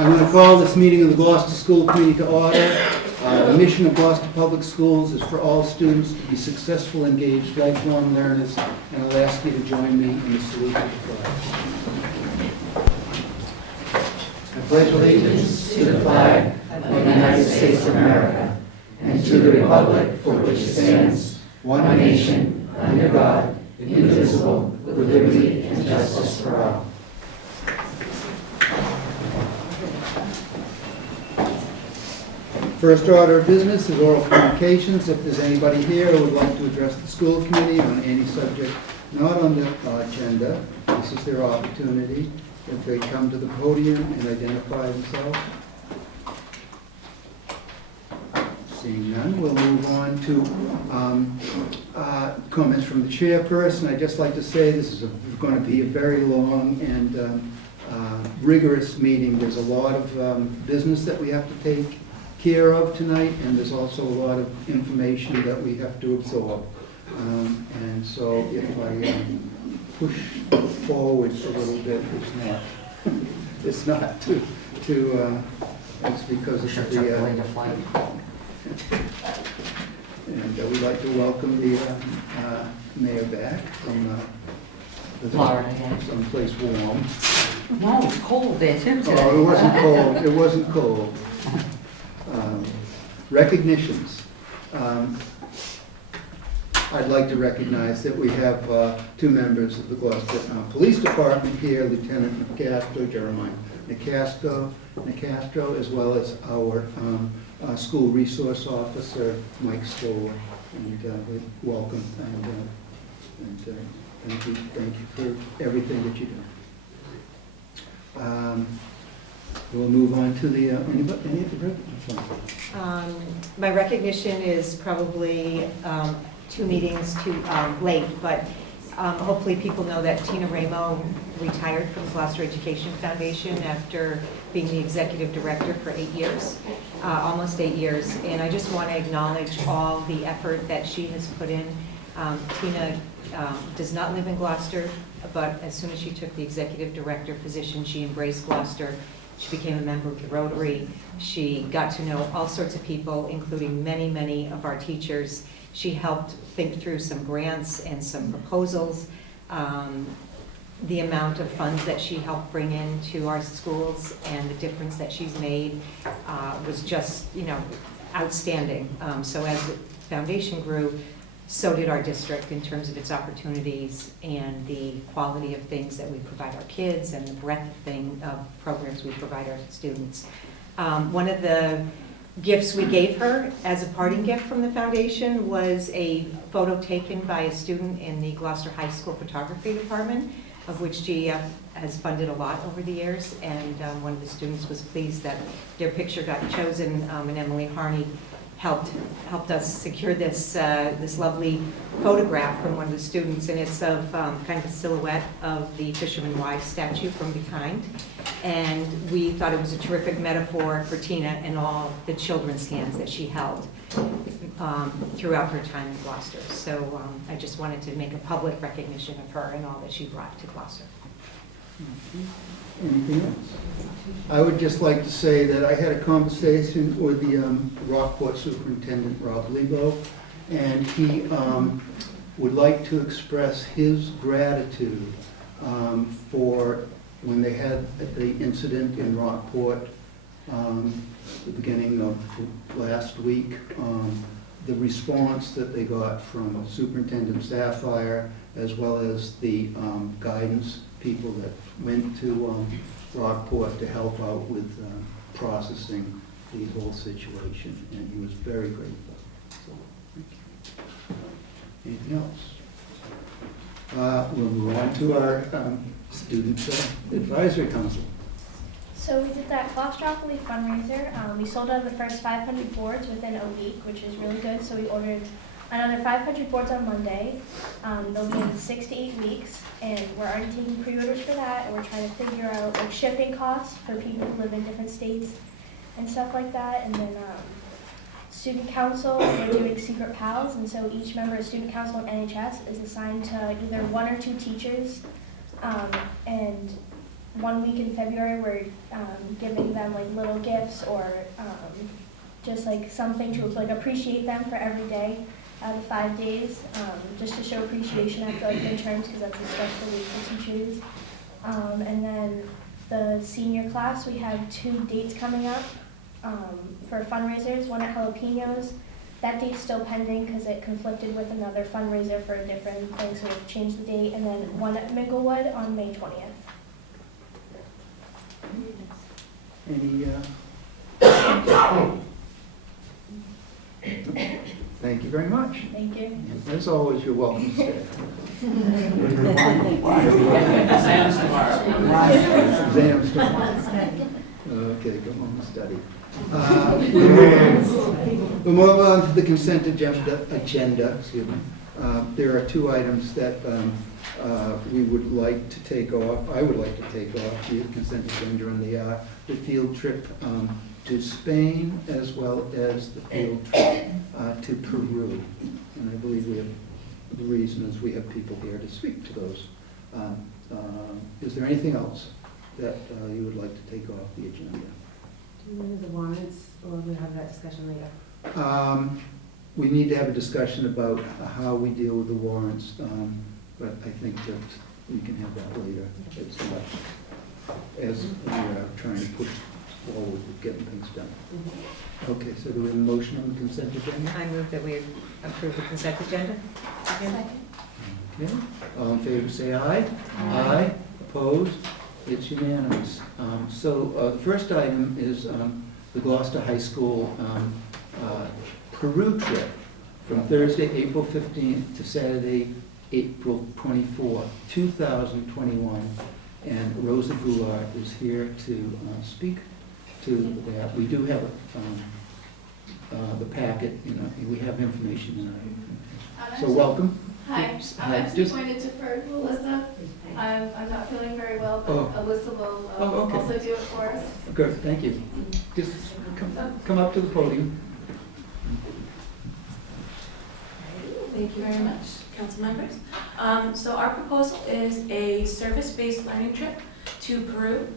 I'm going to call this meeting of the Gloucester School Committee to order. The mission of Gloucester Public Schools is for all students to be successful, engaged, lifelong learners, and I'll ask you to join me in the salute to the flag. I pledge allegiance to the flag of the United States of America and to the republic for which it stands, one nation, under God, indivisible, with liberty and justice for all. First order of business is oral communications. If there's anybody here who would like to address the school committee on any subject not on the agenda, this is their opportunity. If they come to the podium and identify themselves. Seeing none, we'll move on to comments from the chairperson. I'd just like to say this is going to be a very long and rigorous meeting. There's a lot of business that we have to take care of tonight, and there's also a lot of information that we have to absorb. And so if I push forward a little bit, it's not to it's because of the and we'd like to welcome the mayor back from Florida, someplace warm. No, it's cold there too today. Oh, it wasn't cold. It wasn't cold. Recognitions. I'd like to recognize that we have two members of the Gloucester Police Department here, Lieutenant Nicastro, Jeremiah Nicastro, as well as our school resource officer, Mike Stoller. And welcome, and thank you for everything that you do. We'll move on to the, any of the my recognition is probably 2 meetings too late, but hopefully people know that Tina Ramo retired from the Gloucester Education Foundation after being the executive director for 8 years, almost 8 years. And I just want to acknowledge all the effort that she has put in. Tina does not live in Gloucester, but as soon as she took the executive director position, she embraced Gloucester. She became a member of the Rotary. She got to know all sorts of people, including many, many of our teachers. She helped think through some grants and some proposals. The amount of funds that she helped bring into our schools and the difference that she's made was just, outstanding. So as the foundation grew, so did our district in terms of its opportunities and the quality of things that we provide our kids and the breadth of programs we provide our students. One of the gifts we gave her as a parting gift from the foundation was a photo taken by a student in the Gloucester High School photography department, of which GEF has funded a lot over the years, and one of the students was pleased that their picture got chosen, and Emily Harney helped us secure this this lovely photograph from one of the students, and it's of kind of a silhouette of the Fisherman Wise statue from behind. And we thought it was a terrific metaphor for Tina and all the children's hands that she held throughout her time in Gloucester. So I just wanted to make a public recognition of her and all that she brought to Gloucester. Anything else? I would just like to say that I had a conversation with the Rockport Superintendent, Rob Lebo, and he would like to express his gratitude for when they had the incident in Rockport the beginning of last week, the response that they got from Superintendent Sapphire, as well as the guidance people that went to Rockport to help out with processing the whole situation, and he was very grateful. So, thank you. Anything else? We'll move on to our Student Advisory Council. So we did that Gloucesteropoly fundraiser. We sold out the first 500 boards within a week, which is really good. So we ordered another 500 boards on Monday. They'll be in 6 to 8 weeks, and we're already taking pre-orders for that, and we're trying to figure out like shipping costs for people who live in different states and stuff like that. And then student council, we're doing secret pals, and so each member of student council and NHS is assigned to either 1 or 2 teachers, and 1 week in February, we're giving them like little gifts or just like something to like appreciate them for every day out of the 5 days, just to show appreciation after like midterms, because that's a stressful week for teachers. And then the senior class, we have 2 dates coming up for fundraisers, one at Jalapenos. That date's still pending because it conflicted with another fundraiser for a different thing, so we've changed the date. And then one at Minglewood on May 20th. Any, thank you very much. Thank you. As always, you're welcome to stay. Exams tomorrow. Exams tomorrow. Okay, go home and study. We'll move on to the consent agenda. Excuse me. There are 2 items that we would like to take off. I would like to take off the consent agenda, and they are the field trip to Spain, as well as the field trip to Peru. And I believe we have, the reason is we have people here to speak to those. Is there anything else that you would like to take off the agenda? Do we do the warrants, or we'll have that discussion later? We need to have a discussion about how we deal with the warrants, but I think that we can have that later. It's not, as we are trying to push forward with getting things done. Okay, so do we have a motion on the consent agenda? I move that we approve the consent agenda. Second. Okay, all in favor say aye. Aye. Opposed? It's unanimous. So the first item is the Gloucester High School Peru trip from Thursday, April 15th to Saturday, April 24th, 2021. And Rosa Goulart is here to speak to that. We do have the packet, we have information in our. So welcome. Hi, I'm actually going to defer to Alyssa. I'm not feeling very well, but Alyssa will okay. also do it for us. Good, thank you. Just come up to the podium. Thank you very much, council members. So our proposal is a service-based learning trip to Peru,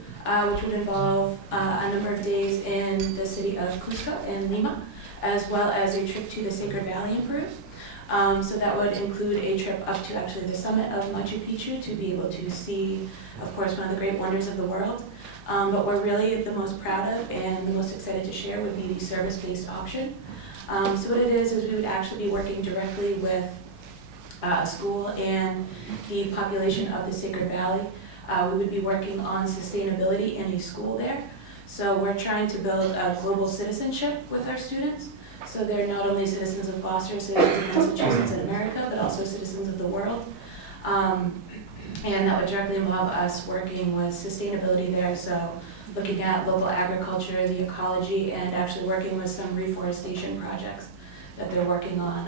which would involve a number of days in the city of Cusco in Lima, as well as a trip to the Sacred Valley in Peru. So that would include a trip up to actually the summit of Machu Picchu to be able to see, of course, one of the great wonders of the world. But we're really the most proud of and the most excited to share would be the service-based option. So what it is we would actually be working directly with a school and the population of the Sacred Valley. We would be working on sustainability in a school there. So we're trying to build a global citizenship with our students. So they're not only citizens of Gloucester, citizens of Massachusetts and America, but also citizens of the world. And that would directly involve us working with sustainability there. So looking at local agriculture, the ecology, and actually working with some reforestation projects that they're working on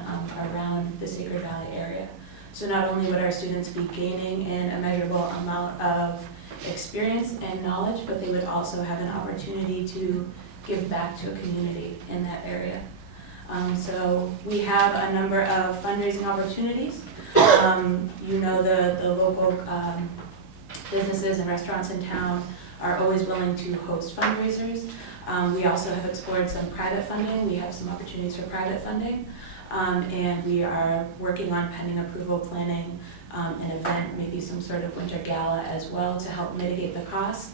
around the Sacred Valley area. So not only would our students be gaining an immeasurable amount of experience and knowledge, but they would also have an opportunity to give back to a community in that area. So we have a number of fundraising opportunities. You know, the local businesses and restaurants in town are always willing to host fundraisers. We also have explored some private funding. We have some opportunities for private funding. And we are working on pending approval planning an event, maybe some sort of winter gala as well to help mitigate the cost.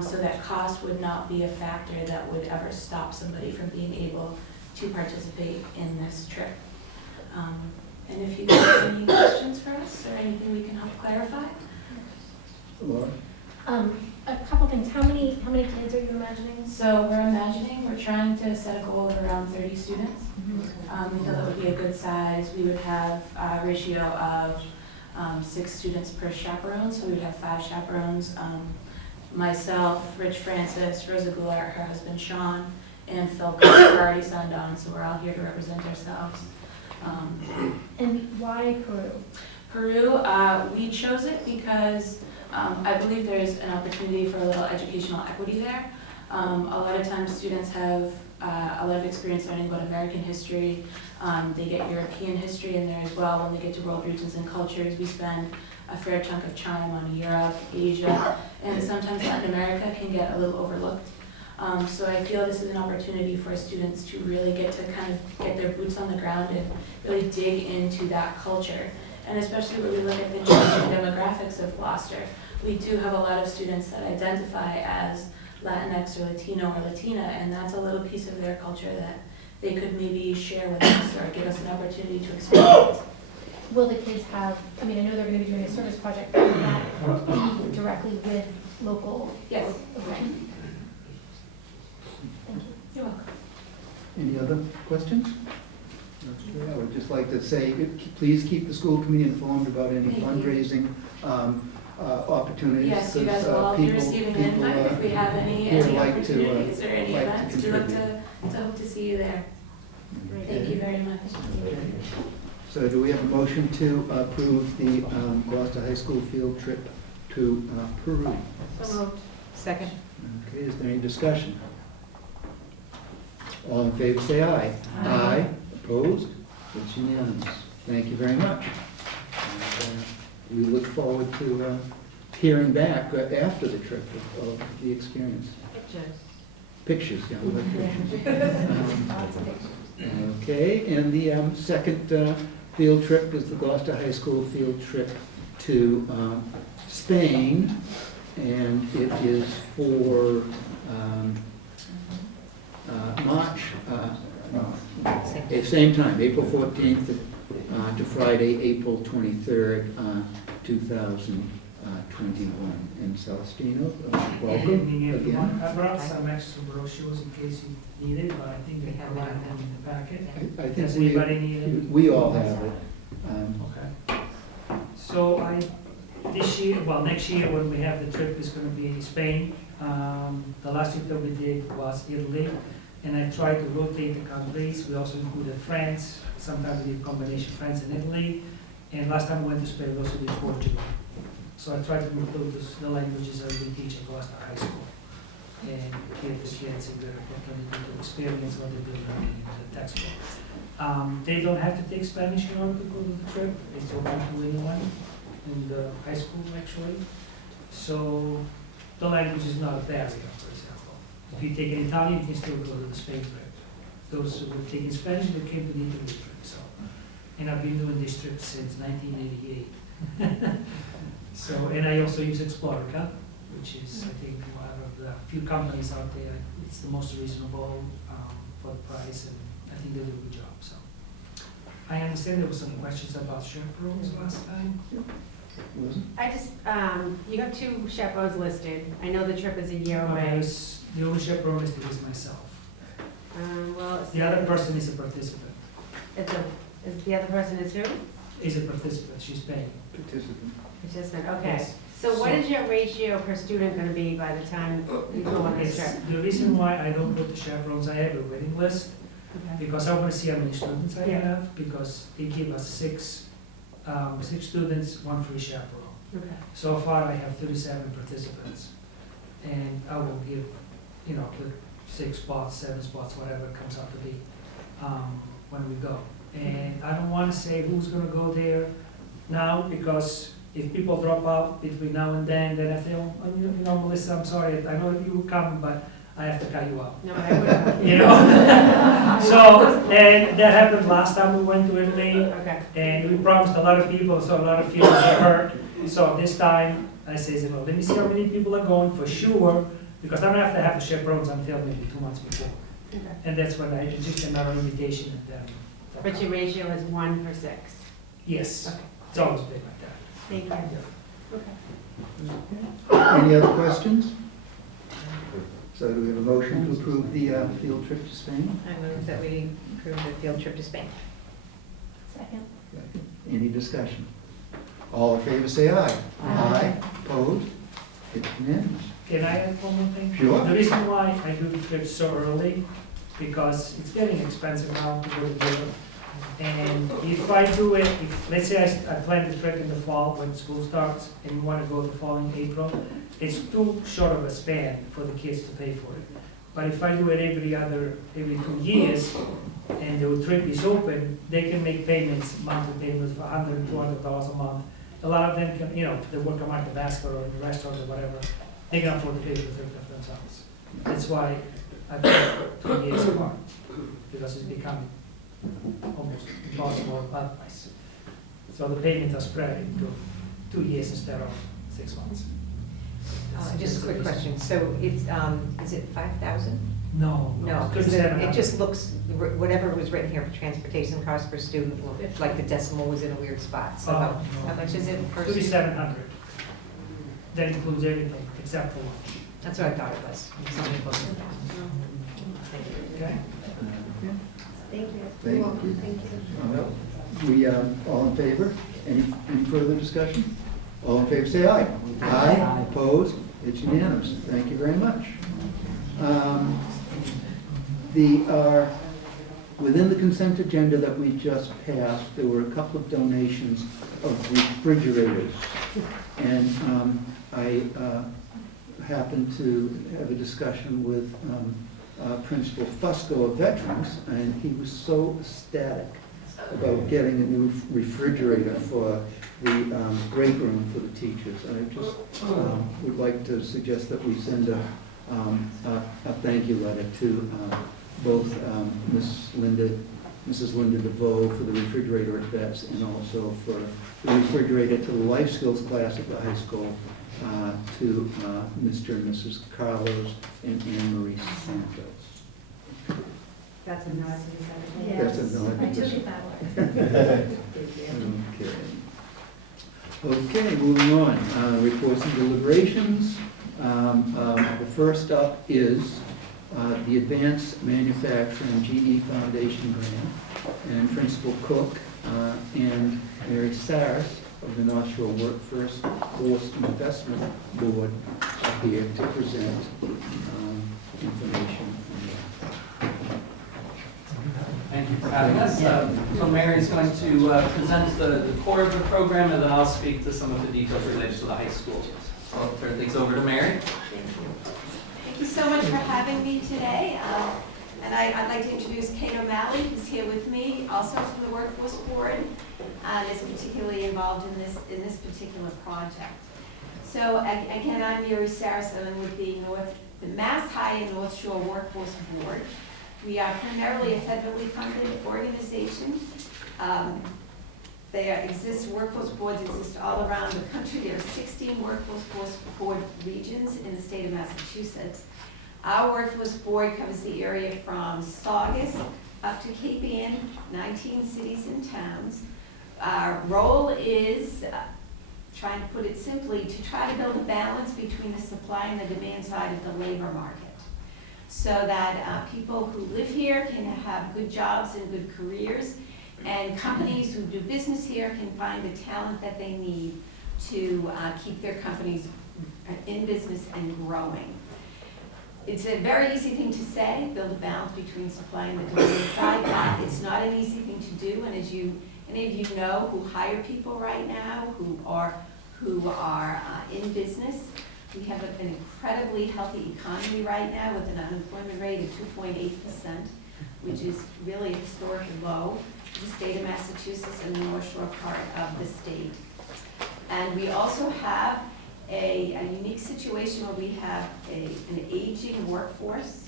So that cost would not be a factor that would ever stop somebody from being able to participate in this trip. And if you have any questions for us or anything we can help clarify. Laura? A couple things. How many kids are you imagining? So we're trying to set a goal of around 30 students. We feel that would be a good size. We would have a ratio of 6 students per chaperone, so we would have 5 chaperones. Myself, Rich Francis, Rosa Goulart, her husband Sean, and Phil Cook are already signed on, so we're all here to represent ourselves. And why Peru? Peru, we chose it because I believe there's an opportunity for a little educational equity there. A lot of times students have a lot of experience learning about American history. They get European history in there as well. When they get to world regions and cultures, we spend a fair chunk of time on Europe, Asia, and sometimes Latin America can get a little overlooked. So I feel this is an opportunity for students to really get to kind of get their boots on the ground and really dig into that culture. And especially when we look at the changing demographics of Gloucester, we do have a lot of students that identify as Latinx or Latino or Latina, and that's a little piece of their culture that they could maybe share with us or give us an opportunity to experience. Will the kids have, I mean, I know they're gonna be doing a service project, but will that be directly with local? Yes. Okay. Thank you. You're welcome. Any other questions? Okay, I would just like to say, please keep the school committee informed about any Thank you. fundraising opportunities. Yes, you guys will 'cause, all be people- receiving an people, invite if we have any here like to, opportunities or any like to events. We look contribute. to hope to see you there. Thank you very much. Okay. So do we have a motion to approve the Gloucester High School field trip to Peru? So moved. Second. Okay, is there any discussion? All in favor, say aye. Aye. Opposed? It's unanimous. Thank you very much. And, we look forward to hearing back after the trip of the experience. Pictures, yeah, we like pictures. Lots of pictures. Okay, and the second field trip is the Gloucester High School field trip to Spain, and it is for March, same time, April 14th to Friday, April 23rd, 2021. And Celestino, Good welcome evening, everyone. again. I brought some extra brochures in case you need it, but I think they have them in the packet. I Does think anybody need it? we all have it. Okay. So this year, well, next year when we have the trip is gonna be Spain. The last trip that we did was Italy, and I tried to rotate the countries. We also included France, sometimes we did combination France and Italy. And last time we went to Spain, we also did Portugal. So I tried to include the languages that we teach at Gloucester High School. And give the kids a good opportunity to experience what they've been learning in the textbook. They don't have to take Spanish in order to go to the trip. It's open to anyone in the high school, actually. So the language is not a barrier, for example. If you take an Italian, you can still go to the Spain trip. Those who were taking Spanish, they came to the Italy trip. So, and I've been doing this trip since 1988. So, and I also use Explorica, which is, I think, one of the few companies out there. It's the most reasonable for the price, and I think they do a good job. So, I understand there were some questions about chaperones last time. I just, you have 2 chaperones listed. I know the trip is a year away. The only chaperone is myself. Well, it's. The other person is a participant. Is the other person is who? Is a participant. She's paying. Participant. Participant, okay. Yes. So what is your ratio per student gonna be by the time you go on this It's trip? the reason why I don't put the chaperones, I have a waiting list, Okay. because I want to see how many students I Yeah. have, because they give us six students, 1 free chaperone. Okay. So far, I have 37 participants, and I will give, the 6 spots, 7 spots, whatever it comes out to be, when we go. And I don't want to say who's going to go there now, because if people drop out between now and then I say, oh, Melissa, I'm sorry, I know you will come, but I have to cut you out. No, but I would. You know? So, and that happened last time we went to Italy, Okay. and we promised a lot of people, so a lot of people got hurt. So this time, I said, well, let me see how many people are going for sure, because I don't have to have the chaperones until maybe 2 months before. Okay. And that's when I just another invitation and then. But your ratio is 1 for 6. Yes, Okay. it's always been like that. Thank you. Yeah. Okay. Any other questions? So do we have a motion to approve the field trip to Spain? I move that we approve the field trip to Spain. Second. Any discussion? All in favor, say aye. Aye. Opposed? It's unanimous. Can I add one more thing? Sure. The reason why I do the trip so early, because it's getting expensive now to go to Europe. And if I do it, let's say I plan the trip in the fall when school starts, and we want to go the following April, it's too short of a span for the kids to pay for it. But if I do it every 2 years, and the trip is open, they can make payments, monthly payments for $100, $200 a month. A lot of them can, they work at the basket or in the restaurant or whatever, they can afford to pay for the trip for themselves. That's why I put 2 years apart, because it's become almost impossible otherwise. So the payments are spread into 2 years instead of 6 months. Just a quick question, so it's, is it 5,000? No, No, it's because 2,700. it just looks, whatever was written here for transportation costs per student, looked like the decimal was in a weird spot. So Oh, how no. much is it per student? 2,700. That includes everything except for lunch. That's what I thought it was. Something close to that. Okay? Thank you. Thank you. Thank you. We, all in favor? Any further discussion? All in favor, say aye. Aye. Opposed? It's unanimous. Thank you very much. Within the consent agenda that we just passed, there were a couple of donations of refrigerators. And I happened to have a discussion with Principal Fusco of Veterans, and he was so ecstatic about getting a new refrigerator for the break room for the teachers. I just would like to suggest that we send a thank you letter to both Mrs. Linda DeVoe for the refrigerator at Vets, and also for the refrigerator to the life skills class at the high school, to Mr. and Mrs. Carlos and Anne Marie Santos. That's a nod to the secretary. That's a nod. I took it that way. Okay, moving on. Reports and deliberations. The first up is the Advanced Manufacturing GE Foundation grant, and Principal Cook and Mary Saris of the North Shore Workforce Investment Board are here to present information. Thank you for having us. So Mary's going to present the core of the program, and then I'll speak to some of the details related to the high school. So I'll turn things over to Mary. Thank you so much for having me today. And I'd like to introduce Kate O'Malley, who's here with me, also from the Workforce Board, and is particularly involved in this particular project. So again, I'm Mary Saracen with the Mass High and North Shore Workforce Board. We are primarily a federally funded organization. Workforce boards exist all around the country. There are 16 workforce board regions in the state of Massachusetts. Our workforce board covers the area from Saugus up to Cape Ann, 19 cities and towns. Our role is, trying to put it simply, to try to build a balance between the supply and the demand side of the labor market, so that people who live here can have good jobs and good careers, and companies who do business here can find the talent that they need to keep their companies in business and growing. It's a very easy thing to say, build a balance between supply and the demand side, but it's not an easy thing to do, and as any of you know who hire people right now, who are in business, we have an incredibly healthy economy right now with an unemployment rate of 2.8%, which is really a historic low for the state of Massachusetts and the North Shore part of the state. And we also have a unique situation where we have an aging workforce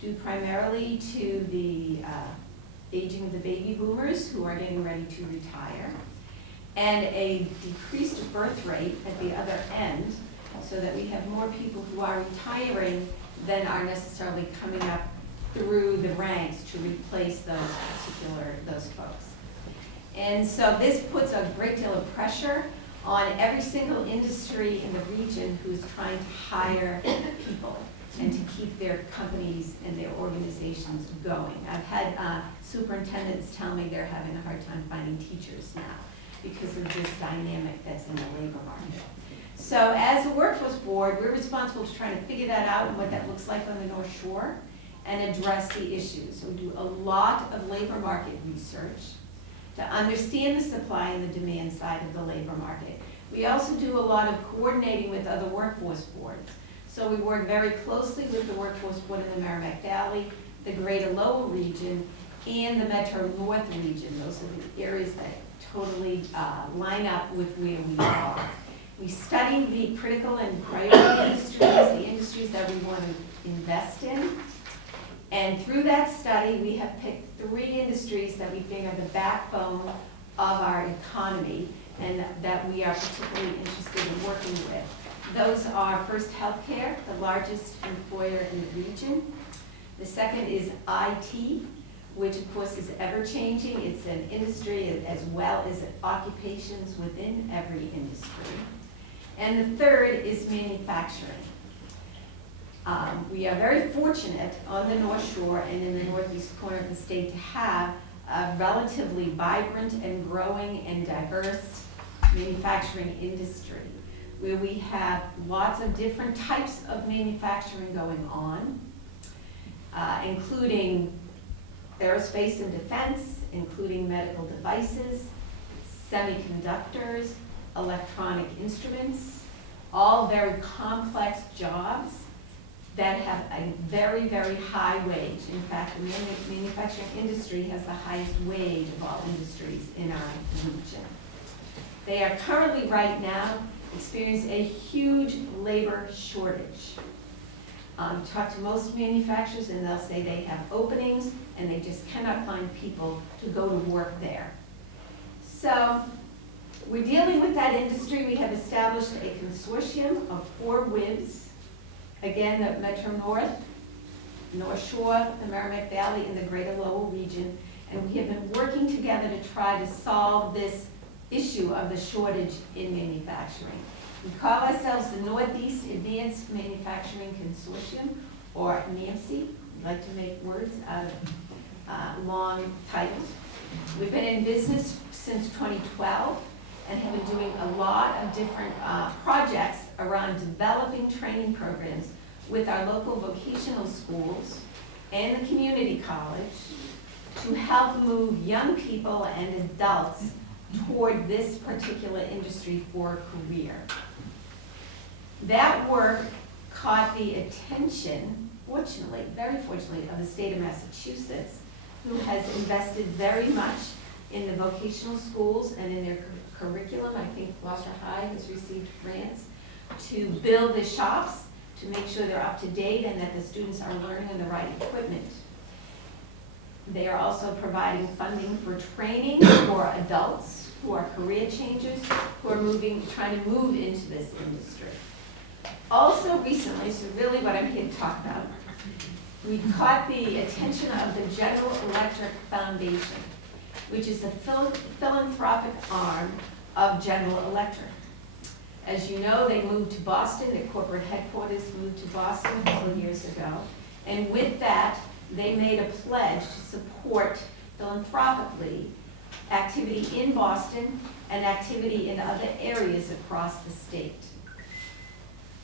due primarily to the aging of the baby boomers who are getting ready to retire, and a decreased birth rate at the other end, so that we have more people who are retiring than are necessarily coming up through the ranks to replace those folks. And so this puts a great deal of pressure on every single industry in the region who's trying to hire people and to keep their companies and their organizations going. I've had superintendents tell me they're having a hard time finding teachers now because of this dynamic that's in the labor market. So as a workforce board, we're responsible to trying to figure that out and what that looks like on the North Shore and address the issues. So we do a lot of labor market research to understand the supply and the demand side of the labor market. We also do a lot of coordinating with other workforce boards. So we work very closely with the workforce board in the Merrimack Valley, the Greater Lowell region, and the Metro North region. Those are the areas that totally line up with where we are. We study the critical and priority industries, the industries that we want to invest in. And through that study, we have picked 3 industries that we think are the backbone of our economy and that we are particularly interested in working with. Those are first healthcare, the largest employer in the region. The second is IT, which of course is ever-changing. It's an industry as well as occupations within every industry. And the third is manufacturing. We are very fortunate on the North Shore and in the northeast corner of the state to have a relatively vibrant and growing and diverse manufacturing industry, where we have lots of different types of manufacturing going on, including aerospace and defense, including medical devices, semiconductors, electronic instruments, all very complex jobs that have a very, very high wage. In fact, the manufacturing industry has the highest wage of all industries in our region. They are currently, right now, experiencing a huge labor shortage. Talk to most manufacturers and they'll say they have openings and they just cannot find people to go to work there. So we're dealing with that industry. We have established a consortium of 4 WIBs. Again, the Metro North, North Shore, the Merrimack Valley, and the Greater Lowell region. And we have been working together to try to solve this issue of the shortage in manufacturing. We call ourselves the Northeast Advanced Manufacturing Consortium, or NAMC. We like to make words out of long titles. We've been in business since 2012 and have been doing a lot of different projects around developing training programs with our local vocational schools and the community college to help move young people and adults toward this particular industry for a career. That work caught the attention, fortunately, very fortunately, of the state of Massachusetts, who has invested very much in the vocational schools and in their curriculum. I think Gloucester High has received grants to build the shops to make sure they're up to date and that the students are learning on the right equipment. They are also providing funding for training for adults who are career changers, who are trying to move into this industry. Also recently, so really what I'm here to talk about, we caught the attention of the General Electric Foundation, which is the philanthropic arm of General Electric. As you know, they moved to Boston, their corporate headquarters moved to Boston a couple of years ago. And with that, they made a pledge to support philanthropically activity in Boston and activity in other areas across the state.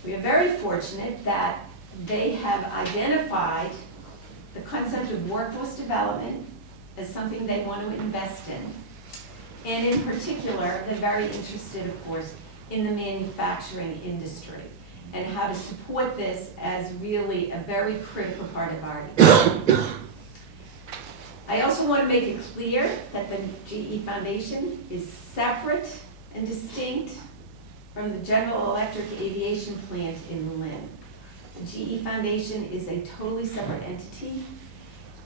We are very fortunate that they have identified the concept of workforce development as something they want to invest in. And in particular, they're very interested, of course, in the manufacturing industry and how to support this as really a very critical part of our economy. I also want to make it clear that the GE Foundation is separate and distinct from the General Electric Aviation Plant in Lynn. The GE Foundation is a totally separate entity.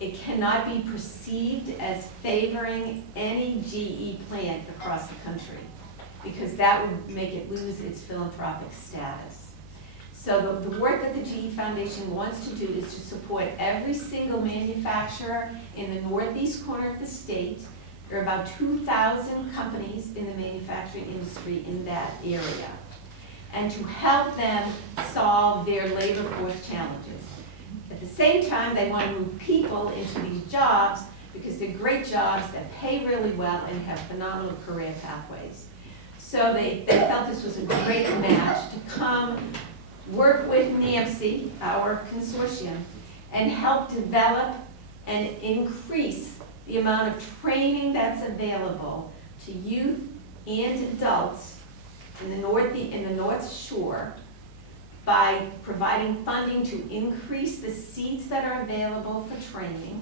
It cannot be perceived as favoring any GE plant across the country because that would make it lose its philanthropic status. So the work that the GE Foundation wants to do is to support every single manufacturer in the northeast corner of the state. There are about 2,000 companies in the manufacturing industry in that area, and to help them solve their labor force challenges. At the same time, they want to move people into these jobs because they're great jobs that pay really well and have phenomenal career pathways. So they felt this was a great match to come work with NAMC, our consortium, and help develop and increase the amount of training that's available to youth and adults in the North Shore by providing funding to increase the seats that are available for training,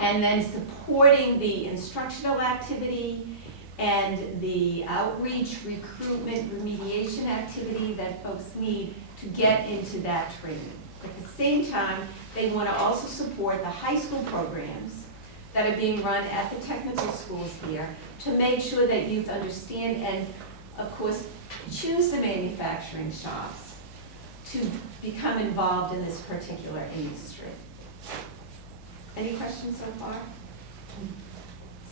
and then supporting the instructional activity and the outreach, recruitment, remediation activity that folks need to get into that training. At the same time, they want to also support the high school programs that are being run at the technical schools here to make sure that youth understand and, of course, choose the manufacturing shops to become involved in this particular industry. Any questions so far?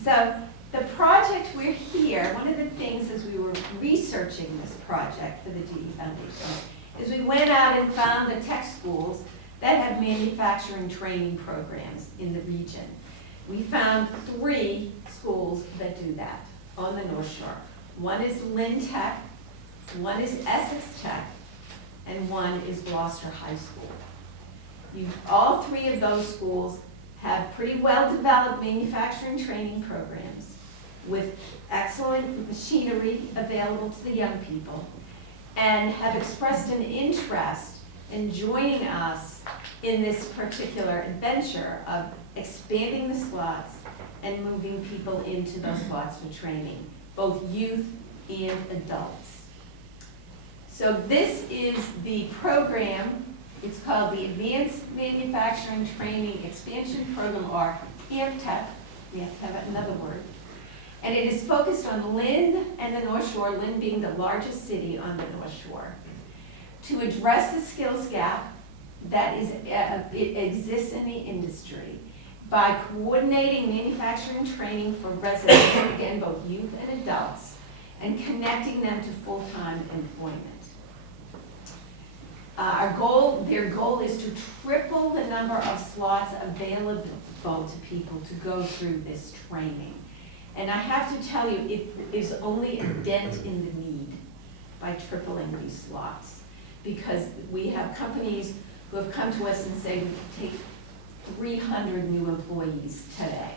So the project we're here, one of the things as we were researching this project for the GE Foundation is we went out and found the tech schools that have manufacturing training programs in the region. We found 3 schools that do that on the North Shore. One is Lynn Tech, one is Essex Tech, and one is Gloucester High School. All 3 of those schools have pretty well-developed manufacturing training programs with excellent machinery available to the young people, and have expressed an interest in joining us in this particular adventure of expanding the slots and moving people into those slots for training, both youth and adults. So this is the program. It's called the Advanced Manufacturing Training Expansion Program, or AMTEC. We have to have another word. And it is focused on Lynn and the North Shore, Lynn being the largest city on the North Shore, to address the skills gap that it exists in the industry by coordinating manufacturing training for residents, again, both youth and adults, and connecting them to full-time employment. Their goal is to triple the number of slots available to people to go through this training. And I have to tell you, it is only a dent in the need by tripling these slots, because we have companies who have come to us and say, we can take 300 new employees today.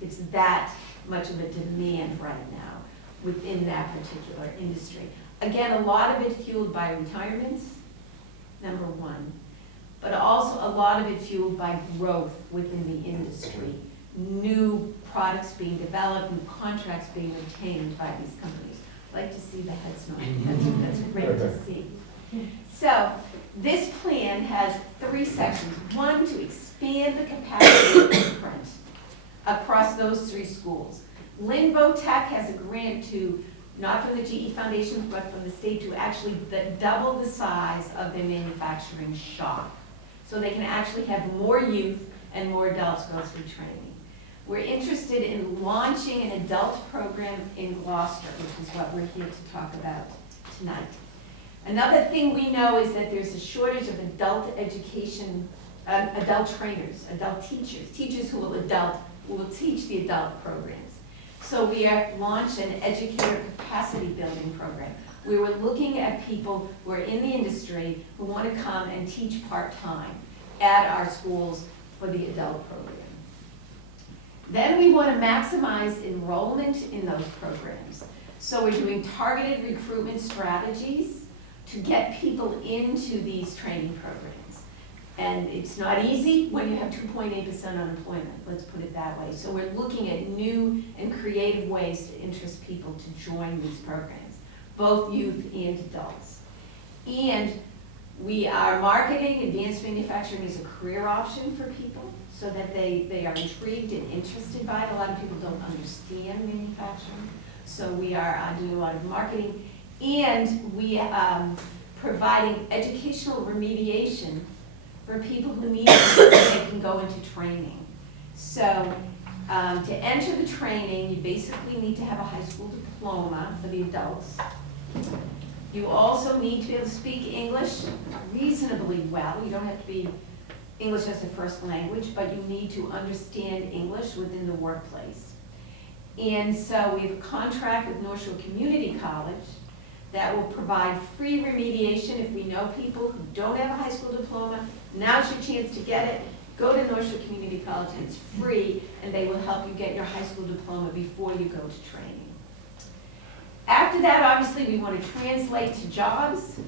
It's that much of a demand right now within that particular industry. Again, a lot of it fueled by retirements, number one, but also a lot of it fueled by growth within the industry. New products being developed, new contracts being obtained by these companies. I like to see the heads nod. That's great to see. So this plan has 3 sections. One, to expand the capacity footprint across those 3 schools. Linbo Tech has a grant to, not from the GE Foundation, but from the state, to actually double the size of their manufacturing shop. So they can actually have more youth and more adults go through training. We're interested in launching an adult program in Gloucester, which is what we're here to talk about tonight. Another thing we know is that there's a shortage of adult education, adult trainers, adult teachers who will teach the adult programs. So we have launched an educator capacity building program. We were looking at people who are in the industry who want to come and teach part-time at our schools for the adult program. Then we want to maximize enrollment in those programs. So we're doing targeted recruitment strategies to get people into these training programs. And it's not easy when you have 2.8% unemployment, let's put it that way. So we're looking at new and creative ways to interest people to join these programs, both youth and adults. And we are marketing advanced manufacturing as a career option for people so that they are intrigued and interested by it. A lot of people don't understand manufacturing. So we are doing a lot of marketing, and we providing educational remediation for people who need it so they can go into training. So to enter the training, you basically need to have a high school diploma for the adults. You also need to be able to speak English reasonably well. You don't have to be English as a first language, but you need to understand English within the workplace. And so we have a contract with North Shore Community College that will provide free remediation if we know people who don't have a high school diploma. Now's your chance to get it. Go to North Shore Community College, it's free, and they will help you get your high school diploma before you go to training. After that, obviously, we want to translate to jobs.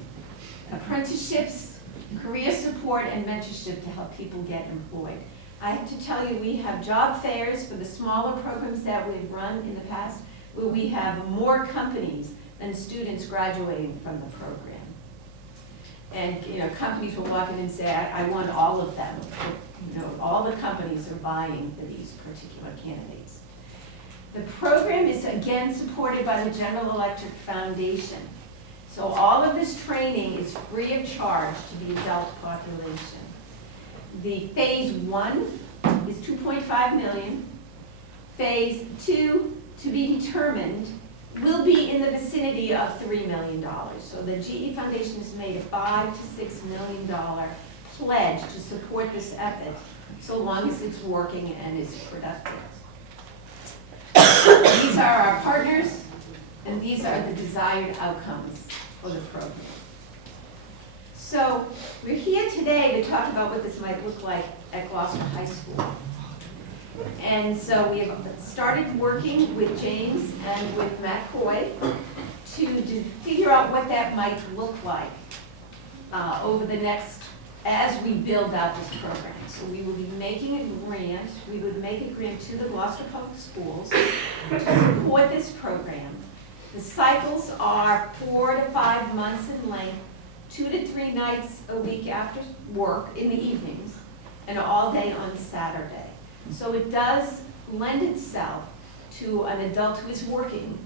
apprenticeships, career support, and mentorship to help people get employed. I have to tell you, we have job fairs for the smaller programs that we've run in the past, where we have more companies than students graduating from the program. And, you know, companies will walk in and say, I want all of them. You know, all the companies are vying for these particular candidates. The program is again supported by the General Electric Foundation. So all of this training is free of charge to the adult population. The phase 1 is $2.5 million. Phase 2, to be determined, will be in the vicinity of $3 million. So the GE Foundation has made a $5 to $6 million pledge to support this effort, so long as it's working and is productive. These are our partners, and these are the desired outcomes for the program. So we're here today to talk about what this might look like at Gloucester High School. And so we have started working with James and with Matt Coy to figure out what that might look like over the next, as we build out this program. So we will be making a grant, we would make a grant to the Gloucester Public Schools to support this program. The cycles are 4 to 5 months in length, 2 to 3 nights a week after work in the evenings, and all day on Saturday. So it does lend itself to an adult who is working,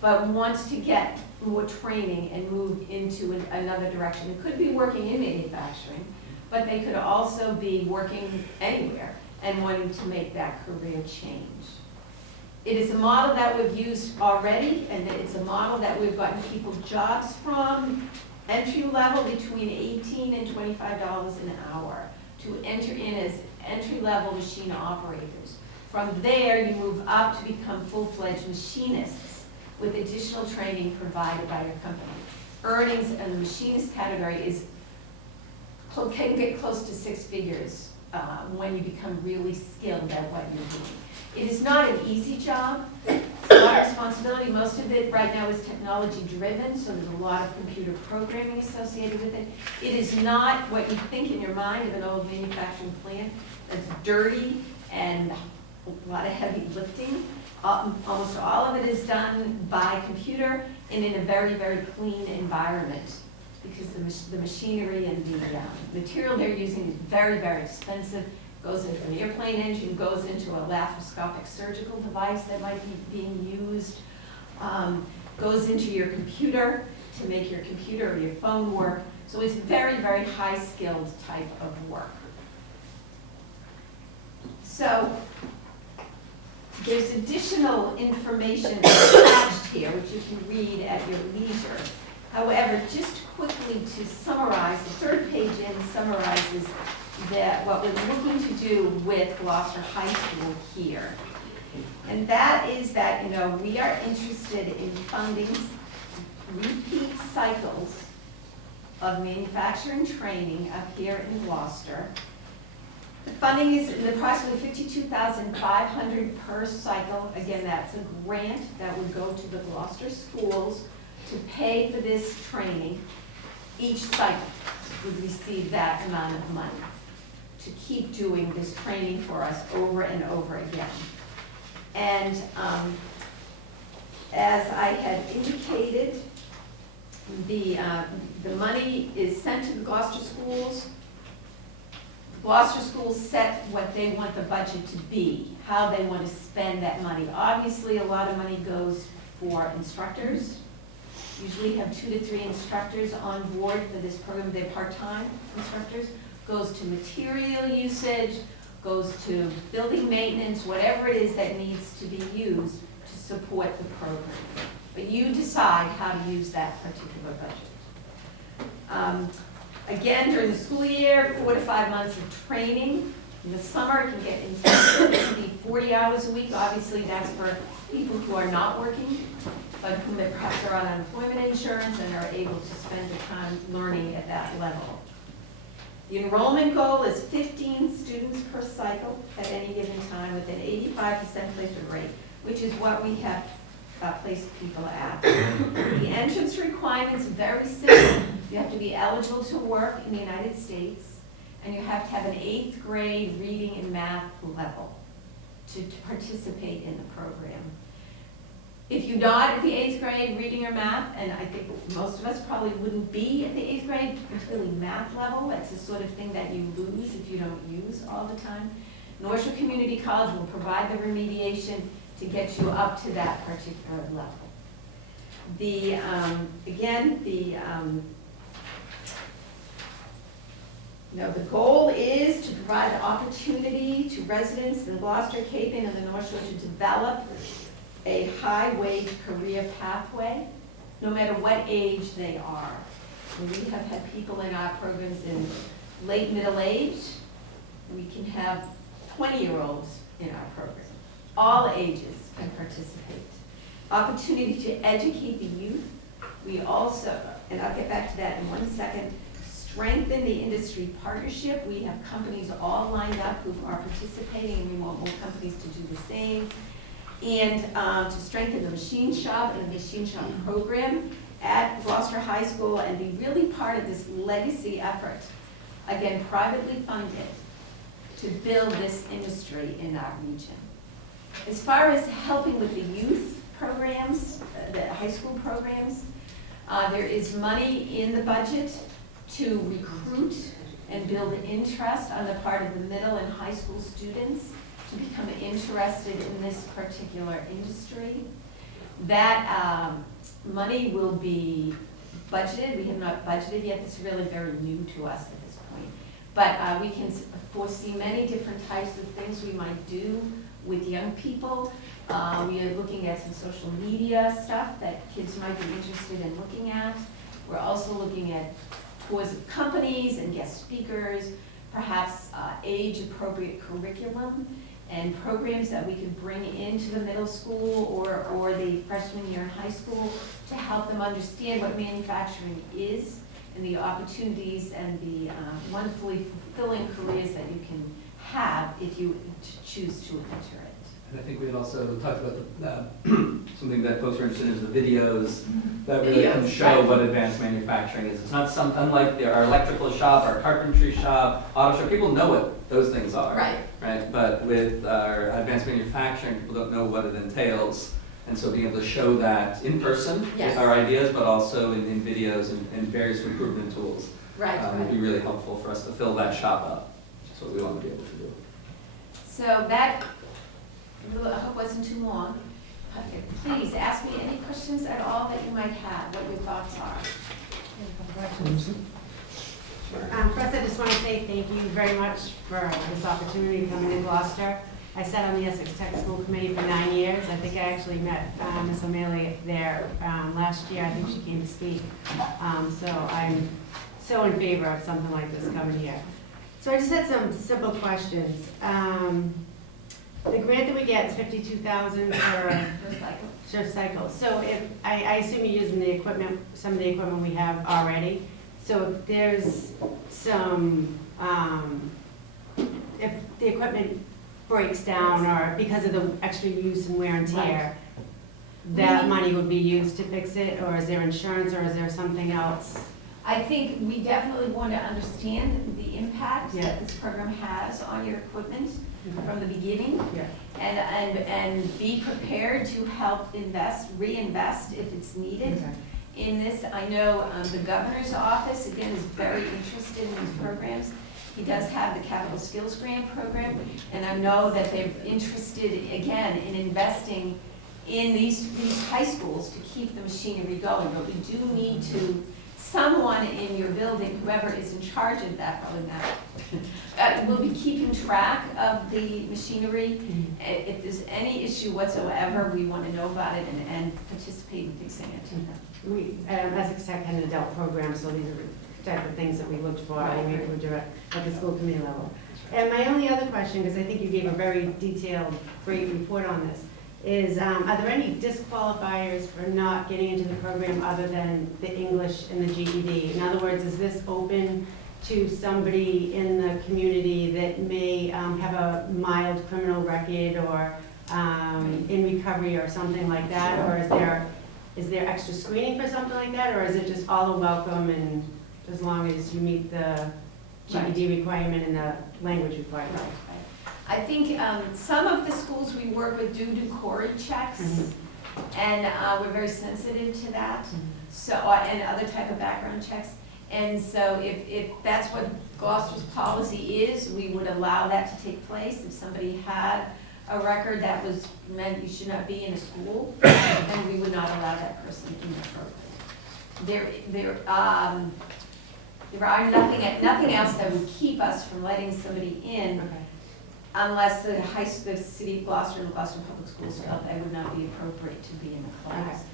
but wants to get more training and move into another direction. It could be working in manufacturing, but they could also be working anywhere and wanting to make that career change. It is a model that we've used already, and it's a model that we've gotten people jobs from, entry level between $18 and $25 an hour, to enter in as entry-level machine operators. From there, you move up to become full-fledged machinists with additional training provided by your company. Earnings in the machinist category can get close to 6 figures when you become really skilled at what you're doing. It is not an easy job. It's a lot of responsibility. Most of it right now is technology-driven, so there's a lot of computer programming associated with it. It is not what you think in your mind of an old manufacturing plant. It's dirty and a lot of heavy lifting. Almost all of it is done by computer and in a very, very clean environment, because the machinery and the material they're using is very, very expensive. Goes into an airplane engine, goes into a laparoscopic surgical device that might be being used, goes into your computer to make your computer or your phone work. So it's very, very high-skilled type of work. So there's additional information attached here, which you can read at your leisure. However, just quickly to summarize, the third page in summarizes what we're looking to do with Gloucester High School here. And that is that, you know, we are interested in funding repeat cycles of manufacturing training up here in Gloucester. The funding is approximately $52,500 per cycle. Again, that's a grant that would go to the Gloucester schools to pay for this training. Each cycle would receive that amount of money to keep doing this training for us over and over again. And as I had indicated, the money is sent to the Gloucester schools. The Gloucester schools set what they want the budget to be, how they want to spend that money. Obviously, a lot of money goes for instructors. Usually have 2 to 3 instructors on board for this program. They're part-time instructors. Goes to material usage, goes to building maintenance, whatever it is that needs to be used to support the program. But you decide how to use that particular budget. Again, during the school year, 4 to 5 months of training. In the summer, it can get intensive. It can be 40 hours a week. Obviously, that's for people who are not working, but whom perhaps are on unemployment insurance and are able to spend the time learning at that level. The enrollment goal is 15 students per cycle at any given time with an 85% placement rate, which is what we have placed people at. The entrance requirements are very simple. You have to be eligible to work in the United States, and you have to have an 8th grade reading and math level to participate in the program. If you're not at the 8th grade reading or math, and I think most of us probably wouldn't be at the 8th grade, particularly math level, that's the sort of thing that you lose if you don't use all the time. North Shore Community College will provide the remediation to get you up to that particular level. The goal is to provide the opportunity to residents in Gloucester, Cape Ann, and the North Shore to develop a high-wage career pathway, no matter what age they are. And we have had people in our programs in late middle age. We can have 20-year-olds in our program. All ages can participate. Opportunity to educate the youth. We also, and I'll get back to that in 1 second, strengthen the industry partnership. We have companies all lined up who are participating, and we want more companies to do the same. And to strengthen the machine shop and the machine shop program at Gloucester High School and be really part of this legacy effort, again, privately funded, to build this industry in our region. As far as helping with the youth programs, the high school programs, there is money in the budget to recruit and build interest on the part of the middle and high school students to become interested in this particular industry. That money will be budgeted. We have not budgeted yet. It's really very new to us at this point. But we can foresee many different types of things we might do with young people. We are looking at some social media stuff that kids might be interested in looking at. We're also looking at tours of companies and guest speakers, perhaps age-appropriate curriculum and programs that we could bring into the middle school or the freshman year in high school to help them understand what manufacturing is and the opportunities and the wonderfully fulfilling careers that you can have if you choose to enter it. And I think we had also talked about something that folks are interested in is the videos that really can show what advanced manufacturing is. It's not unlike our electrical shop, our carpentry shop, auto shop. People know what those things are. Right. But with our advanced manufacturing, people don't know what it entails. And so being able to show that in person with our ideas, but also in videos and various improvement tools would be really helpful for us to fill that shop up. That's what we want to be able to do. So that, I hope wasn't too long. Please ask me any questions at all that you might have, what your thoughts are. First, I just want to say thank you very much for this opportunity coming to Gloucester. I sat on the Essex Tech School Committee for 9 years. I think I actually met Ms. O'Malley there last year. I think she came to speak. So I'm so in favor of something like this coming here. So I just had some simple questions. The grant that we get is $52,000 for shift cycle. So if I assume you're using the equipment, some of the equipment we have already. So if there's some, if the equipment breaks down or because of the extra use and wear and tear, that money would be used to fix it, or is there insurance, or is there something else? I think we definitely want to understand the impact that this program has on your equipment from the beginning, and be prepared to help reinvest if it's needed in this. I know the governor's office, again, is very interested in these programs. He does have the Capital Skills Grant program, and I know that they're interested, again, in investing in these high schools to keep the machinery going. But we do need to, someone in your building, whoever is in charge of that, probably not, will be keeping track of the machinery. If there's any issue whatsoever, we want to know about it and participate in fixing it. We, Essex Tech had an adult program, so these are the type of things that we looked for when we were at the school committee level. And my only other question, because I think you gave a very detailed, great report on this, is are there any disqualifiers for not getting into the program other than the English and the GED? In other words, is this open to somebody in the community that may have a mild criminal record or in recovery or something like that? Or is there extra screening for something like that? Or is it just all a welcome and as long as you meet the GED requirement and the language requirement. I think some of the schools we work with do CORE checks, and we're very sensitive to that. So, and other type of background checks. And so if that's what Gloucester's policy is, we would allow that to take place. If somebody had a record that was meant you should not be in a school, then we would not allow that person in the program. There are nothing else that would keep us from letting somebody in unless the city of Gloucester and the Gloucester Public Schools felt that would not be appropriate to be in the class.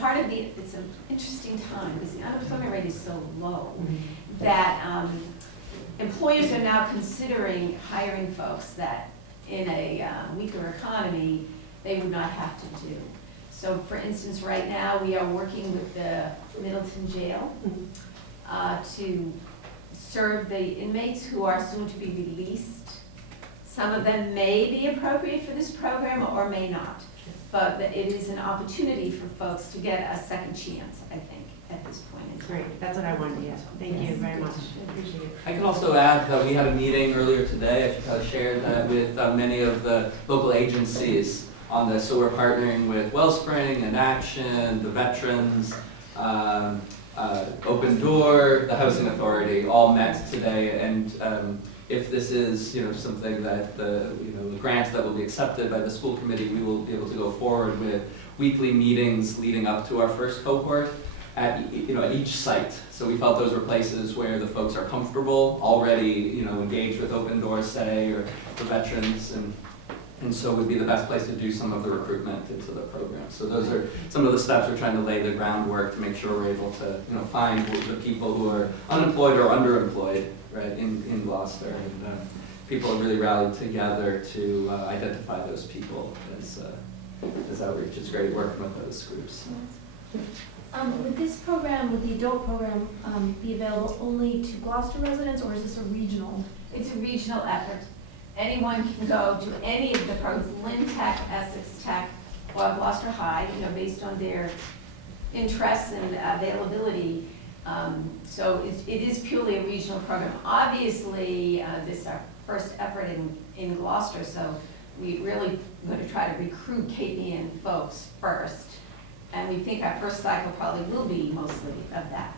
Part of it's an interesting time because the unemployment rate is so low that employers are now considering hiring folks that in a weaker economy they would not have to do. So for instance, right now we are working with the Middleton Jail to serve the inmates who are soon to be released. Some of them may be appropriate for this program or may not. But it is an opportunity for folks to get a second chance, I think, at this point in time. Great, that's what I wanted to ask. Thank you very much. I appreciate it. I can also add that we had a meeting earlier today, I should probably share that with many of the local agencies on this. So we're partnering with Wellspring and Action, the Veterans, Open Door, the Housing Authority, all met today. And if this is, something that the grants that will be accepted by the school committee, we will be able to go forward with weekly meetings leading up to our first cohort at each site. So we felt those were places where the folks are comfortable, already engaged with Open Doors, say, or the veterans, and so would be the best place to do some of the recruitment into the program. So those are some of the steps we're trying to lay the groundwork to make sure we're able to find the people who are unemployed or underemployed, right, in Gloucester. And people have really rallied together to identify those people as outreach. It's great working with those groups. Would this program, would the adult program be available only to Gloucester residents, or is this a regional? It's a regional effort. Anyone can go to any of the programs, Lynn Tech, Essex Tech, or Gloucester High, based on their interests and availability. So it is purely a regional program. Obviously, this is our first effort in Gloucester, so we really going to try to recruit KPN folks first. And we think our first cycle probably will be mostly of that.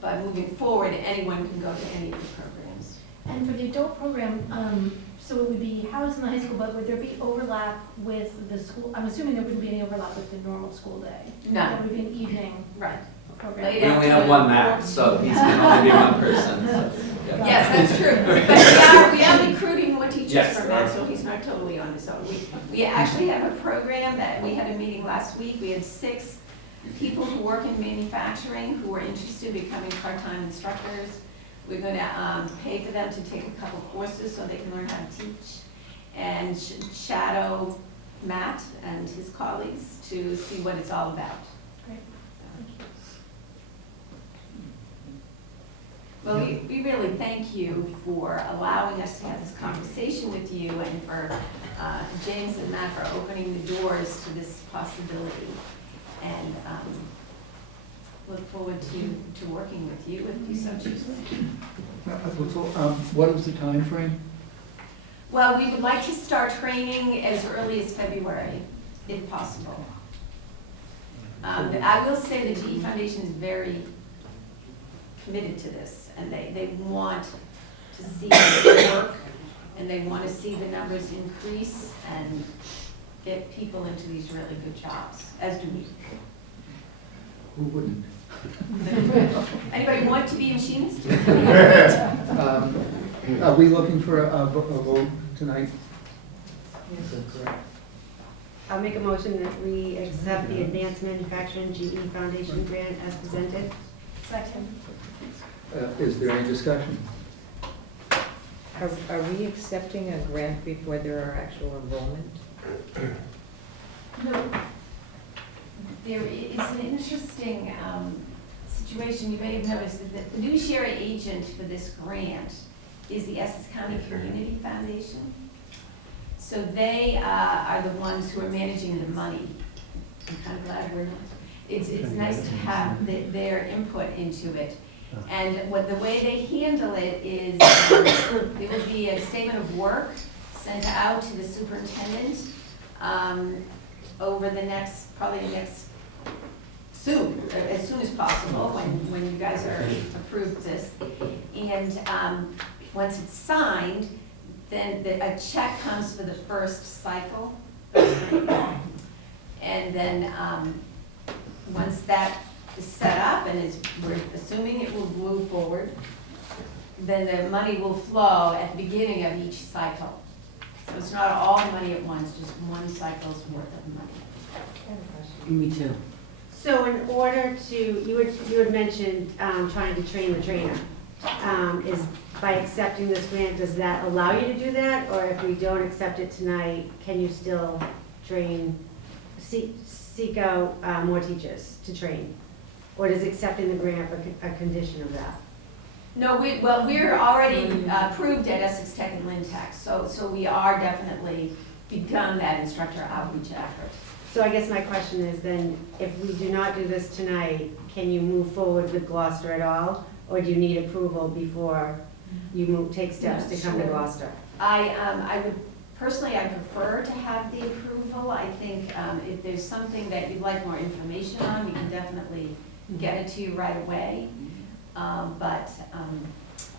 But moving forward, anyone can go to any of the programs. And for the adult program, so it would be housed in the high school, but would there be overlap with the school? I'm assuming there wouldn't be any overlap with the normal school day. No. That would be an evening Right. program. We only have one max, so he can only be one person. So, yeah. Yes, that's true. But we are recruiting more teachers Yes, for Matt, so he's not totally on his own. We actually have a program that we had a meeting last week. We had 6 people who work in manufacturing who are interested in becoming part-time instructors. We're going to pay for them to take a couple courses so they can learn how to teach and shadow Matt and his colleagues to see what it's all about. Great. Well, we really thank you for allowing us to have this conversation with you, and for James and Matt for opening the doors to this possibility. And look forward to working with you if you so choose. What is the time frame? Well, we would like to start training as early as February, if possible. I will say the GE Foundation is very committed to this, and they want to see it work, and they want to see the numbers increase and get people into these really good jobs, as do we. Who wouldn't? Anybody want to be a machinist? Are we looking for a vote tonight? Is that correct? I'll make a motion that we accept the Advanced Manufacturing GE Foundation grant as presented. Second. Is there any discussion? Are we accepting a grant before there are actual enrollment? No. There is an interesting situation. You may have noticed that the fiduciary agent for this grant is the Essex County Community Foundation. So they are the ones who are managing the money. I'm kind of glad we're not. It's nice to have their input into it. And the way they handle it is, it would be a statement of work sent out to the superintendent over the next, probably soon, as soon as possible, when you guys are approved this. And once it's signed, then a check comes for the first cycle. And then once that is set up and we're assuming it will move forward, then the money will flow at the beginning of each cycle. So it's not all the money at once, just one cycle's worth of money. I have a question. Me too. So in order to, you had mentioned trying to train the trainer. Is by accepting this grant, does that allow you to do that? Or if we don't accept it tonight, can you still train, seek out more teachers to train? Or does accepting the grant a condition of that? No, we're already approved at Essex Tech and Lynn Tech, so we are definitely begun that instructor outreach effort. So I guess my question is then, if we do not do this tonight, can you move forward with Gloucester at all? Or do you need approval before you take steps to come to Gloucester? I would, personally, I prefer to have the approval. I think if there's something that you'd like more information on, we can definitely get it to you right away. But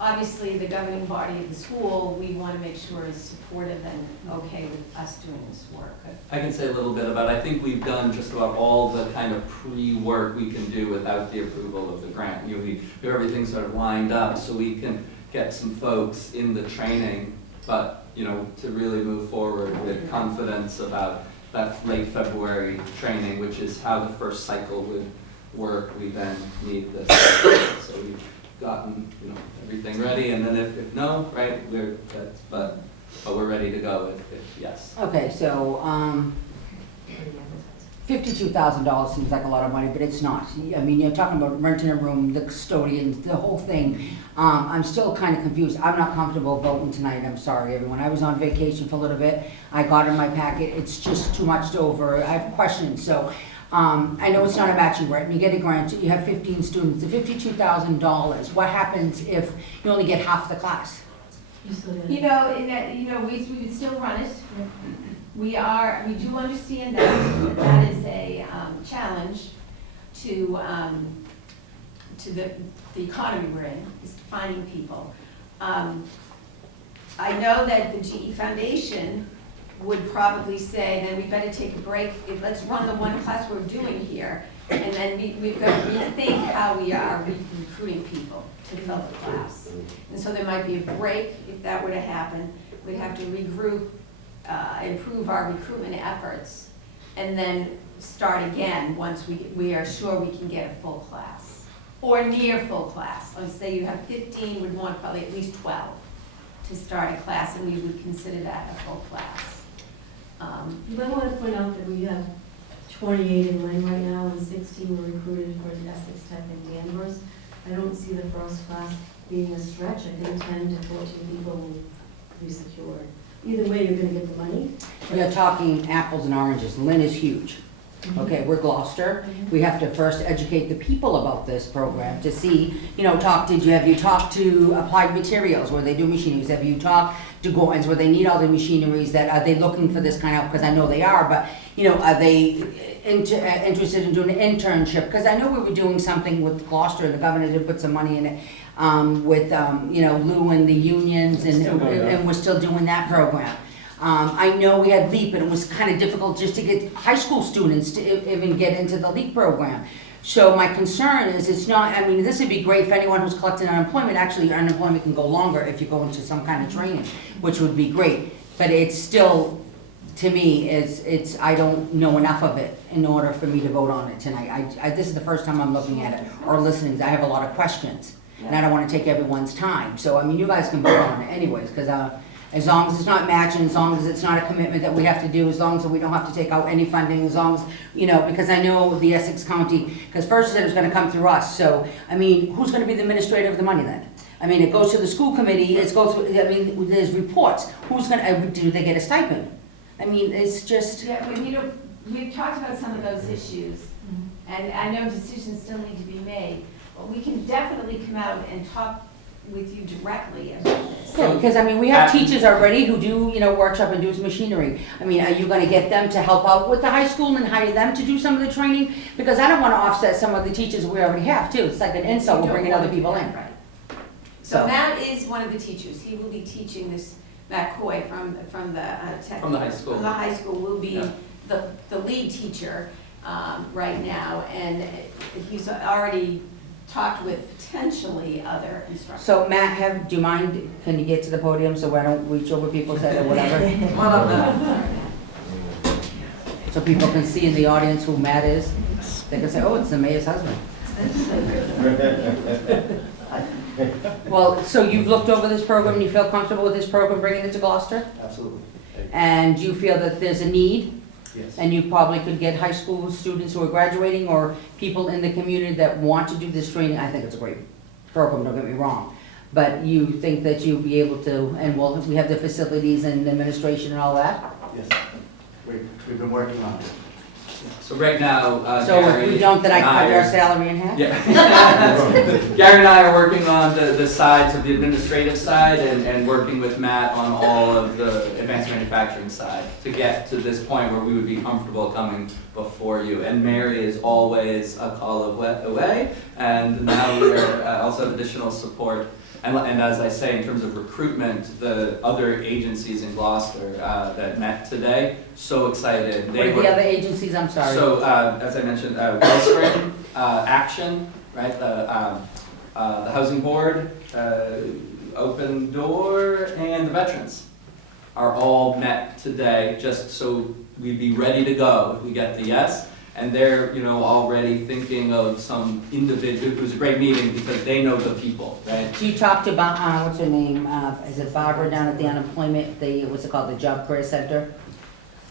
obviously, the governing body of the school, we want to make sure is supportive and okay with us doing this work. I can say a little bit about it. I think we've done just about all the kind of pre-work we can do without the approval of the grant. You know, we have everything sort of lined up so we can get some folks in the training, but you know, to really move forward with confidence about that late February training, which is how the first cycle would work. We then need this. So we've gotten, you know, everything ready, and then if no, right, but we're ready to go if yes. Okay, so, $52,000 seems like a lot of money, but it's not. I mean, you're talking about renting a room, the custodians, the whole thing. I'm still kind of confused. I'm not comfortable voting tonight. I'm sorry, everyone. I was on vacation for a little bit. I got in my packet. It's just too much to over. I have questions. So I know it's not a matching grant. You get a grant, you have 15 students. The $52,000, what happens if you only get half the class? You know, we would still run it. We do understand that is a challenge to the economy we're in, is finding people. I know that the GE Foundation would probably say, then we better take a break, let's run the one class we're doing here, and then we've got to rethink how we are recruiting people to fill the class. And so there might be a break if that were to happen. We'd have to regroup, improve our recruitment efforts, and then start again once we are sure we can get a full class, or near full class. Let's say you have 15, we'd want probably at least 12 to start a class, and we would consider that a full class. You might want to point out that we have 28 in Lynn right now, and 16 were recruited for Essex Tech and Danvers. I don't see the first class being a stretch. I think 10 to 14 people will be secured. Either way, you're going to get the money. We are talking apples and oranges. Lynn is huge. Okay, we're Gloucester. We have to first educate the people about this program to see, you know, have you talked to Applied Materials where they do machineries? Have you talked to Gordon's where they need all the machineries? Are they looking for this kind of, because I know they are, but, you know, are they interested in doing an internship? Because I know we were doing something with Gloucester and the governor did put some money in it with, you know, Lou and the unions, and we're still doing that program. I know we had LEAP, and it was kind of difficult just to get high school students to even get into the LEAP program. So my concern is it's not, I mean, this would be great for anyone who's collecting unemployment. Actually, your unemployment can go longer if you go into some kind of training, which would be great. But it's still, to me, I don't know enough of it in order for me to vote on it tonight. This is the first time I'm looking at it or listening. I have a lot of questions, and I don't want to take everyone's time. So, I mean, you guys can vote on it anyways, because as long as it's not matching, as long as it's not a commitment that we have to do, as long as we don't have to take out any funding, as long as, you know, because I know the Essex County, because first said it was going to come through us. So, I mean, who's going to be the administrator of the money then? I mean, it goes to the school committee, there's reports. Who's going to, do they get a stipend? I mean, it's just. Yeah, you know, we've talked about some of those issues, and I know decisions still need to be made. we can definitely come out and talk with you directly about this. Yeah, because I mean, we have teachers already who do, you know, workshop and do some machinery. I mean, are you gonna get them to help out with the high school and hire them to do some of the training? Because I don't wanna offset some of the teachers we already have too. It's like an insult, we're bringing other people in. Right. So So- Matt is one of the teachers. He will be teaching this, Matt Coy from the tech. From the high school. From the high school will be Yeah. the lead teacher right now. And he's already talked with potentially other instructors. So Matt, do you mind, can you get to the podium so I don't reach over people's head or whatever? Come on up, Matt. So people can see in the audience who Matt is. They can say, oh, it's the mayor's husband. Well, so you've looked over this program and you feel comfortable with this program, bringing it to Gloucester? Absolutely. And you feel that there's a need? Yes. And you probably could get high school students who are graduating or people in the community that want to do this training. I think it's a great program, don't get me wrong. But you think that you'll be able to, and we have the facilities and administration and all that? Yes. We've been working on it. So right now, So if Gary we don't, then I and cut are- your salary in half? Yeah. Gary and I are working on the sides of the administrative side and working with Matt on all of the advanced manufacturing side to get to this point where we would be comfortable coming before you. And Mary is always a call away, and now we are also have additional support. And as I say, in terms of recruitment, the other agencies in Gloucester that met today, so excited. What are the other agencies, I'm sorry? So, as I mentioned, Wellspring, Action, right, the Housing Board, Open Door, and the Veterans are all met today, just so we'd be ready to go if we get the yes. And they're, you know, already thinking of some individual, it was a great meeting because they know the people, right? You talked about, what's her name, is it Barbara down at the unemployment, what's it called, the Job Career Center?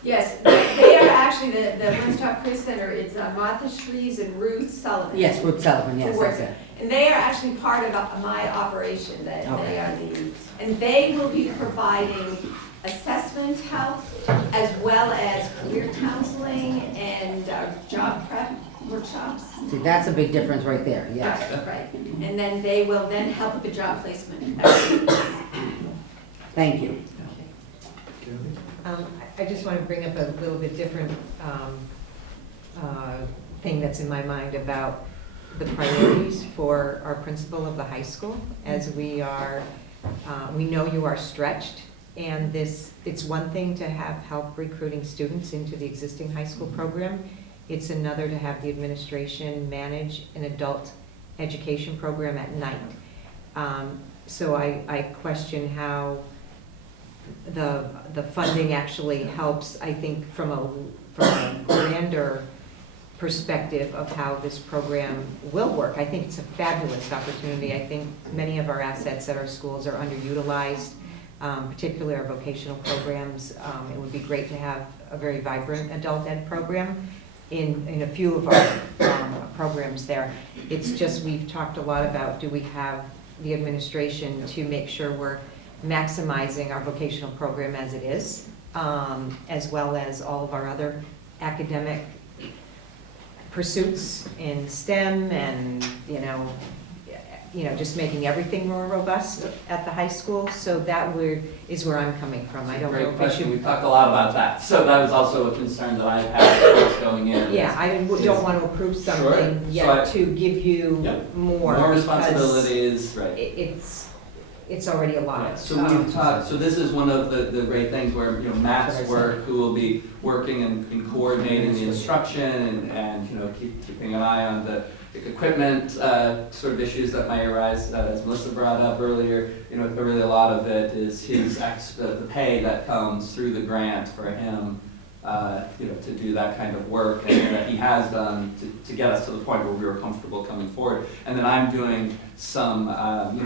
Yes, they are actually the One Stop Career Center. It's Martha Schrees and Ruth Sullivan. Yes, Ruth Sullivan, yes, who that's work it. And they are actually part of my operation, that they Okay. are and they will be providing assessment help as well as career counseling and job prep workshops. See, that's a big difference right there, yes. Right. And then they will then help with the job placement. Thank you. I just want to bring up a little bit different thing that's in my mind about the priorities for our principal of the high school, as we know you are stretched, and it's one thing to have help recruiting students into the existing high school program. It's another to have the administration manage an adult education program at night. So I question how the funding actually helps, I think, from a grander perspective of how this program will work. I think it's a fabulous opportunity. I think many of our assets at our schools are underutilized, particularly our vocational programs. It would be great to have a very vibrant adult ed program in a few of our programs there. It's just, we've talked a lot about, do we have the administration to make sure we're maximizing our vocational program as it is, as well as all of our other academic pursuits in STEM and, just making everything more robust at the high school. So that is where I'm coming from. I don't know Great if I question, should. we've talked a lot about that. So that was also a concern that I had going in. Yeah, I don't want to approve something Sure. yet So to give you Yep. more. More because responsibilities, right. It's already a lot. Yeah, so we've talked, so this is one of the great things where, Matt's work, who will be working and coordinating the instruction and keeping an eye on the equipment sort of issues that might arise, as Melissa brought up earlier. Really a lot of it is the pay that comes through the grant for him, to do that kind of work, and that he has done to get us to the point where we were comfortable coming forward. And then I'm doing some,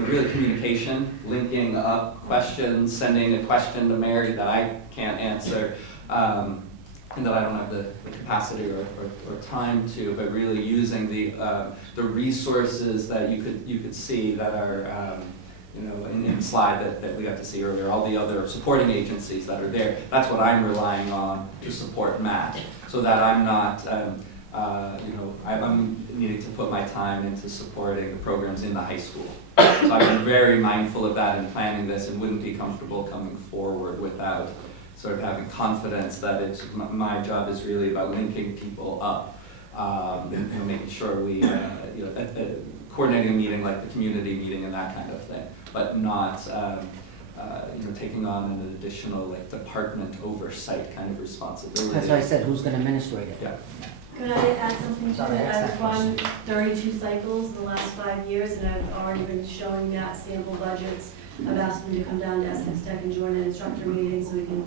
really communication, linking up questions, sending a question to Mary that I can't answer, and that I don't have the capacity or time to, but really using the resources that you could see that are, in the slide that we got to see earlier, all the other supporting agencies that are there. That's what I'm relying on to support Matt, so that I'm not I'm needing to put my time into supporting the programs in the high school. So I've been very mindful of that in planning this and wouldn't be comfortable coming forward without sort of having confidence that my job is really about linking people up, and making sure we, coordinating a meeting like the community meeting and that kind of thing, but not, taking on an additional like department oversight kind of responsibility. That's why I said, who's gonna administrate it? Yeah. Could I add something to Sorry, I it? asked I've that run question. 32 cycles in the last 5 years, and I've already been showing Matt sample budgets. I've asked him to come down to Essex Tech and join an instructor meeting so we can,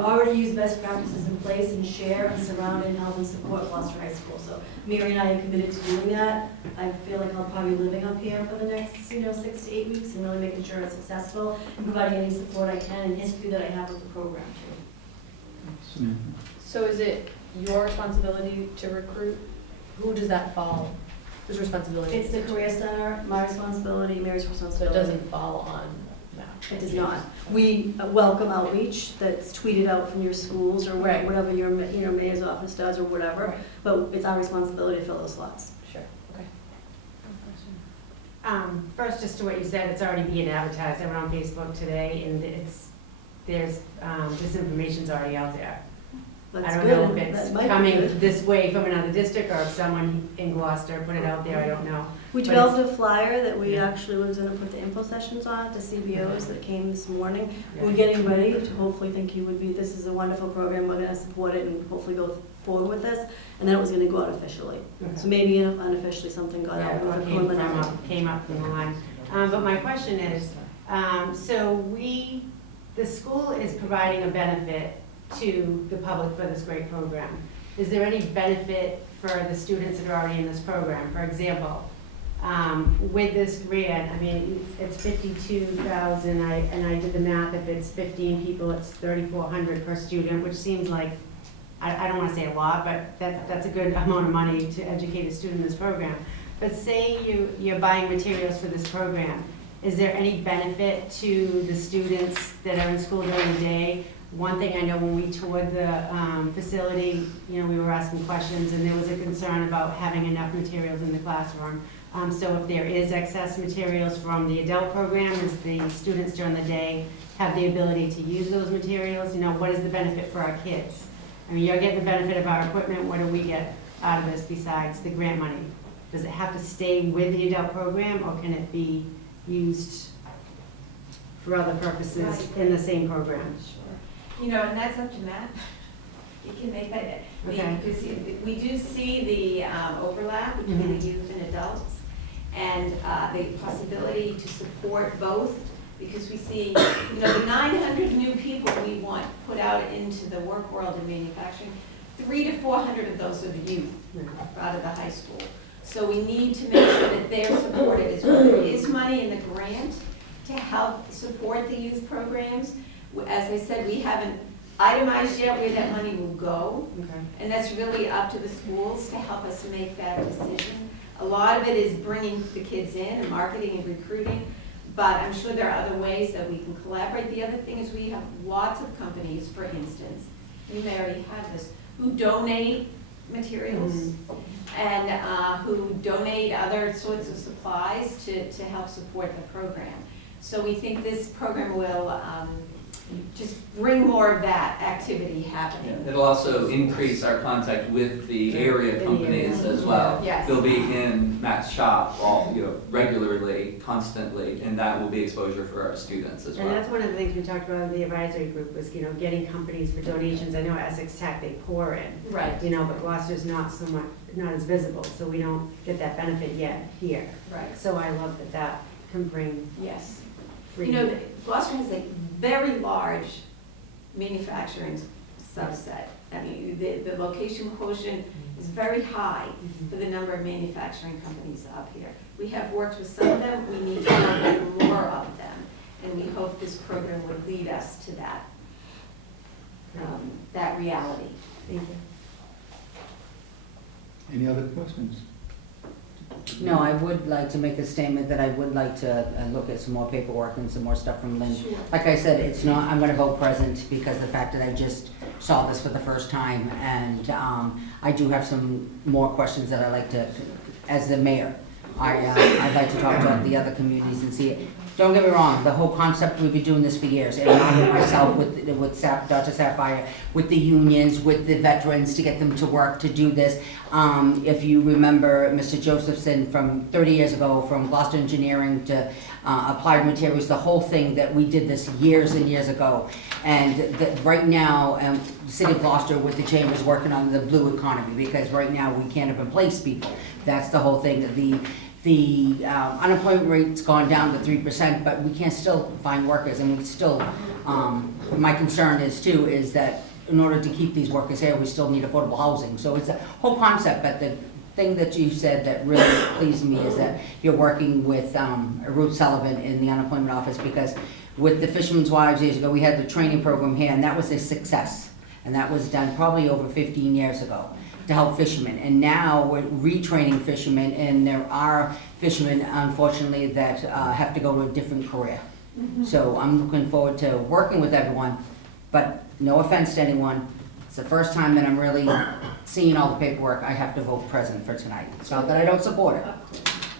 already use best practices in place and share and surround and help and support Gloucester High School. So Mary and I are committed to doing that. I feel like I'll probably be living up here for the next, 6 to 8 weeks and really making sure it's successful and providing any support I can and history that I have with the program too. So is it your responsibility to recruit? Who does that fall? Whose responsibility? It's the Career Center, my responsibility, Mary's So it responsibility. doesn't fall on Matt? It does not. We welcome outreach that's tweeted out from your schools or Right. whatever your, mayor's office does or whatever, Right. but it's our responsibility to fill those slots. Sure, okay. First, just to what you said, it's already being advertised. I went on Facebook today, and this information's already out there. That's I don't good, know and if that it's might be coming good. this way from another district, or if someone in Gloucester put it out there, I don't know. We But developed a flyer that we Yeah. actually was gonna put the info sessions on, the CBOs that came this morning. Yeah. We're getting ready to hopefully think you would be, this is a wonderful program, we're gonna support it and hopefully go forward with this. And then it was gonna go out officially. Okay. So maybe unofficially something got Yeah, out with a what preliminary. came up from the line. But my question is, so the school is providing a benefit to the public for this great program. Is there any benefit for the students that are already in this program? For example, with this grant, it's 52,000, and I did the math, if it's 15 people, it's 3,400 per student, which seems like, I don't wanna say a lot, but that's a good amount of money to educate a student in this program. But say you're buying materials for this program, is there any benefit to the students that are in school during the day? One thing I know, when we toured the facility, we were asking questions, and there was a concern about having enough materials in the classroom. So if there is excess materials from the adult program, is the students during the day have the ability to use those materials? What is the benefit for our kids? You're getting the benefit of our equipment, what do we get out of this besides the grant money? Does it have to stay with the adult program, or can it be used for other purposes in the same program? And that's up to Matt. You can make that, Okay. because we do see the overlap between the youth and adults, and the possibility to support both, because we see, the 900 new people we want put out into the work world in manufacturing, 300 to 400 of those are the youth out of the high school. So we need to make sure that they're supported as well. There is money in the grant to help support the youth programs. As I said, we haven't itemized yet where that money will go. Okay. And that's really up to the schools to help us make that decision. A lot of it is bringing the kids in and marketing and recruiting, but I'm sure there are other ways that we can collaborate. The other thing is we have lots of companies, for instance, you may already have this, who donate materials and who donate other sorts of supplies to help support the program. So we think this program will just bring more of that activity happening. It'll also increase our contact with the area companies as well. Yes. They'll be in Matt's shop regularly, constantly, and that will be exposure for our students as And well. that's one of the things we talked about in the advisory group, was, getting companies for donations. I know at Essex Tech, they pour in. Right. But Gloucester's not as visible, so we don't get that benefit yet here. Right. So I love that can bring Yes. free. Gloucester has a very large manufacturing subset. The location quotient is very high for the number of manufacturing companies up here. We have worked with some of them, we need to work with more of them, and we hope this program would lead us to that reality. Thank you. Any other questions? No, I would like to make a statement that I would like to look at some more paperwork and some more stuff from Lynn. Sure. Like I said, it's not, I'm gonna vote present because the fact that I just saw this for the first time, and I do have some more questions that I'd like to, as the mayor, I'd like to talk to the other communities and see it. Don't get me wrong, the whole concept, we've been doing this for years, and I myself with Dr. Sapphire, with the unions, with the veterans, to get them to work to do this. If you remember Mr. Josephson from 30 years ago, from Gloucester Engineering to Applied Materials, the whole thing that we did this years and years ago. And that right now, the city of Gloucester with the chamber is working on the blue economy, because right now we can't even place people. That's the whole thing. The unemployment rate's gone down to 3%, but we can't still find workers, and we still, my concern is too, is that in order to keep these workers here, we still need affordable housing. So it's a whole concept, but the thing that you said that really pleased me is that you're working with Ruth Sullivan in the unemployment office, because with the Fishermen's Wives years ago, we had the training program here, and that was a success. And that was done probably over 15 years ago to help fishermen. And now we're retraining fishermen, and there are fishermen, unfortunately, that have to go to a different career. So I'm looking forward to working with everyone, but no offense to anyone. It's the first time that I'm really seeing all the paperwork. I have to vote present for tonight. It's not that I don't support it.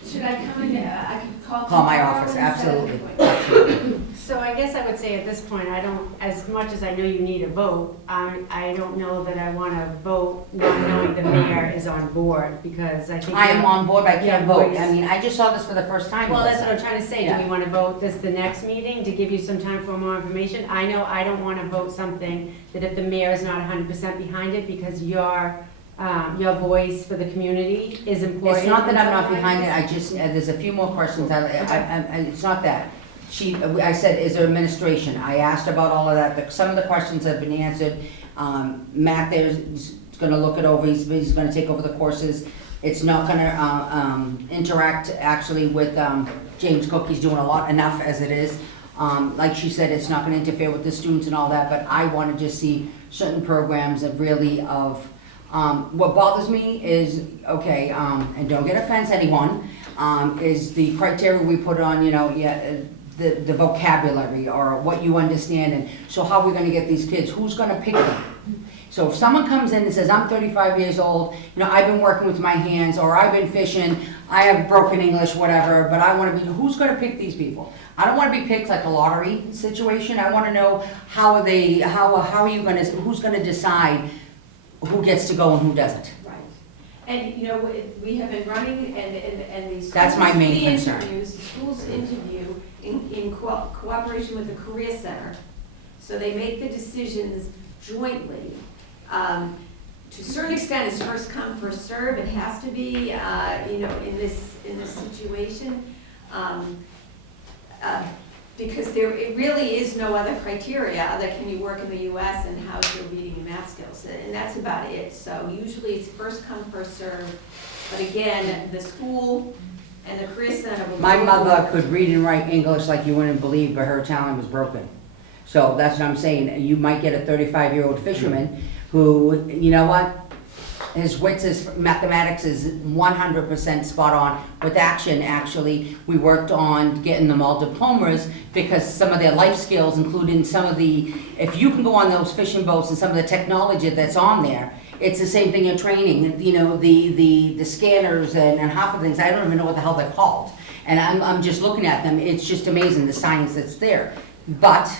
Should I come in, I could call. Call my tomorrow office, and set an absolutely. appointment. Absolutely. So I guess I would say at this point, I don't, as much as I know you need a vote, I don't know that I want to vote not knowing the mayor is on board, because I think. I am on board, but I Yeah, can't vote. voice. I mean, I just saw this for the first time. Well, that's what I'm Melissa. trying to say. Do Yeah. we want to vote this the next meeting to give you some time for more information? I know I don't want to vote something that if the mayor is not 100% behind it, because your voice for the community is important. It's not that I'm not in some behind it, ways. I just, there's a few more questions, it's not that. I said, is there administration? I asked about all of that, some of the questions have been answered. Matt there's gonna look it over, he's gonna take over the courses. It's not gonna interact actually with James Cook, he's doing enough as it is. Like she said, it's not gonna interfere with the students and all that, but I wanna just see certain programs of really of, what bothers me is, okay, and don't get offense anyone, is the criteria we put on, the vocabulary or what you understand, and so how are we gonna get these kids? Who's gonna pick them? So if someone comes in and says, I'm 35 years old, I've been working with my hands, or I've been fishing, I have broken English, whatever, but I wanna be, who's gonna pick these people? I don't wanna be picked like a lottery situation. I wanna know how are you gonna, who's gonna decide who gets to go and who doesn't? Right. And, we have been running, and the schools. That's my main the concern. interviews, the schools interview in cooperation with the Career Center. So they make the decisions jointly. To a certain extent, it's first come, first serve. It has to be, in this situation. Because it really is no other criteria other can you work in the US and how's your reading and math skills, and that's about it. So usually it's first come, first serve, but again, the school and the Career Center will. My mother could read and write English like you wouldn't believe, but her Italian was broken. So that's what I'm saying, you might get a 35-year-old fisherman who, you know what? His wits, his mathematics is 100% spot on. With action, actually, we worked on getting them all diplomas because some of their life skills, including some of the, if you can go on those fishing boats and some of the technology that's on there, it's the same thing in training. The scanners and half of the things, I don't even know what the hell they're called. And I'm just looking at them, it's just amazing, the science that's there. But,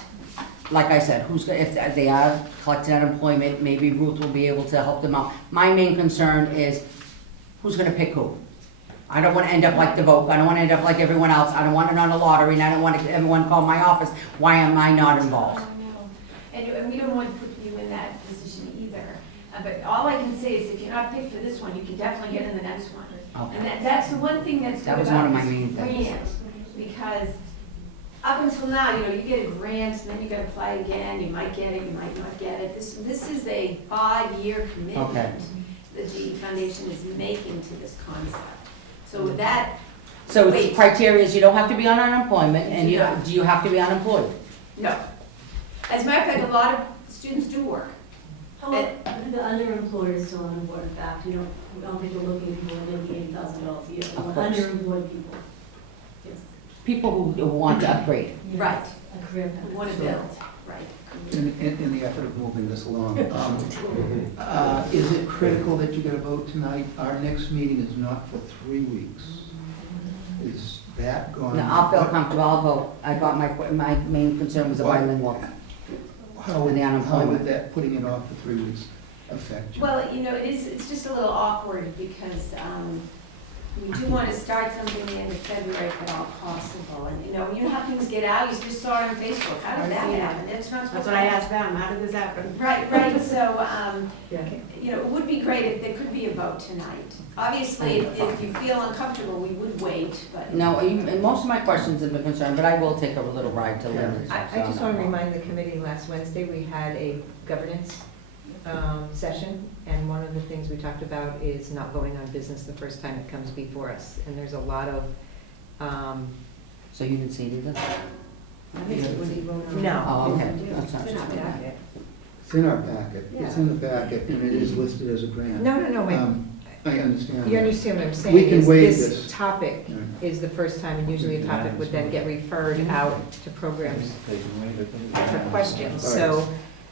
like I said, if they are collecting unemployment, maybe Ruth will be able to help them out. My main concern is, who's gonna pick who? I don't wanna end up like the vote, I don't wanna end up like everyone else, I don't want it on a lottery, and I don't want everyone call my office, why am I not involved? I know, and we don't want to put you in that position either. But all I can say is if you're not picked for this one, you can definitely get in the next one. Okay. And that's the one thing that's That good was one about of my this main things. grant, because up until now, you get a grant, and then you gotta apply again, you might get it, you might not get it. This is a 5-year commitment Okay. the GE Foundation is making to this concept. So with that, So Wait. the criteria is you don't have to be on unemployment, and No. do you have to be unemployed? no. As a matter of fact, a lot of students do work. How about the underemployed is still unemployed, in fact, you know, I don't think we're looking at people who are making $80,000 a year, Of but course. underemployed people. Yes. People who want to upgrade. Right. Yes, a career path. We want to build, right. In the effort of moving this along, is it critical that you get a vote tonight? Our next meeting is not for 3 weeks. Is that going? No, I'll feel comfortable, I'll vote. I got my main concern was the What? bilingual. How would, And the how unemployment. would that, putting it off for 3 weeks affect you? Well, you know, it's just a little awkward because we do want to start something the end of February if at all possible. And, you know how things get out, you just saw it on Facebook, how did that happen? It's not supposed That's to what I happen. asked them, how did this happen? Right, so, Yeah. you know, it would be great if there could be a vote tonight. Obviously, if you feel uncomfortable, we would wait, but. No, and most of my questions have been concerned, but I will take a little ride to Lynn. and I stuff, so just I'm want to not- remind the committee, last Wednesday, we had a governance session, and one of the things we talked about is not voting on business the first time it comes before us. And there's a lot of, So you didn't see it either? no. Oh, okay. That's not It's in our just- packet. It's in our packet, it's in the packet, and it is listed as a grant. No, wait. I understand. You that. understand what I'm We saying? can is waive this this. topic Right. is the first time, and usually a topic would then get referred out to programs for questions. So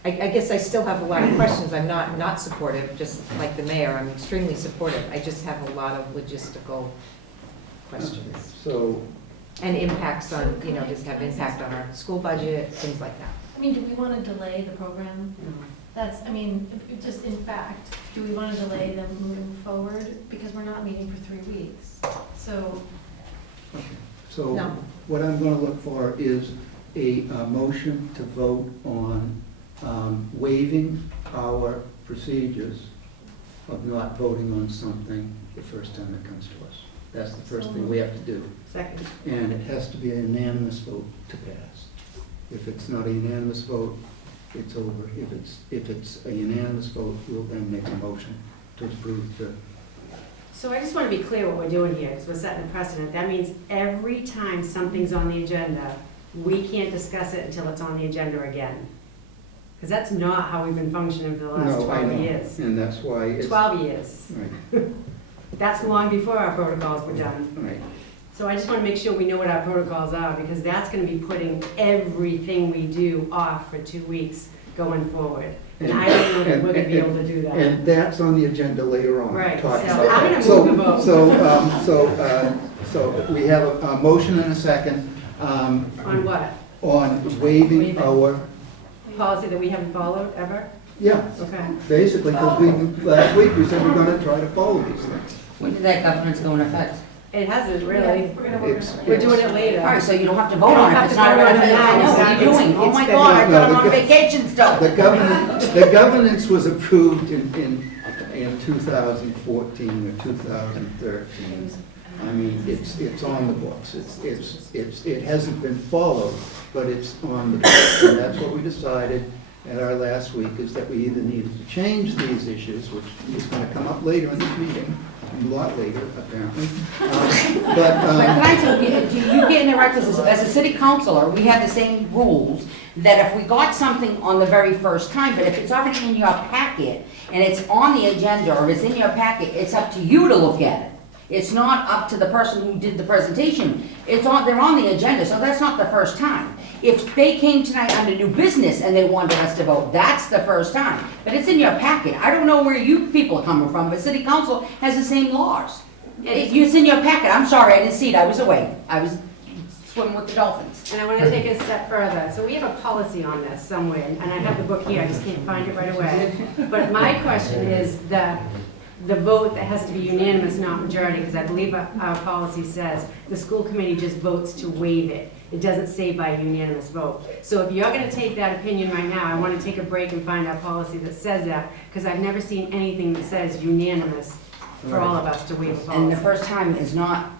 I guess I still have a lot of questions. I'm not supportive, just like the mayor. I'm extremely supportive. I just have a lot of logistical questions. So, And impacts on, just have impact on our school budget, things like that. I mean, do we want to delay the program? That's, I mean, just in fact, do we want to delay them moving forward? Because we're not meeting for 3 weeks. So, so No. what I'm gonna look for is a motion to vote on waiving our procedures of not voting on something the first time it comes to us. That's the first thing we have to do. Second. And it has to be a unanimous vote to pass. If it's not a unanimous vote, it's over. If it's a unanimous vote, we'll then make a motion to approve the, So I just want to be clear what we're doing here, because we're setting a precedent. That means every time something's on the agenda, we can't discuss it until it's on the agenda again. Because that's not how we've been functioning for the last no, I 12 know. years. And that's why it's. 12 years. Right, That's long before our protocols were done. right. So I just want to make sure we know what our protocols are, because that's going to be putting everything we do off for 2 weeks going forward. And I don't know that we're going to be able to do that. And that's on the agenda later on. Right, talking so about I'm that. gonna move the vote. So we have a motion and a second On what? on waiving Waiving. our, Policy that we haven't followed ever? yeah, Okay. basically, because last week we said we're gonna try to follow these things. When did that governance go into effect? It hasn't really. It's- We're doing it later. All right, so you don't have to vote You don't on it, have it's to not vote a on it now. What are you doing? Oh It's my been- God, I No, thought I'm the on go- vacation still. The governance was approved in 2014 or 2013. I mean, it's on the books. It hasn't been followed, but it's on the books. And that's what we decided at our last week, is that we either needed to change these issues, which is going to come up later in this meeting, a lot later, apparently. But can I tell you, do you get in it right, because as a city councilor, we have the same rules, that if we got something on the very first time, but if it's already in your packet, and it's on the agenda, or it's in your packet, it's up to you to look at it. It's not up to the person who did the presentation. They're on the agenda, so that's not the first time. If they came tonight under new business and they wanted us to vote, that's the first time. But it's in your packet. I don't know where you people are coming from, but city council has the same laws. It's in your packet. I'm sorry, I didn't see it. I was away. I was swimming with the dolphins. And I want to take it a step further. So we have a policy on this somewhere, and I have the book here, I just can't find it right away. But my question is the vote that has to be unanimous, not majority, because I believe our policy says the school committee just votes to waive it. It doesn't say by unanimous vote. So if you're going to take that opinion right now, I want to take a break and find our policy that says that, because I've never seen anything that says unanimous for all of us to waive a policy. And the first time is not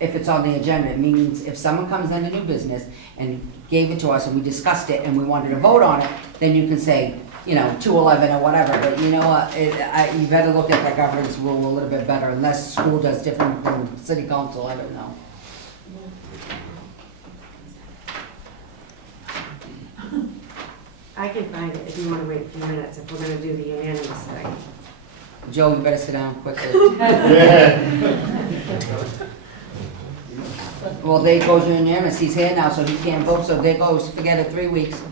if it's on the agenda. It means if someone comes under new business and gave it to us and we discussed it and we wanted to vote on it, then you can say, 211 or whatever. But you know what, you better look at the governance rule a little bit better, unless school does different than city council, I don't know. I can find it if you want to wait a few minutes, if we're going to do the unanimous thing. Joe, you better sit down quickly. Well, there goes unanimous, he's here now, so he can't vote, so there goes, forget it, 3 weeks.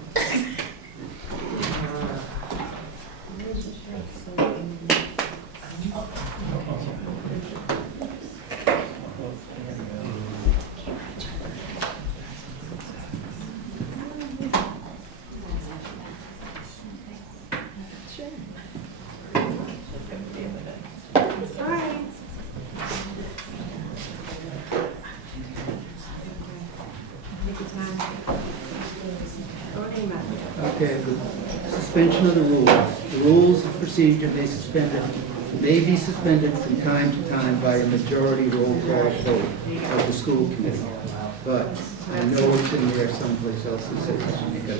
Okay, the suspension of the rules. The rules of procedure may be suspended from time to time by a majority roll call vote of the school committee. But I know it's in there someplace else that says you got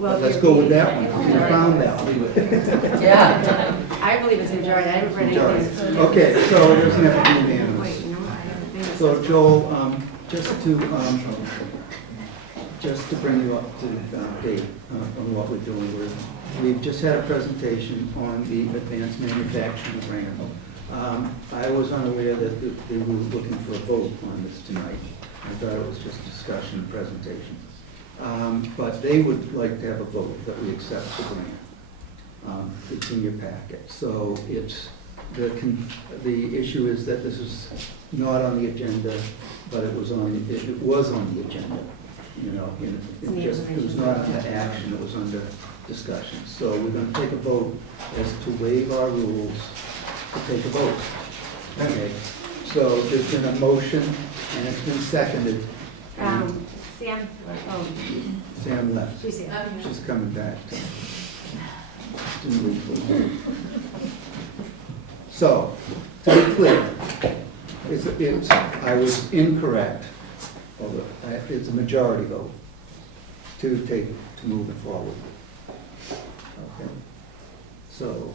Well, Let's go with that one. We found that one. Yeah. I believe it's majority, I haven't read Majority. anything. Okay, so it doesn't have to be Wait, unanimous. you know what, I have a thing that So says- Joel, just to bring you up to date on what we're doing, we've just had a presentation on the advanced manufacturing grant. I was unaware that they were looking for a vote on this tonight. I thought it was just discussion and presentation. But they would like to have a vote that we accept the grant. It's in your packet. So it's, the issue is that this is not on the agenda, but it was on the agenda. You know, it was not under action, it was under discussion. So we're going to take a vote as to waive our rules to take a vote. Okay, so there's been a motion and it's been seconded. Sam, oh, Sam left. she's here. She's coming back. Didn't leave for a minute. So, to be clear, I was incorrect, although it's a majority vote to move it forward. Okay. So,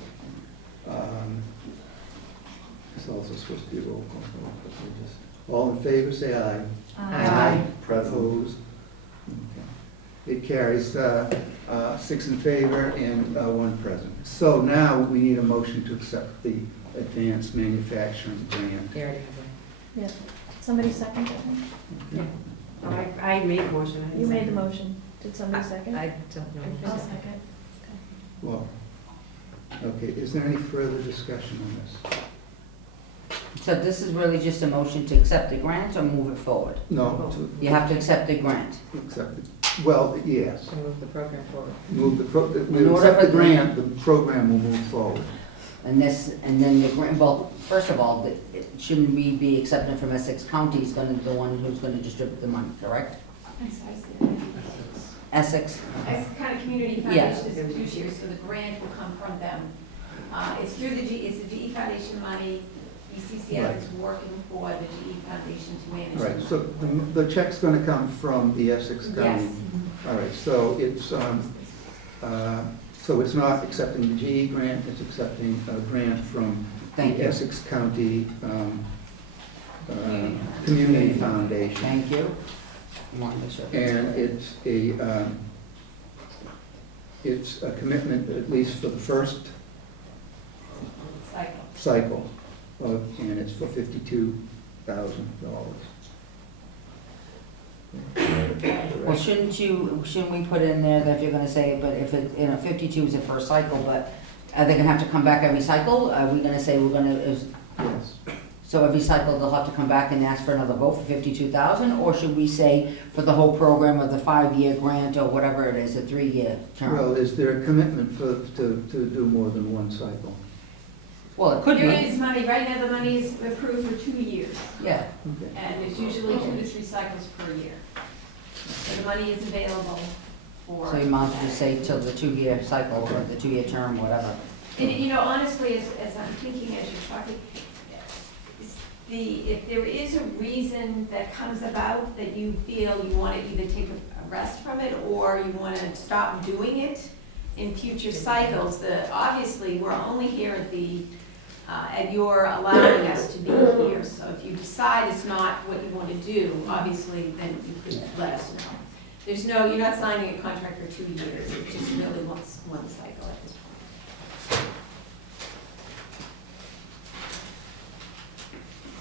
it's also supposed to be a roll call vote, but we just, all in favor, say aye. Aye. Opposed? Okay. It carries 6 in favor and 1 present. So now we need a motion to accept the advanced manufacturing grant. There it Yeah. Somebody second that one? Okay. I made the motion. I didn't You made the second. motion. Did somebody second? I don't know. I'll second. Well, okay, is there any further discussion on this? So this is really just a motion to accept the grant or move it forward? No, You have to accept the grant. to accept it. Well, yes. To move the program forward. Move we In order accept the for- grant, the program will move forward. And then the grant, well, first of all, shouldn't we be accepting from Essex County is gonna be the one who's gonna distribute the money, correct? Essex? As kind of community Yeah. foundation, is fiduciary, so the grant will come from them. It's through it's the GE Foundation money, ECCF is working for the GE Foundation to manage. All right, the so the check's going to come from the Essex County. Yes. All right, so it's not accepting the GE grant, it's accepting a grant from Thank the you. Essex County Community Foundation. Thank you. I want to make sure that's And right. it's a commitment, at least for the first cycle, and it's for $52,000. Well, shouldn't we put in there that if you're gonna say, but if it, 52 is the first cycle, but are they gonna have to come back every cycle? Are we gonna say we're gonna, Yes. so every cycle they'll have to come back and ask for another vote for 52,000? Or should we say for the whole program of the 5-year grant or whatever it is, a 3-year term? Well, is there a commitment to do more than one cycle? Well, it could There be, is money, right now the money is approved for 2 years, yeah. Okay. and it's usually 2 to 3 cycles per year. So the money is available for. So you might as well just say till the 2-year cycle, or the 2-year term, whatever. And, you know, honestly, as I'm thinking as you're talking, if there is a reason that comes about that you feel you want to either take a rest from it or you want to stop doing it in future cycles, obviously, we're only here at the and you're allowing us to be here. So if you decide it's not what you want to do, obviously, then you could let us know. There's no, you're not signing a contract for 2 years, it's just really one cycle at this point.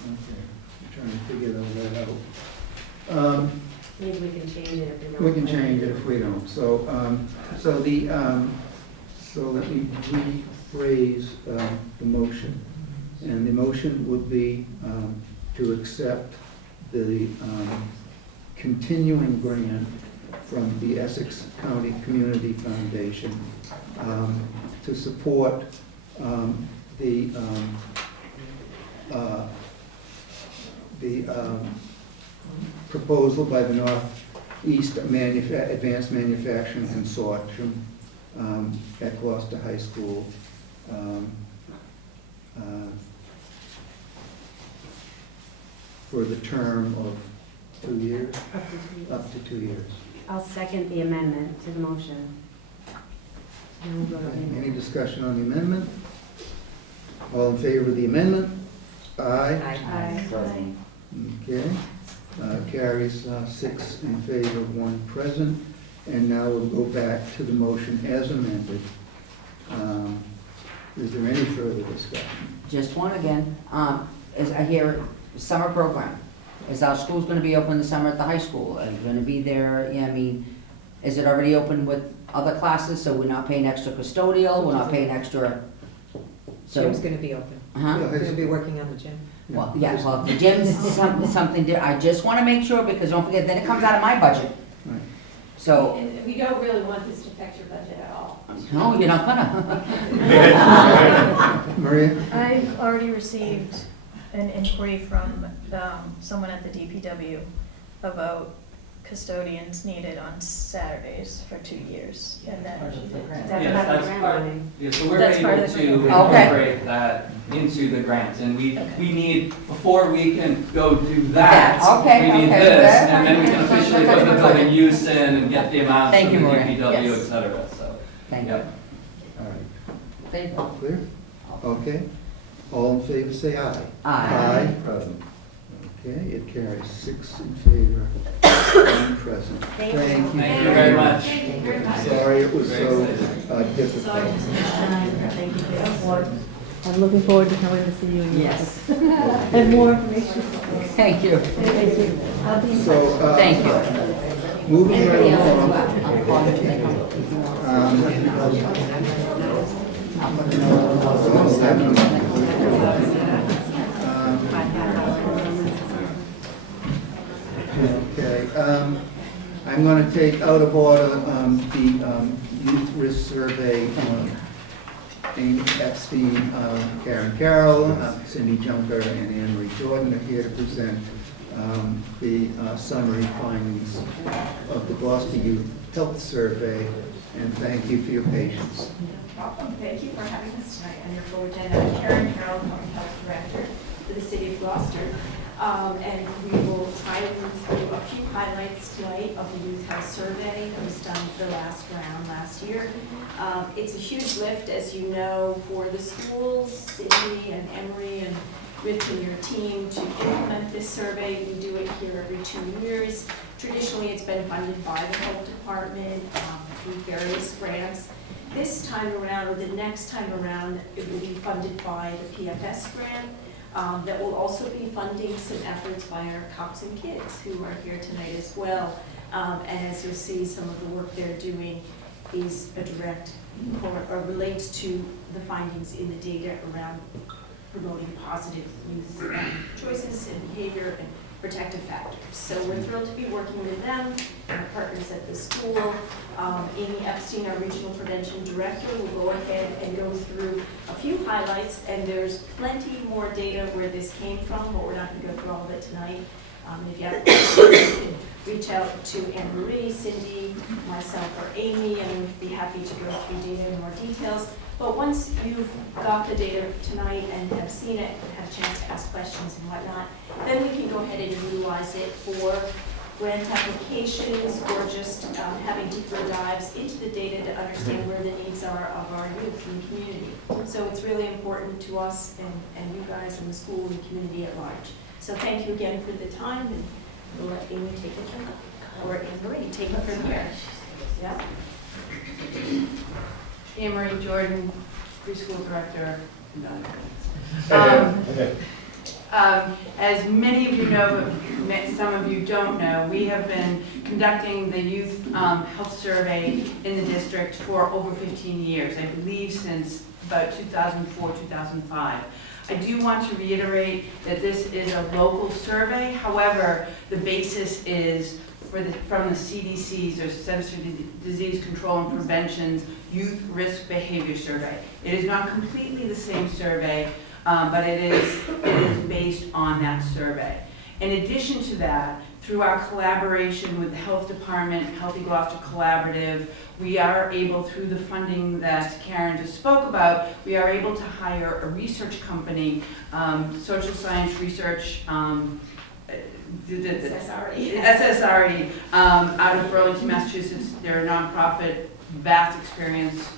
Okay, I'm trying to figure all that out. Maybe we can change it if we don't. We can change it if we don't. So, so let me rephrase the motion. And the motion would be to accept the continuing grant from the Essex County Community Foundation to support the proposal by the Northeast Advanced Manufacturing Consortium at Gloucester High School for the term of 2 years? Up to 2 years. I'll second the amendment to the motion. And we'll go to Okay, the- any discussion on the amendment? All in favor of the amendment? Aye. Aye. Okay, carries 6 in favor, 1 present. And now we'll go back to the motion as amended. Is there any further discussion? Just one again, is I hear summer program. Is our school's gonna be open this summer at the high school? Are you gonna be there? Yeah, I mean, is it already open with other classes, so we're not paying extra custodial, we're not paying extra? So, Gym's gonna be open. huh? We're gonna be working on the gym. Well, yeah, well, the gym's something, I just wanna make sure, because don't forget, then it comes out of my budget. Right. So, And we don't really want this to affect your budget at all. no, you're not gonna. Maria? I've already received an inquiry from someone at the DPW about custodians needed on Saturdays for 2 years. And then, That's Yes, part of the that's grant part, money. yeah, so we're That's part able of the to grant. Okay. incorporate that into the grants, and we Okay. need, before we can go do that, Okay, we need okay, this, that's and then we can fine. officially That's put the fine. building use in and get the amounts Thank from you, the Maria. DPW, Yes. et cetera, so. Thank you. Yep. All right, Thank you. clear? Okay. All in favor, say aye. Aye. Present. Okay, it carries 6 in favor, 1 present. Thank you. Thank you very much. Thank you very much. Sorry it was so difficult. Thank you for your support. I'm looking forward to coming to see you. Yes. And more information. Thank you. Thank you. I'll be in touch. So, Thank you. moving right Anybody else as along. well? I'll call you. Okay, I'm going to take out of order the youth risk survey. Amy Epstein, Karen Carroll, Cindy Junker, and Anne Marie Jordan are here to present the summary findings of the Gloucester Youth Health Survey, and thank you for your patience. Welcome. Thank you for having us tonight on your full agenda. I'm Karen Carroll, Public Health Director for the City of Gloucester. And we will try to move through a few highlights tonight of the Youth Health Survey that was done for the last round last year. It's a huge lift, as you know, for the schools, Cindy and Emery and Rich and your team to implement this survey. We do it here every 2 years. Traditionally, it's been funded by the health department through various grants. This time around, or the next time around, it will be funded by the PFS grant. That will also be funding some efforts by our cops and kids who are here tonight as well. And as you'll see, some of the work they're doing is a direct or relates to the findings in the data around promoting positive youth choices and behavior and protective factors. So we're thrilled to be working with them and our partners at the school. Amy Epstein, our Regional Prevention Director, will go ahead and go through a few highlights, and there's plenty more data where this came from, but we're not going to go through all of it tonight. If you have questions, you can reach out to Anne Marie, Cindy, myself, or Amy, and we'd be happy to go through data in more details. But once you've got the data tonight and have seen it, and have a chance to ask questions and whatnot, then we can go ahead and utilize it for grant applications or just having deeper dives into the data to understand where the needs are of our youth in the community. So it's really important to us and you guys in the school and community at large. So thank you again for the time, and we'll let Amy take it from or Anne-Marie take it from here. Yeah. Anne-Marie Jordan, preschool director. As many of you know, but some of you don't know, we have been conducting the youth health survey in the district for over 15 years, I believe since about 2004, 2005. I do want to reiterate that this is a local survey. However, the basis is from the CDC's, or Centers for Disease Control and Prevention's Youth Risk Behavior Survey. It is not completely the same survey, but it is based on that survey. In addition to that, through our collaboration with the Health Department, Healthy Gloucester Collaborative, we are able, through the funding that Karen just spoke about, we are able to hire a research company, social science research, SSRE, out of Burlington, Massachusetts. They're a nonprofit, vast experience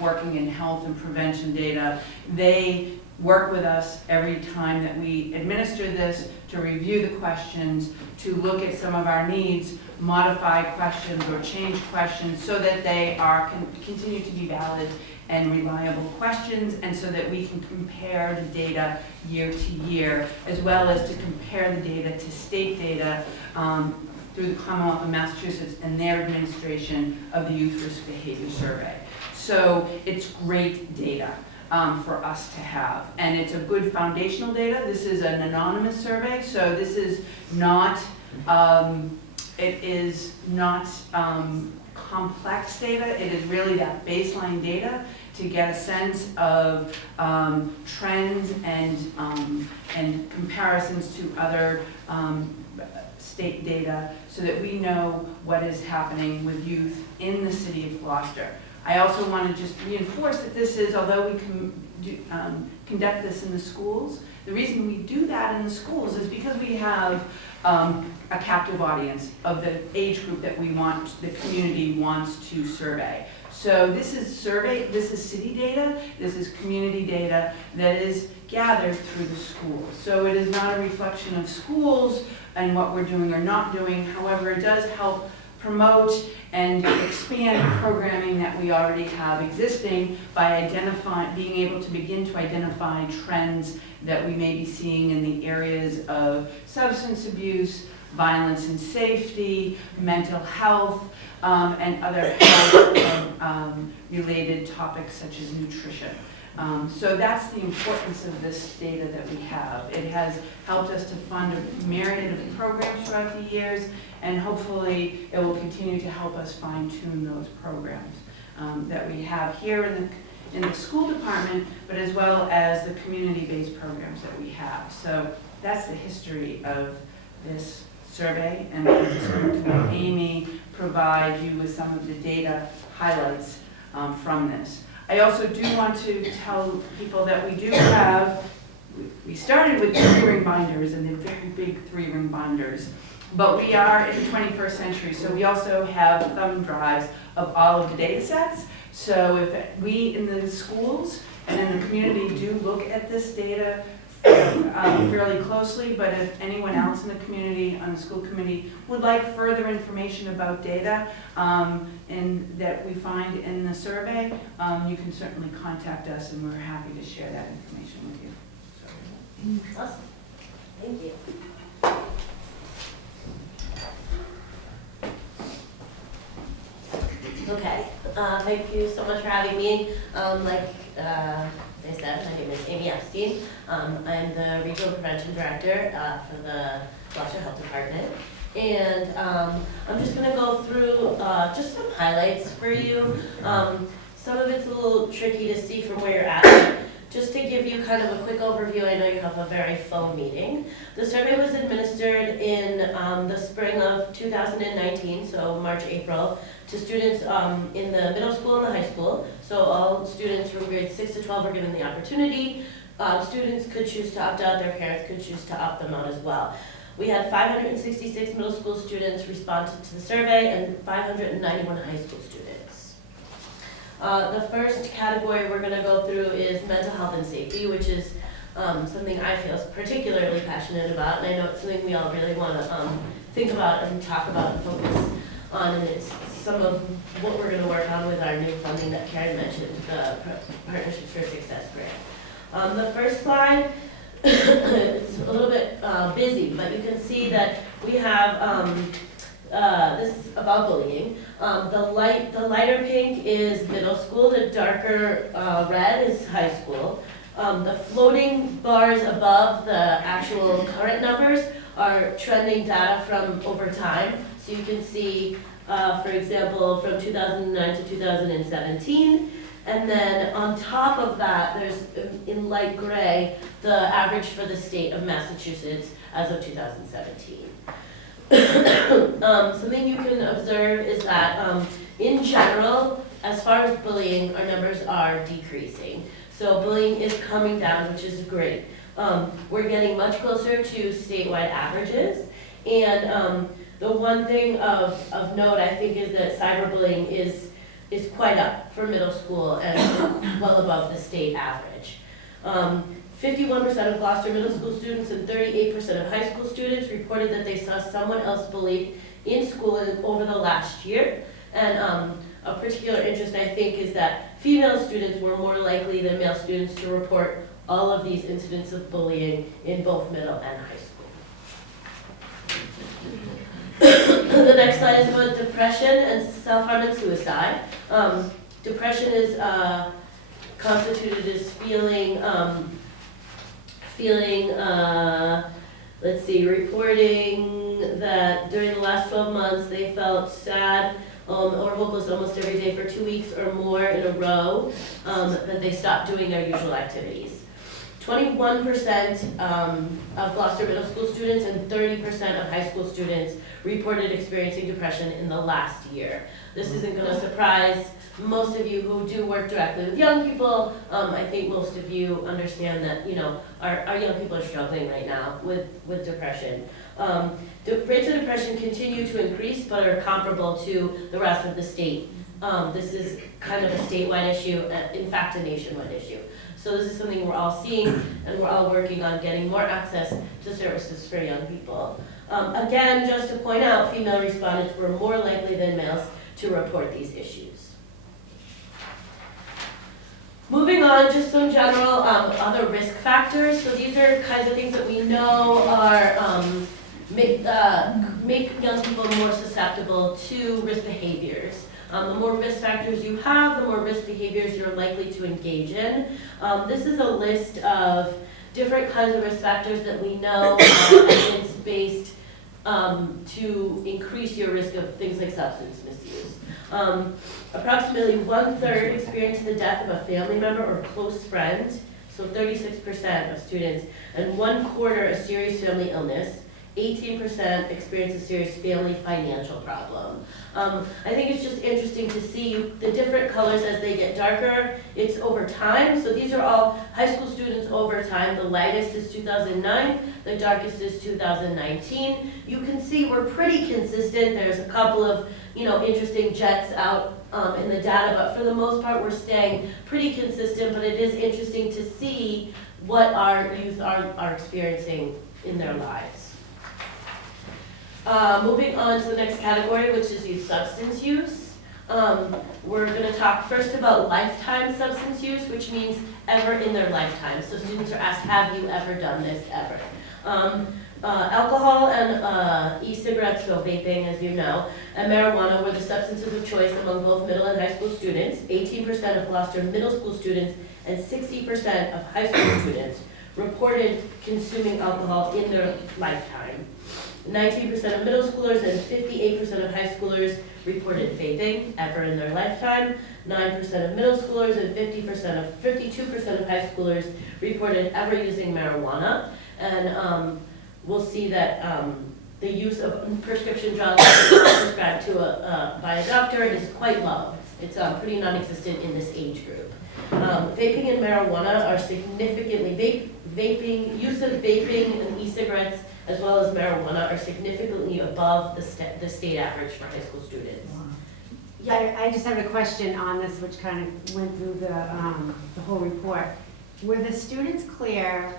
working in health and prevention data. They work with us every time that we administer this to review the questions, to look at some of our needs, modify questions or change questions so that they can continue to be valid and reliable questions, and so that we can compare the data year to year, as well as to compare the data to state data through the Commonwealth of Massachusetts and their administration of the Youth Risk Behavior Survey. So it's great data for us to have, and it's a good foundational data. This is an anonymous survey, so this is not complex data. It is really that baseline data to get a sense of trends and comparisons to other state data, so that we know what is happening with youth in the city of Gloucester. I also want to just reinforce that this is, although we conduct this in the schools, the reason we do that in the schools is because we have a captive audience of the age group that the community wants to survey. So this is city data, this is community data that is gathered through the schools. So it is not a reflection of schools and what we're doing or not doing. However, it does help promote and expand programming that we already have existing by being able to begin to identify trends that we may be seeing in the areas of substance abuse, violence and safety, mental health, and other health related topics such as nutrition. So that's the importance of this data that we have. It has helped us to fund a myriad of programs throughout the years, and hopefully it will continue to help us fine-tune those programs that we have here in the school department, but as well as the community-based programs that we have. So that's the history of this survey, and I'm just going to have Amy provide you with some of the data highlights from this. I also do want to tell people that we started with 3-ring binders, and they're very big 3-ring binders, but we are in the 21st century, so we also have thumb drives of all of the data sets. So if we in the schools and in the community do look at this data fairly closely, but if anyone else in the community, on the school committee, would like further information about data and that we find in the survey, you can certainly contact us, and we're happy to share that information with you. Awesome. Thank you. Okay, thank you so much for having me. Like they said, my name is Amy Epstein. I'm the Regional Prevention Director for the Gloucester Health Department. And I'm just going to go through just some highlights for you. Some of it's a little tricky to see from where you're at. Just to give you kind of a quick overview, I know you have a very full meeting. The survey was administered in the spring of 2019, so March, April, to students in the middle school and the high school. So all students from grades 6 to 12 were given the opportunity. Students could choose to opt out, their parents could choose to opt them out as well. We had 566 middle school students respond to the survey and 591 high school students. The first category we're going to go through is mental health and safety, which is something I feel particularly passionate about, and I know it's something we all really want to think about and talk about and focus on, and it's some of what we're going to work on with our new funding that Karen mentioned, the Partnerships for Success grant. The first slide, it's a little bit busy, but you can see that we have this is about bullying. The lighter pink is middle school, the darker red is high school. The floating bars above the actual current numbers are trending data from over time. So you can see, for example, from 2009 to 2017. And then on top of that, there's in light gray, the average for the state of Massachusetts as of 2017. Something you can observe is that in general, as far as bullying, our numbers are decreasing. So bullying is coming down, which is great. We're getting much closer to statewide averages. And the one thing of note, I think, is that cyberbullying is quite up for middle school and well above the state average. 51% of Gloucester middle school students and 38% of high school students reported that they saw someone else bullied in school over the last year. And a particular interest, I think, is that female students were more likely than male students to report all of these incidents of bullying in both middle and high school. The next slide is about depression and self-harm and suicide. Depression is constituted as reporting that during the last 12 months they felt sad or hopeless almost every day for 2 weeks or more in a row, that they stopped doing their usual activities. 21% of Gloucester middle school students and 30% of high school students reported experiencing depression in the last year. This isn't going to surprise most of you who do work directly with young people. I think most of you understand that, you know, our young people are struggling right now with depression. The rates of depression continue to increase but are comparable to the rest of the state. This is kind of a statewide issue, in fact a nationwide issue. So this is something we're all seeing, and we're all working on getting more access to services for young people. Again, just to point out, female respondents were more likely than males to report these issues. Moving on, just some general other risk factors. So these are kinds of things that we know are make young people more susceptible to risk behaviors. The more risk factors you have, the more risk behaviors you're likely to engage in. This is a list of different kinds of risk factors that we know are evidence-based to increase your risk of things like substance misuse. Approximately 1/3 experienced the death of a family member or close friend, so 36% of students, and 1/4 a serious family illness. 18% experience a serious family financial problem. I think it's just interesting to see the different colors as they get darker. It's over time, so these are all high school students over time. The lightest is 2009, the darkest is 2019. You can see we're pretty consistent. There's a couple of, you know, interesting jets out in the data, but for the most part we're staying pretty consistent, but it is interesting to see what our youth are experiencing in their lives. Moving on to the next category, which is youth substance use. We're going to talk first about lifetime substance use, which means ever in their lifetime. So students are asked, have you ever done this ever? Alcohol and e-cigarettes, so vaping as you know, and marijuana were the substances of choice among both middle and high school students. 18% of Gloucester middle school students and 60% of high school students reported consuming alcohol in their lifetime. 19% of middle schoolers and 58% of high schoolers reported vaping ever in their lifetime. 9% of middle schoolers and 52% of high schoolers reported ever using marijuana. And we'll see that the use of prescription drugs prescribed to by a doctor is quite low. It's pretty non-existent in this age group. Vaping and marijuana are significantly, vaping, use of vaping and e-cigarettes as well as marijuana are significantly above the state average for high school students. Yeah, I just have a question on this, which kind of went through the whole report. Were the students clear,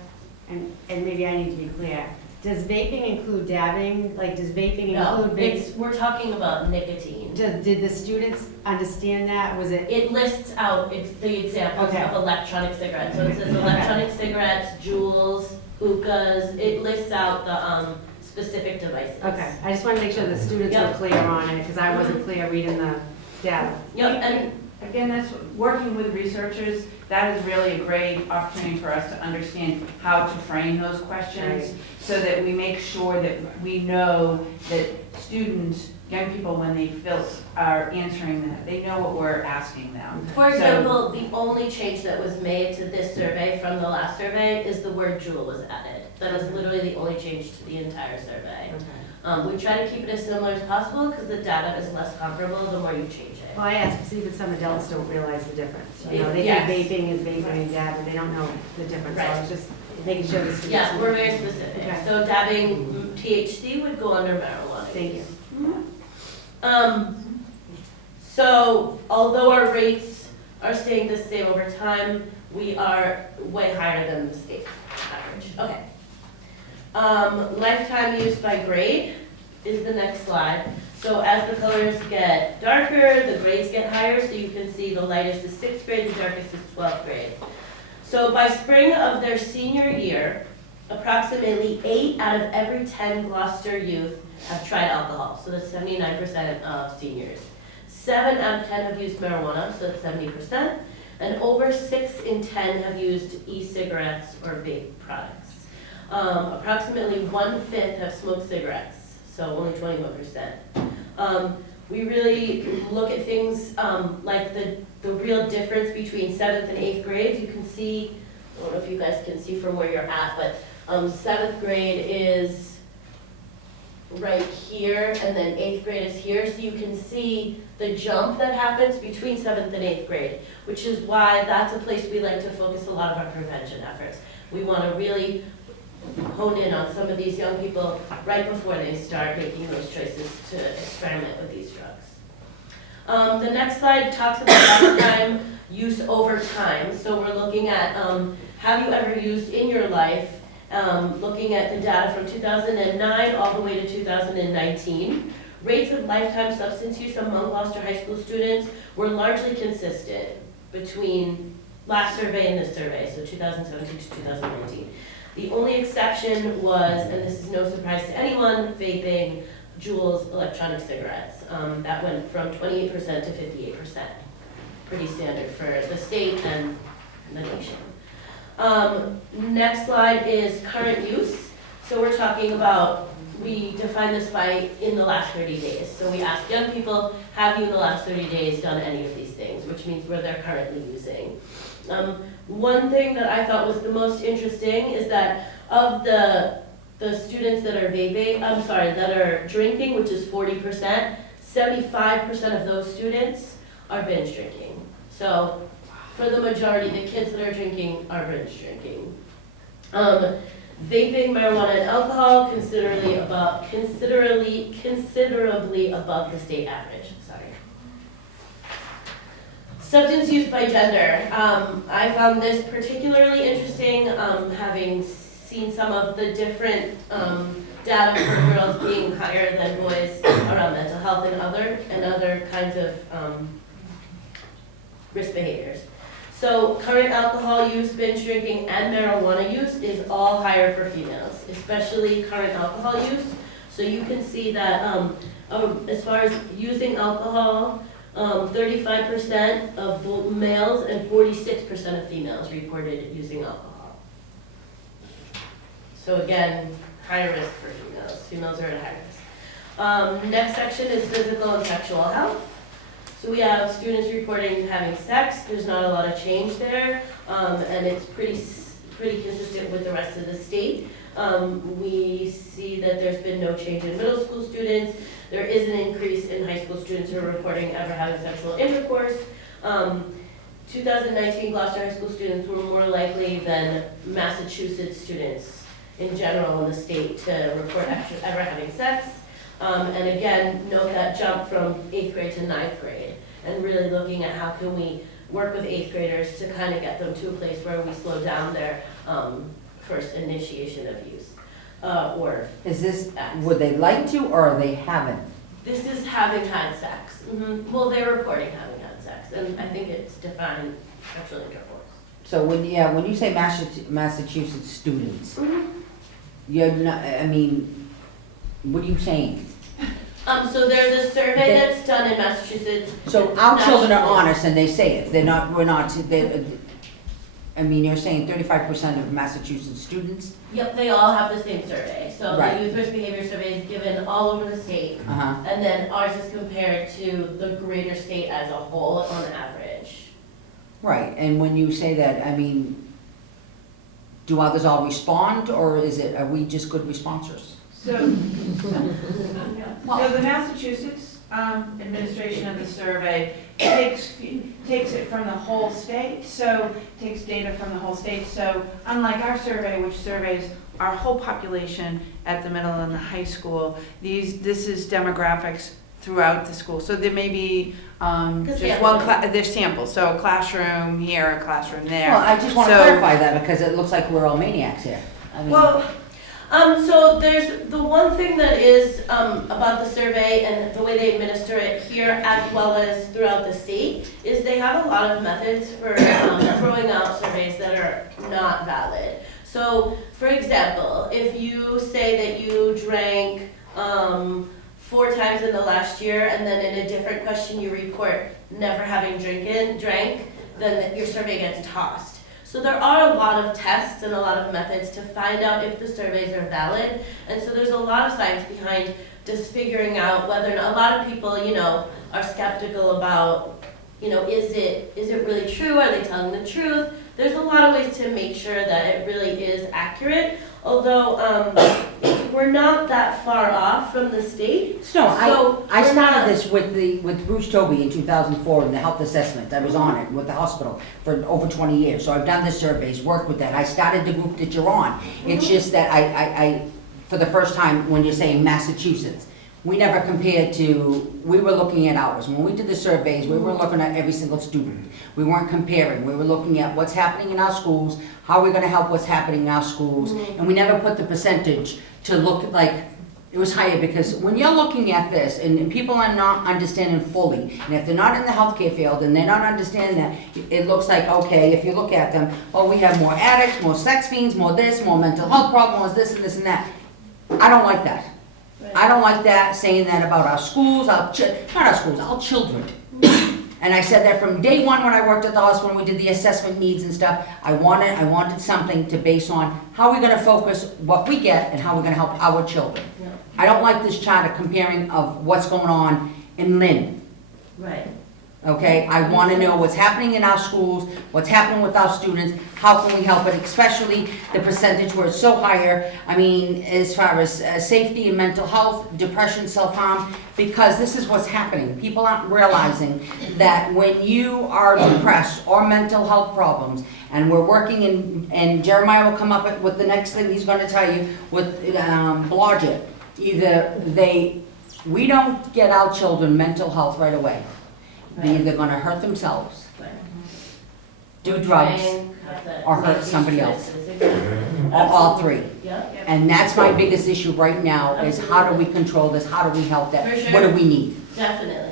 and maybe I need to be clear, does vaping include dabbing? Like, does vaping No, include vaping? we're talking about nicotine. Did the students understand that? Was it? It lists out the examples Okay. of electronic cigarettes. So it says electronic cigarettes, Juuls, hookahs. It lists out the specific devices. Okay, I just want to make sure the students Yep. were clear on it, because I wasn't clear reading the data. Yep, and Again, that's, working with researchers, that is really a great opportunity for us to understand how to frame those questions, Right. so that we make sure that we know that students, young people, when they are answering that, they know what we're asking them. for So- example, the only change that was made to this survey from the last survey is the word Juul was added. That is literally the only change to the entire survey. We try to keep it as similar as possible because the data is less comparable the more you change it. Well, I asked, because even some adults don't realize the difference. You know, they Yes. think vaping is vaping and dabbing, they don't know the difference. So I was just making sure the students. Yeah, we're very specific. Okay. So dabbing THC would go under marijuana. Thank you. So although our rates are staying the same over time, we are way higher than the state average. Okay. Lifetime use by grade is the next slide. So as the colors get darker, the grades get higher. So you can see the lightest is 6th grade, the darkest is 12th grade. So by spring of their senior year, approximately 8 out of every 10 Gloucester youth have tried alcohol. So that's 79% of seniors. 7 out of 10 have used marijuana, so that's 70%. And over 6 in 10 have used e-cigarettes or vape products. Approximately 1/5 have smoked cigarettes, so only 21%. We really look at things like the real difference between 7th and 8th grade. You can see, I don't know if you guys can see from where you're at, but 7th grade is right here, and then 8th grade is here. So you can see the jump that happens between 7th and 8th grade, which is why that's a place we like to focus a lot of our prevention efforts. We want to really hone in on some of these young people right before they start making those choices to experiment with these drugs. The next slide talks about lifetime use over time. So we're looking at have you ever used in your life, looking at the data from 2009 all the way to 2019. Rates of lifetime substance use among Gloucester High School students were largely consistent between last survey and this survey, so 2017 to 2019. The only exception was, and this is no surprise to anyone, vaping, Juuls, electronic cigarettes. That went from 28% to 58%. Pretty standard for the state and the nation. Next slide is current use. So we're talking about, we define this by in the last 30 days. So we ask young people, have you in the last 30 days done any of these things, which means where they're currently using. One thing that I thought was the most interesting is that of the students that are that are drinking, which is 40%, 75% of those students are binge drinking. So for the majority, the kids that are drinking are binge drinking. Vaping, marijuana, and alcohol considerably above the state average. Sorry. Substance use by gender. I found this particularly interesting, having seen some of the different data for girls being higher than boys around mental health and other kinds of risk behaviors. So current alcohol use, binge drinking, and marijuana use is all higher for females, especially current alcohol use. So you can see that as far as using alcohol, 35% of both males and 46% of females reported using alcohol. So again, higher risk for females. Females are at high risk. Next section is physical and sexual health. So we have students reporting having sex. There's not a lot of change there, and it's pretty consistent with the rest of the state. We see that there's been no change in middle school students. There is an increase in high school students who are reporting ever having sexual intercourse. 2019 Gloucester High School students were more likely than Massachusetts students in general in the state to report ever having sex. And again, note that jump from 8th grade to 9th grade, and really looking at how can we work with 8th graders to kind of get them to a place where we slow down their first initiation of use. Or Is this, would they like to, or they haven't? this is having had sex. Well, they're reporting having had sex, and I think it's defined sexual intercourse. So when you say Massachusetts students, you're not, I mean, what are you saying? So there's a survey that's done in Massachusetts. So our children are honest and they say it, they're not, I mean, you're saying 35% of Massachusetts students? Yep, they all have the same survey. So Right. the youth risk behavior survey is given all over the state. And then ours is compared to the greater state as a whole on average. Right, and when you say that, I mean, do others all respond, or are we just good responders? So the Massachusetts administration of the survey takes it from the whole state, so takes data from the whole state. So unlike our survey, which surveys our whole population at the middle and the high school, this is demographics throughout the school. So there may be just one class, there's samples, so a classroom here, a classroom there. Well, I just want to clarify that because it looks like we're all maniacs here. I mean, Well, so there's the one thing that is about the survey and the way they administer it here as well as throughout the state is they have a lot of methods for throwing out surveys that are not valid. So for example, if you say that you drank 4 times in the last year and then in a different question you report never having drank, then your survey gets tossed. So there are a lot of tests and a lot of methods to find out if the surveys are valid. And so there's a lot of science behind just figuring out whether or not, a lot of people, are skeptical about, is it really true? Are they telling the truth? There's a lot of ways to make sure that it really is accurate. Although we're not that far off from the state. No, I started this with Bruce Toby in 2004 in the health assessment. I was on it with the hospital for over 20 years. So I've done the surveys, worked with that. I started the group that you're on. It's just that I for the first time, when you're saying Massachusetts, we never compared to, we were looking at ours. When we did the surveys, we were looking at every single student. We weren't comparing. We were looking at what's happening in our schools, how are we going to help what's happening in our schools, and we never put the percentage to look like it was higher, because when you're looking at this and people are not understanding fully, and if they're not in the healthcare field and they're not understanding that, it looks like, okay, if you look at them, oh, we have more addicts, more sex fiends, more this, more mental health problems, this and this and that. I don't like that. I don't like that, saying that about our schools, not our schools, our children. And I said that from day one when I worked at the hospital, when we did the assessment needs and stuff. I wanted something to base on how we're going to focus what we get and how we're going to help our children. Yeah. I don't like this chart of comparing of what's going on in Lynn. Right. Okay, I want to know what's happening in our schools, what's happening with our students, how can we help it, especially the percentage where it's so higher. I mean, as far as safety and mental health, depression, self-harm, because this is what's happening. People aren't realizing that when you are depressed or mental health problems, and we're working and Jeremiah will come up with the next thing he's going to tell you with Blodgett. We don't get our children mental health right away. They're either going to hurt themselves, do drugs, or hurt somebody else, or all three. And that's my biggest issue right now, is how do we control this, how do we help that, what do we need? Definitely.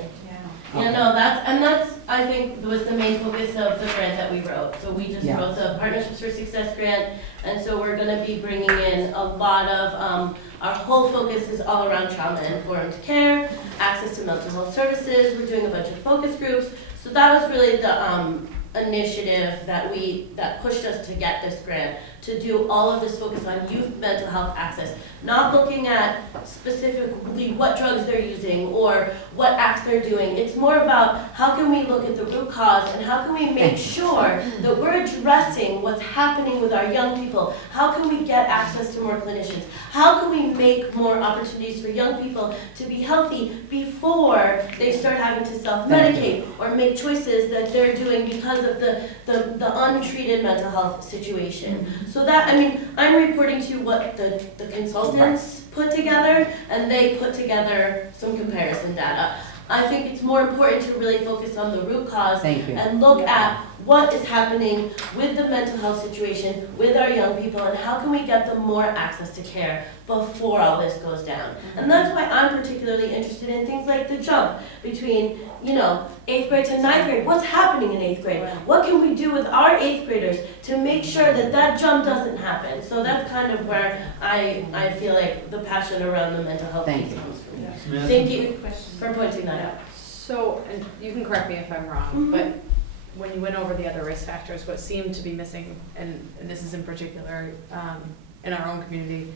No, that's, I think, was the main focus of the grant that we wrote. So we just wrote the Partnerships for Success grant, and so we're gonna be bringing in a lot of, our whole focus is all around trauma-informed care, access to mental health services. We're doing a bunch of focus groups. So that was really the initiative that pushed us to get this grant, to do all of this focus on youth mental health access, not looking at specifically what drugs they're using or what acts they're doing. It's more about how can we look at the root cause and how can we make sure that we're addressing what's happening with our young people? How can we get access to more clinicians? How can we make more opportunities for young people to be healthy before they start having to self-medicate or make choices that they're doing because of the untreated mental health situation? So that, I mean, I'm reporting to you what the consultants put together, and they put together some comparison data. I think it's more important to really focus on the root cause and look at what is happening with the mental health situation with our young people, and how can we get them more access to care before all this goes down. And that's why I'm particularly interested in things like the jump between, you know, 8th grade to 9th grade. What's happening in 8th grade? What can we do with our 8th graders to make sure that that jump doesn't happen? So that's kind of where I feel like the passion around the mental health piece comes from. Thank you for pointing that out. So, and you can correct me if I'm wrong, but when you went over the other risk factors, what seemed to be missing, and this is in particular in our own community,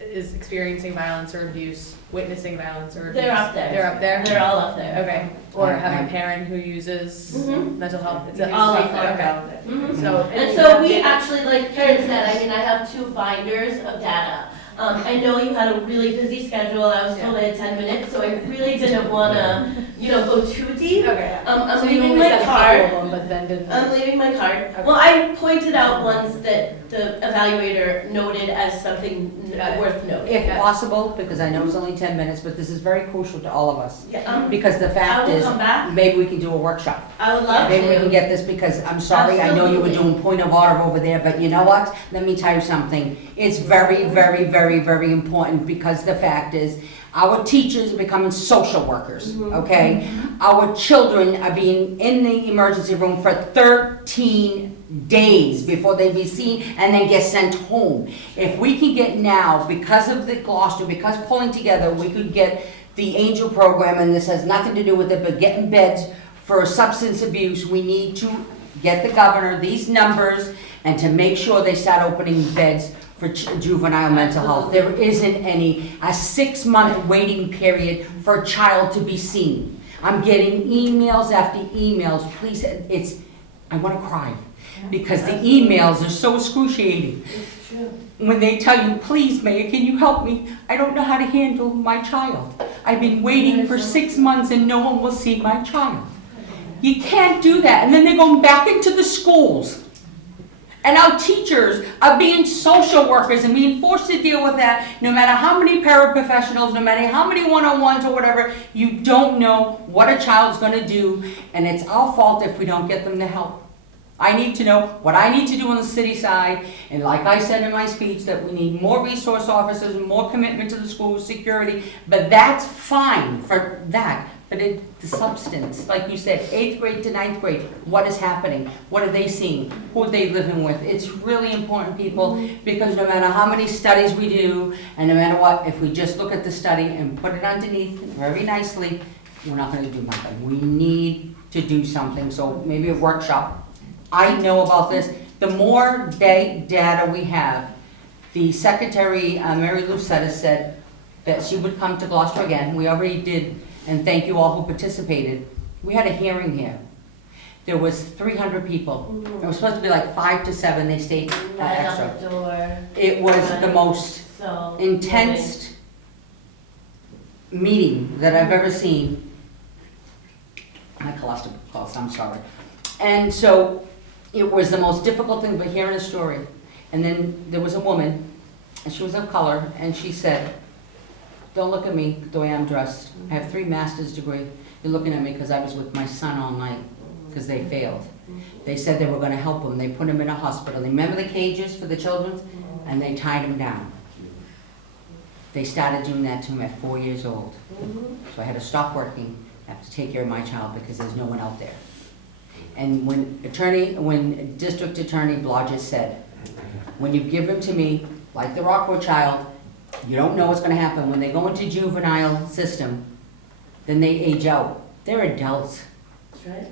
is experiencing violence or abuse, witnessing violence or abuse. They're up there. They're up there? They're all up there. Okay. Or having a parent who uses mental health. It's all up there. Okay. So, and so we actually, like Karen said, I mean, I have 2 binders of data. I know you had a really busy schedule. I was told I had 10 minutes, so I really didn't want to, you know, go too deep. Okay. I'm So leaving you my said a card. couple of them, but then didn't. I'm leaving my card. Okay. Well, I pointed out ones that the evaluator noted as something worth noting. If possible, because I know it's only 10 minutes, but this is very crucial to all of us. Yeah, Because the fact I will is, come back. maybe we can do a workshop. I would love Maybe we to. can get this, because I'm sorry, I know you were Absolutely. doing point of order over there, but you know what? Let me tell you something. It's very, very, very, very important, because the fact is, our teachers are becoming social workers, okay? Our children are being in the emergency room for 13 days before they be seen and then get sent home. If we can get now, because of the Gloucester, because pulling together, we could get the Angel program, and this has nothing to do with it, but getting beds for substance abuse, we need to get the governor these numbers and to make sure they start opening beds for juvenile mental health. There isn't a 6-month waiting period for a child to be seen. I'm getting emails after emails, please, I want to cry, because the emails are so excruciating. It's true. When they tell you, please, Mayor, can you help me? I don't know how to handle my child. I've been waiting for 6 months and no one will see my child. You can't do that. And then they're going back into the schools. And our teachers are being social workers and being forced to deal with that. No matter how many paraprofessionals, no matter how many one-on-ones or whatever, you don't know what a child's going to do. And it's our fault if we don't get them the help. I need to know what I need to do on the city side. And like I said in my speech, that we need more resource officers and more commitment to the school security. But that's fine for that. But the substance, like you said, 8th grade to 9th grade, what is happening? What are they seeing? Who are they living with? It's really important, people, because no matter how many studies we do, and no matter what, if we just look at the study and put it underneath very nicely, we're not going to do nothing. We need to do something, so maybe a workshop. I know about this. The more data we have, the Secretary, Mary Lou Sutter, said that she would come to Gloucester again. We already did. And thank you all who participated. We had a hearing here. There was 300 people. It was supposed to be like 5 to 7. They stayed extra. It was the most intense meeting that I've ever seen. My cholesterol pulse, I'm sorry. And so it was the most difficult thing, but hearing a story. And then there was a woman, and she was of color, and she said, don't look at me the way I'm dressed. I have 3 master's degrees. You're looking at me because I was with my son all night because they failed. They said they were going to help him. They put him in a hospital. Remember the cages for the children? And they tied him down. They started doing that to him at 4 years old. So I had to stop working. I have to take care of my child because there's no one out there. And when District Attorney Blodgett said, when you give him to me, like the Rockwood child, you don't know what's going to happen. When they go into juvenile system, then they age out. They're adults. That's right.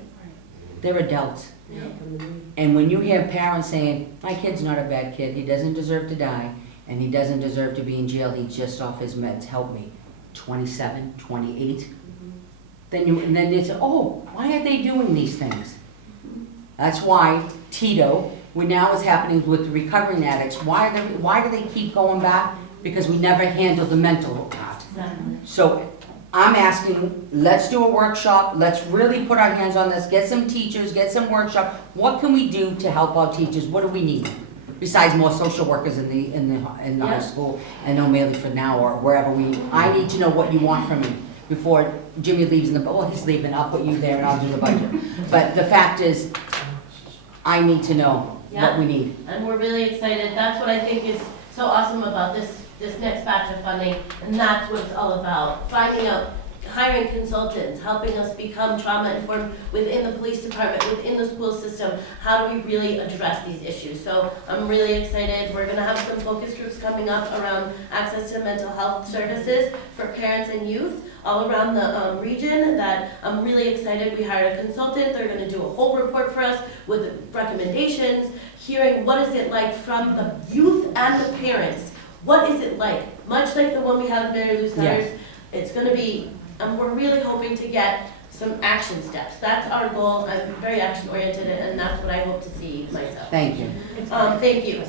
They're adults. Yeah. And when you hear parents saying, my kid's not a bad kid, he doesn't deserve to die, and he doesn't deserve to be in jail, he's just off his meds, help me. 27, 28. Then they say, oh, why are they doing these things? That's why Tito what now is happening with the recovering addicts, why do they keep going back? Because we never handled the mental part. So I'm asking, let's do a workshop, let's really put our hands on this, get some teachers, get some workshop. What can we do to help our teachers? What do we need? Besides more social workers in the high school, and O'Malley for now, or wherever I need to know what you want from me before Jimmy leaves he's leaving, I'll put you there and I'll do the budget. But the fact is, I need to know what we need. And we're really excited. That's what I think is so awesome about this next batch of funding, and that's what it's all about. Finding out, hiring consultants, helping us become trauma informed within the police department, within the school system. How do we really address these issues? So I'm really excited. We're gonna have some focus groups coming up around access to mental health services for parents and youth all around the region that I'm really excited. We hired a consultant. They're gonna do a whole report for us with recommendations, hearing what is it like from the youth and the parents. What is it like? Much like the one we had with Mary Lou Sellers, it's gonna be, we're really hoping to get some action steps. That's our goal. I'm very action oriented, and that's what I hope to see myself. Thank you. Thank you.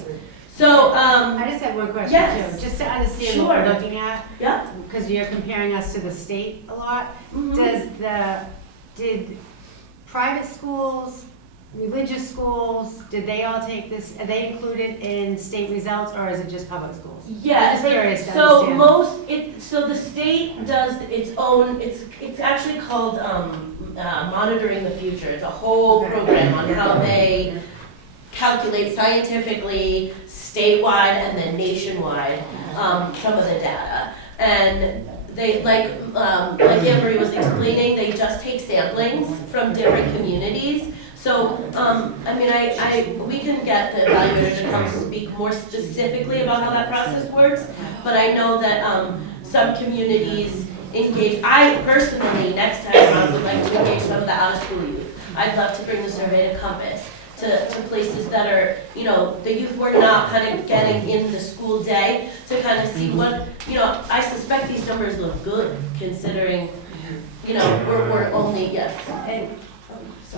So, I just have one question yes. too, just to understand Sure. what we're looking at. Yeah. Because you're comparing us to the state a lot. Mhm. Did private schools, religious schools, did they all take this, are they included in state results, or is it just public schools? Yeah, I'm just curious to so understand. so the state does its own, it's actually called Monitoring the Future. It's a whole program on how they calculate scientifically, statewide and then nationwide, some of the data. And they, like Anne Marie was explaining, they just take samplings from different communities. So, I mean, we can get the evaluator to come speak more specifically about how that process works, but I know that some communities engage. I personally, next time around, would like to engage some of the out-of-school youth. I'd love to bring the survey to Compass, to places that are, you know, the youth were not kind of getting in the school day, to kind of see what, you know, I suspect these numbers look good, considering, you know, we're only, yes. And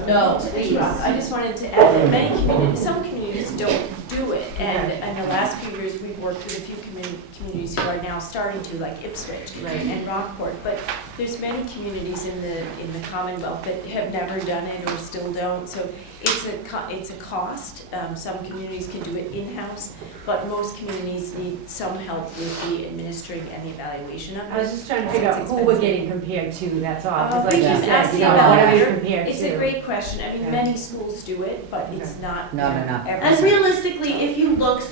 No, please. I just wanted to add that many communities, some communities don't do it, and in the last few years, we've worked with a few communities who are now starting to, like Ipswich, right, and Rockport, but there's many communities in the Commonwealth that have never done it or still don't, so it's a cost. Some communities can do it in-house, but most communities need some help with the administering and the evaluation of it. I was just trying to figure out who we're getting compared to, that's all, 'cause like We you can ask said, the you know, what are we evaluator. compared to? It's a great question. I mean, Yeah. many schools do it, but it's not. Not enough. And realistically, if you look,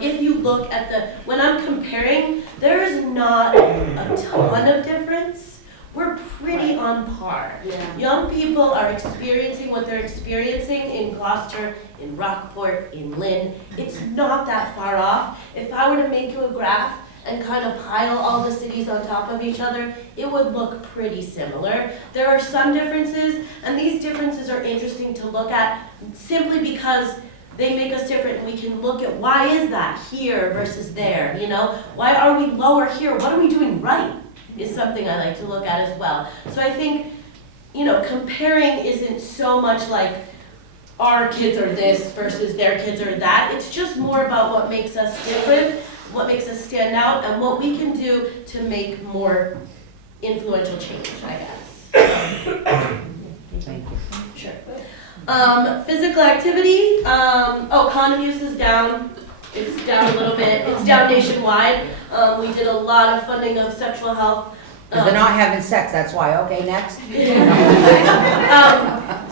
if you look at when I'm comparing, there is not a ton of difference. We're pretty on par. Yeah. Young people are experiencing what they're experiencing in Gloucester, in Rockport, in Lynn. It's not that far off. If I were to make you a graph and kind of pile all the cities on top of each other, it would look pretty similar. There are some differences, and these differences are interesting to look at simply because they make us different, and we can look at why is that here versus there, you know? Why are we lower here? What are we doing right? Is something I like to look at as well. So I think, you know, comparing isn't so much like our kids are this versus their kids are that. It's just more about what makes us different, what makes us stand out, and what we can do to make more influential change, I guess. Thank you. Sure. Physical activity, condom use is down. It's down a little bit. It's down nationwide. We did a lot of funding of sexual health. Because they're not having sex, that's why. Okay, next.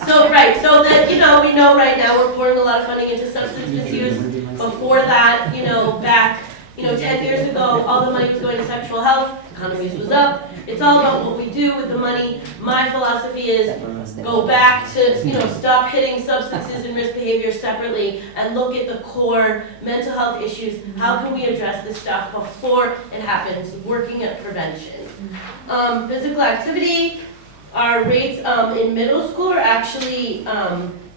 So that, you know, we know right now we're pouring a lot of funding into substance misuse. Before that, you know, back, 10 years ago, all the money was going to sexual health, condom use was up. It's all about what we do with the money. My philosophy is go back to, stop hitting substances and risk behavior separately and look at the core mental health issues. How can we address this stuff before it happens? Working at prevention. Physical activity, our rates in middle school are actually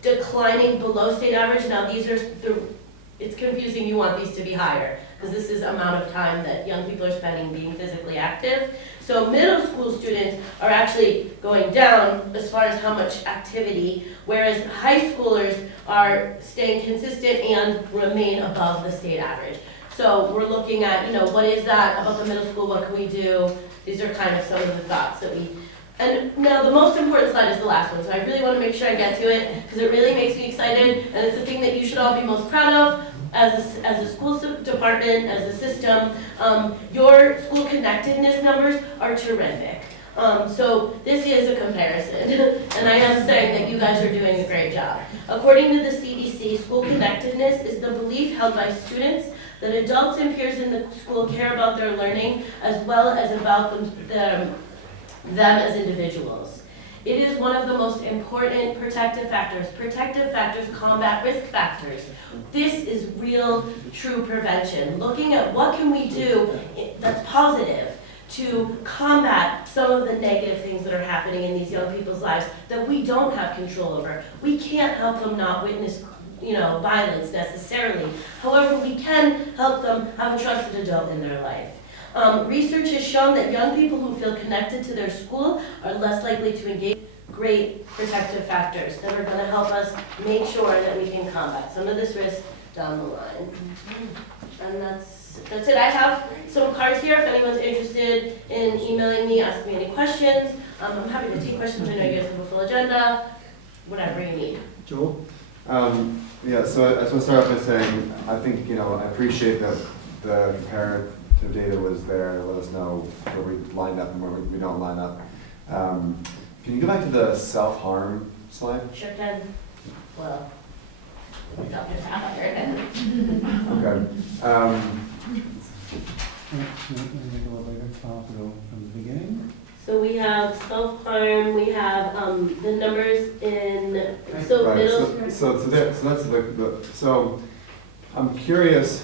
declining below state average. Now these are it's confusing, you want these to be higher, because this is amount of time that young people are spending being physically active. So middle school students are actually going down as far as how much activity, whereas high schoolers are staying consistent and remain above the state average. So we're looking at, what is that about the middle school, what can we do? These are kind of some of the thoughts that we, and now the most important slide is the last one, so I really want to make sure I get to it, because it really makes me excited, and it's the thing that you should all be most proud of as a school department, as a system. Your school connectedness numbers are terrific. So this is a comparison, and I am saying that you guys are doing a great job. According to the CDC, school connectedness is the belief held by students that adults and peers in the school care about their learning as well as about them as individuals. It is one of the most important protective factors. Protective factors combat risk factors. This is real, true prevention. Looking at what can we do that's positive to combat some of the negative things that are happening in these young people's lives that we don't have control over. We can't help them not witness violence necessarily. However, we can help them have a trusted adult in their life. Research has shown that young people who feel connected to their school are less likely to engage great protective factors that are going to help us make sure that we can combat some of this risk down the line. And that's it. I have some cards here if anyone's interested in emailing me, asking me any questions. I'm happy to take questions. I know you guys have a full agenda, whatever you need. Joel? Yeah, so I just want to start off by saying, I think, I appreciate that the comparative data was there to let us know where we lined up and where we don't line up. Can you go back to the self-harm slide? Sure can. Well, Dr. Sapphire. Okay. From the beginning? So we have self-harm, we have the numbers in, so Right, middle. so I'm curious,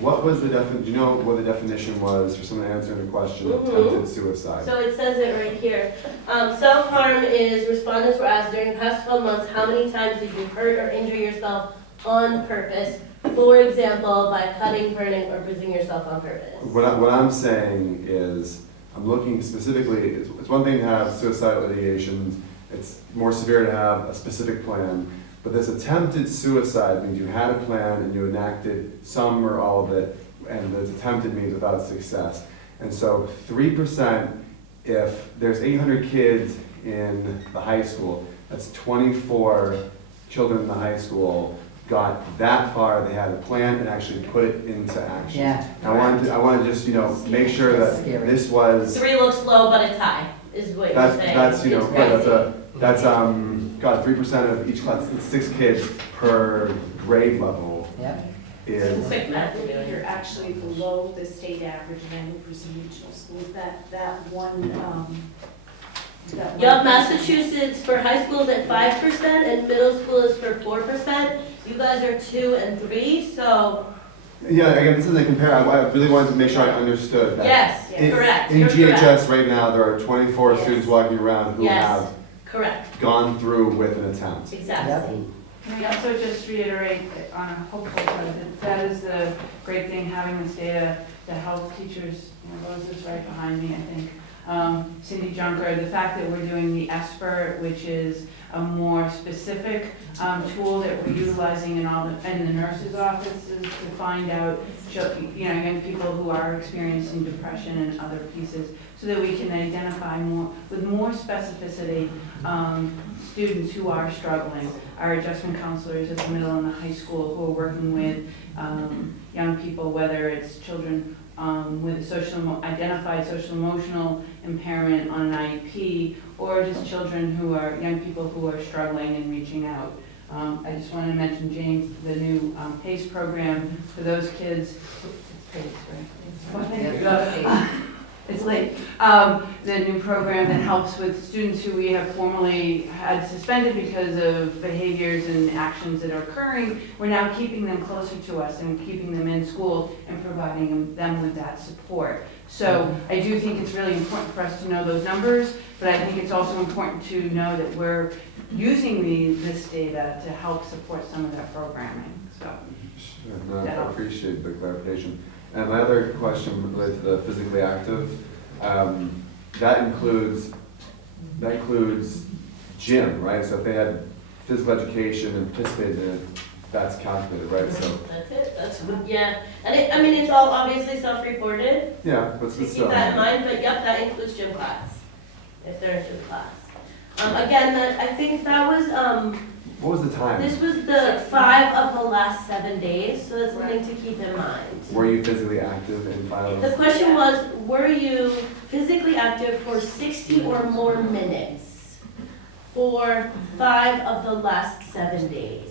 what was the do you know what the definition was for someone answering the question of attempted suicide? So it says it right here. Self-harm is respondents were asked during the past 12 months, how many times did you hurt or injure yourself on purpose? For example, by cutting, burning, or bruising yourself on purpose. What I'm saying is, I'm looking specifically, it's one thing to have suicidal ideations, it's more severe to have a specific plan, but this attempted suicide means you had a plan and you enacted some or all of it, and this attempted means without success. And so 3%, if there's 800 kids in the high school, that's 24 children in the high school got that far, they had a plan and actually put it into action. Yeah. I wanted to just, make sure that this was. 3 looks low, but it's high, is what you're saying. That's, It's that's, God, 3% of each class, it's 6 kids per grade level. Yep. Is. Quick math. You're actually below the state average again for some regional schools, that one. Yup, Massachusetts for high school is at 5% and middle school is for 4%. You guys are 2 and 3, so. Yeah, again, this isn't a compare, I really wanted to make sure I understood that. Yes, correct. In You're GHS correct. right now, there are 24 Yes. students walking around who Yes. have Correct, gone through with an attempt. exactly. Can we also just reiterate that on a hopeful side, that is the great thing, having this data, the health teachers, Rose is right behind me, I think. Cindy Junker, the fact that we're doing the ESPER, which is a more specific tool that we're utilizing in the nurse's offices to find out, young people who are experiencing depression and other pieces, so that we can identify with more specificity students who are struggling. Our adjustment counselors at the middle and the high school who are working with young people, whether it's children with identified social emotional impairment on an IEP, or just children young people who are struggling and reaching out. I just wanted to mention, James, the new PACE program for those kids. It's PACE, right? It's late. The new program that helps with students who we have formally had suspended because of behaviors and actions that are occurring. We're now keeping them closer to us and keeping them in school and providing them with that support. So I do think it's really important for us to know those numbers, but I think it's also important to know that we're using this data to help support some of that programming, so. Sure, no, I appreciate the clarification. And my other question related to the physically active, that includes gym, right? So if they had physical education and participated in it, that's calculated, right? So That's it, yeah. And I mean, it's all obviously self-reported. yeah, but So still. keep that in mind, but yep, that includes gym class, if they're in gym class. Again, I think that was, What was the time? this was the 5 of the last 7 days, so that's something to keep in mind. Were you physically active in 5 of The those? question was, were you physically active for 60 or more minutes for 5 of the last 7 days?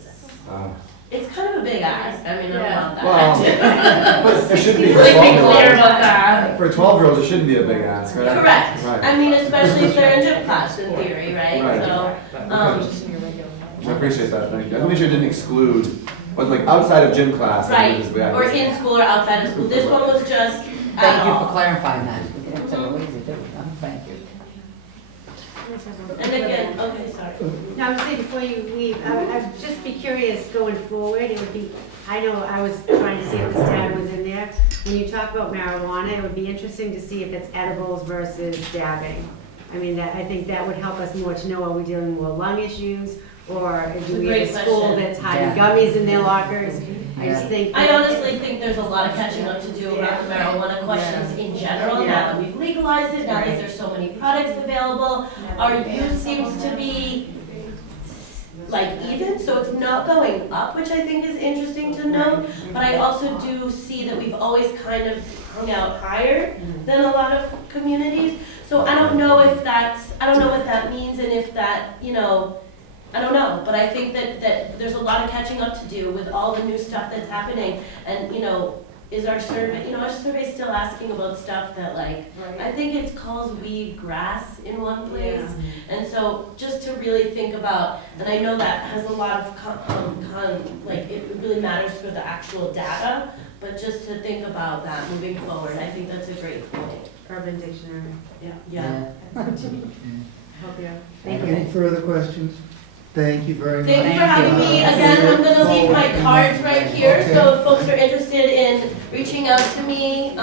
It's kind of a big ask, I mean, I don't want that. Well, but it shouldn't be for Let's be 12-year-olds. clear about that. For 12-year-olds, it shouldn't be a big ask, right? Correct. Right. I mean, especially if they're in gym class in theory, right? Right. So, I appreciate that, thank you. I make sure it didn't exclude, but like outside of gym class. I right, think physically active. or in school or outside of school. This one was just Thank at you for all. clarifying that. It's a little easy to do. Thank you. And again, okay, sorry. No, I was saying before you leave, I'd just be curious going forward, it would be, I know I was trying to see if this data was in there. When you talk about marijuana, it would be interesting to see if it's edibles versus dabbing. I mean, I think that would help us more to know, are we dealing with lung issues? Or do we have Great a school question. that's hiding gummies in their lockers? I Yeah. just think. I honestly think there's a lot of catching up to do about the marijuana questions in general, now that we've legalized it, now that there's so many products available. Our use seems to be like even, so it's not going up, which I think is interesting to note. But I also do see that we've always kind of hung out higher than a lot of communities. So I don't know if that's, I don't know what that means and if that, you know, I don't know, but I think that there's a lot of catching up to do with all the new stuff that's happening. And, you know, is our survey, our survey's still asking about stuff that like, I think it calls weed grass in one place. And so just to really think about, and I know that has a lot of, like, it really matters for the actual data, but just to think about that moving forward, I think that's a great point. Urban Dictionary, yeah. Yeah. Help you out. Thank Any you. further questions? Thank you very much. Thank you for having me. Again, I'm gonna leave my cards right here, so if folks are interested in reaching out to me,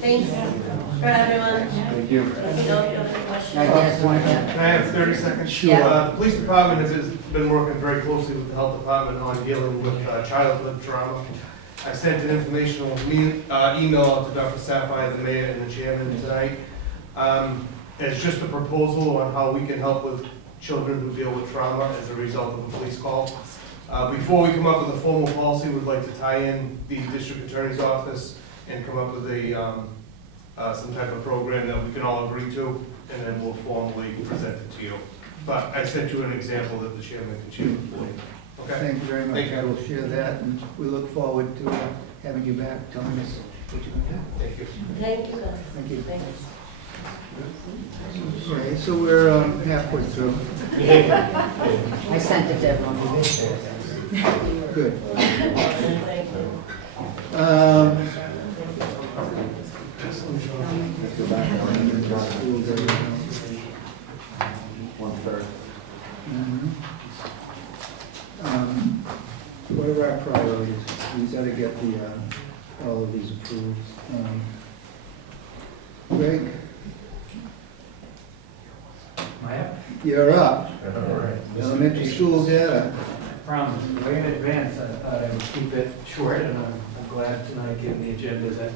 thanks for everyone. Thank you. Let me know if you have any questions. Can I have 30 seconds? Sure. The police department has been working very closely with the health department on dealing with childhood trauma. I sent an informational email out to Dr. Sapphire, the mayor, and the chairman tonight. It's just a proposal on how we can help with children who deal with trauma as a result of a police call. Before we come up with a formal policy, we'd like to tie in the district attorney's office and come up with some type of program that we can all agree to, and then we'll formally present it to you. But I sent you an example that the chairman can share with you. Okay? Thank you very much. Thank you. I will share that, and we look forward to having you back telling us what you're going to do. Thank you. Thank you, guys. Thank you. Thanks. Okay, so we're halfway through. I sent it to everyone. Good. Thank you. Let's go back to school day. 1/3. What are our priorities? We've got to get all of these approved. Greg, you're up. All right. Elementary school data. Promise, way in advance, I thought I would keep it short, and I'm glad tonight, given the agenda, that